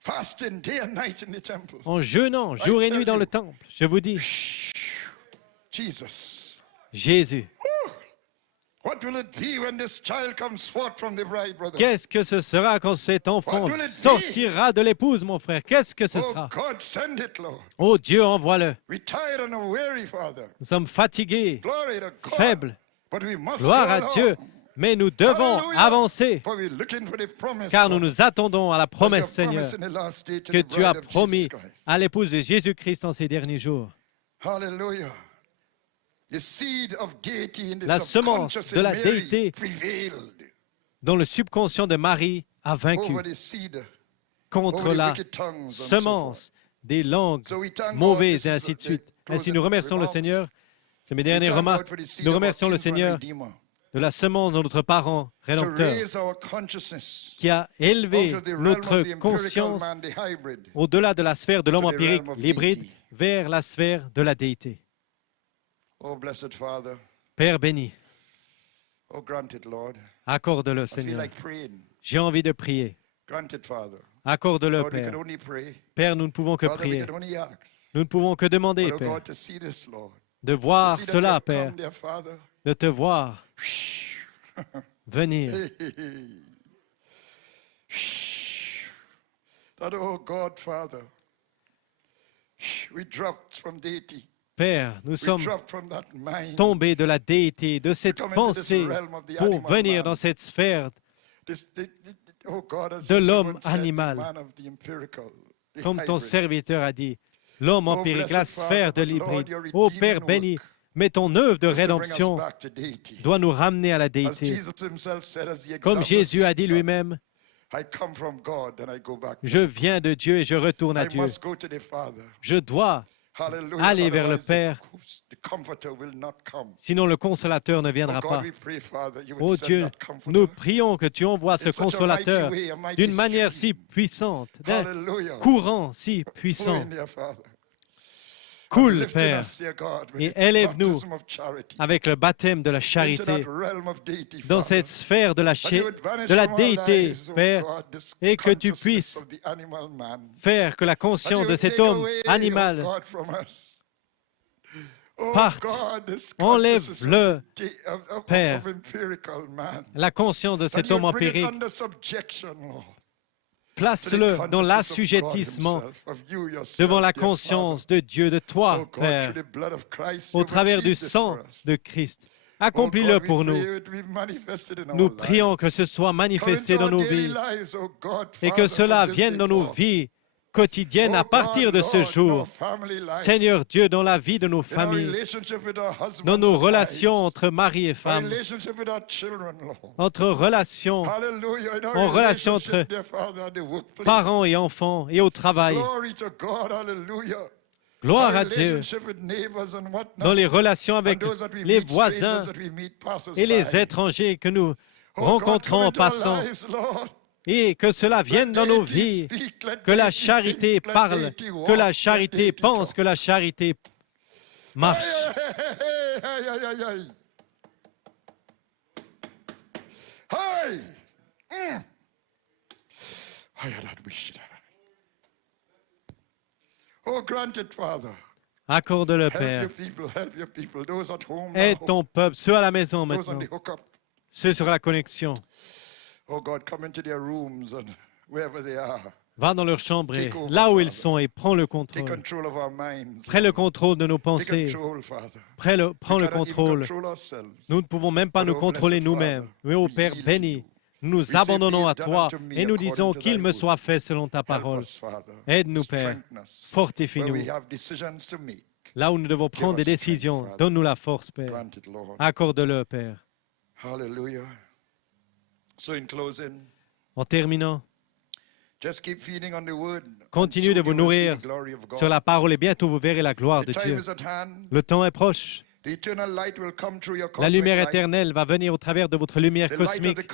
Fasting day and night in the temple. en jeûnant jour et tell nuit dans you. le temple. Je vous dis, Jesus. Jésus, What will it be when this child comes forth from the bride, brother? qu'est-ce que ce sera quand cet enfant What will it be? sortira de l'épouse, mon frère? Qu'est-ce que ce Oh sera? God, send it, Lord. Oh Dieu, envoie-le. We're tired and weary, Father. Nous sommes fatigués, Glory to God. faibles. But we must Gloire go à along. Dieu. Mais nous devons Hallelujah. avancer, For we're looking for the promise, car nous Lord. nous attendons à la As you promesse, have Seigneur, promised in the last day to que the tu as bride of promis Jesus Christ. à l'épouse de Jésus-Christ en ces derniers jours. Hallelujah. The seed of deity in the La semence subconscious de la in Mary déité prevailed dont le subconscient de Marie a vaincu over the seed, contre over the la wicked tongues and so semence des langues So we thank God, mauvaises this et is ainsi de the suite. closing Ainsi, nous remercions le remarks. Seigneur. C'est mes We dernières thank God remarques. for the seed Nous of our remercions le kinsman Seigneur Redeemer, de la semence de notre parent to rédempteur raise our consciousness qui a élevé out of the realm of notre the empirical conscience man, the hybrid, au-delà de la sphère de l'homme to the empirique, realm of l'hybride, deity. vers la sphère de la déité. Oh, blessed Father. Père béni, Oh, grant it, Lord. accorde-le, I feel Seigneur. like praying. J'ai envie de prier. Grant it, Father. Accorde-le, Lord, we Père. can only pray. Père, nous ne pouvons que Father, we prier. can only ask. Nous ne pouvons que demander, But, oh Père, God, to see this, Lord. de To voir see that you cela, have Père, come, dear Father. de te voir venir. That, oh God, Father, we dropped from deity. Père, nous We sommes dropped from that mind. tombés de la déité, de cette come into this pensée realm of the pour animal venir man. dans cette sphère Oh God, as de your l'homme servant said, the animal. man of the empirical, the Comme ton hybrid. serviteur a dit, l'homme Oh, empirique, la blessed sphère de Father, but l'hybride. Lord, your Ô Père redeeming béni, work mais ton œuvre de is to bring us rédemption back to deity. doit nous ramener à la As déité. Jesus himself said, as the Comme example Jésus a said, dit son, lui-même, I come from God and I go back. je viens de Dieu et je retourne à I Dieu. must go to the Father. Je dois Hallelujah. aller vers le Otherwise, Père, the Sinon, le consolateur ne viendra pas. Oh Dieu, nous prions que tu envoies ce consolateur d'une manière si puissante, d'un courant si puissant. Coule, Père, et élève-nous avec le baptême de la charité dans cette sphère de la déité, Père, et que tu puisses faire que la conscience de cet homme animal parte. Enlève-le, Père, la conscience de cet homme empirique. Place-le dans l'assujettissement devant la conscience de Dieu, de toi, Père, au travers du sang de Christ. Accomplis-le pour nous. Nous prions que ce soit manifesté dans nos vies et que cela vienne dans nos vies quotidiennes à partir de ce jour. Seigneur Dieu, dans la vie de nos familles, dans nos relations entre mari et femme, entre relations, en relation entre parents et enfants et au travail. Gloire à Dieu. Dans les relations avec les voisins et les étrangers que nous rencontrons en passant. Et que cela vienne dans nos vies, que la charité parle, que la charité pense, que la charité marche. Accorde-le, Père. Aide ton peuple, ceux à la maison maintenant, ceux sur la connexion. Va dans leur chambre et là où ils sont et prends le contrôle. Prends le contrôle de nos pensées. Prends le contrôle. Nous ne pouvons même pas nous contrôler nous-mêmes. Mais ô Père béni, nous nous abandonnons à toi et nous disons qu'il me soit fait selon ta parole. Aide-nous, Père. Fortifie-nous. Là où nous devons prendre des décisions, donne-nous la force, Père. Accorde-le, Père. En terminant, continuez de vous nourrir sur la parole et bientôt vous verrez la gloire de Dieu. Le temps est proche. La lumière éternelle va venir au travers de votre lumière cosmique,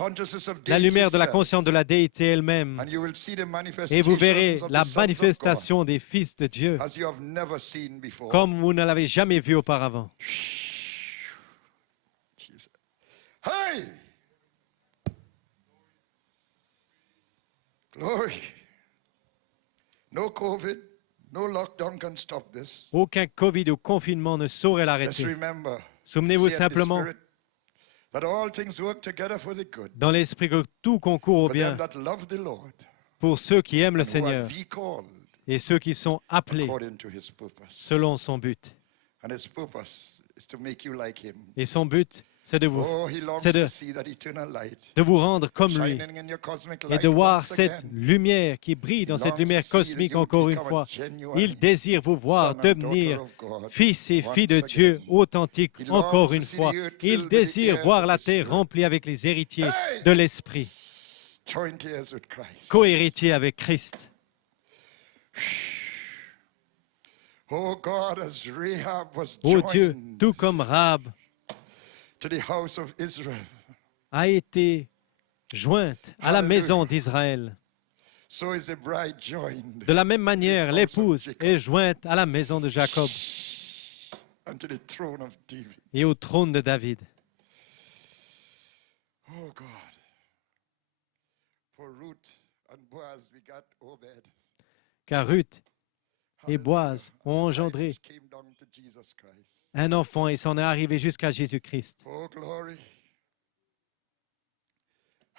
la lumière de la conscience de la déité elle-même. Et vous verrez la manifestation des fils de Dieu comme vous ne l'avez jamais vu auparavant. Hey! Glory. No COVID, no lockdown can stop this. Aucun COVID ou confinement ne saurait l'arrêter. Souvenez-vous simplement, dans l'esprit, que tout concourt au bien pour ceux qui aiment le Seigneur et ceux qui sont appelés selon son but. Et son but, c'est de vous rendre comme lui et de voir cette lumière qui brille dans cette lumière cosmique encore une fois. Il désire vous voir devenir fils et filles de Dieu authentiques encore une fois. Il désire voir la terre remplie avec les héritiers de l'Esprit, co-héritiers avec Christ. Oh Dieu, tout comme Rahab a été jointe à la maison d'Israël, de la même manière, l'épouse est jointe à la maison de Jacob et au trône de David. Car Ruth et Boaz ont engendré un enfant et s'en est arrivé jusqu'à Jésus-Christ. Oh, glory.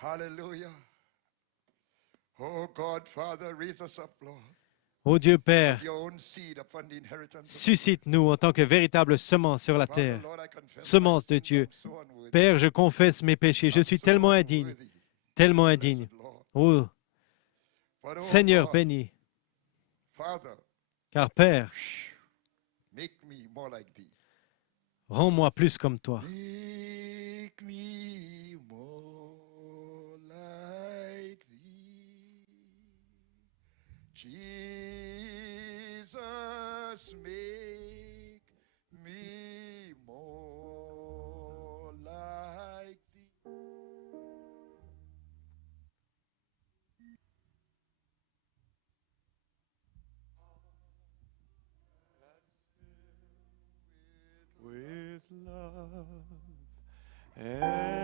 Hallelujah. Oh, God, Father, raise us up, Lord. Ô Dieu Père, suscite-nous en tant que véritable semence sur la terre, semence de Dieu. Père, je confesse mes péchés, je suis tellement indigne, tellement indigne. Oh, Seigneur béni, car Père, rends-moi plus comme toi. Make me more like thee. Jesus, make me and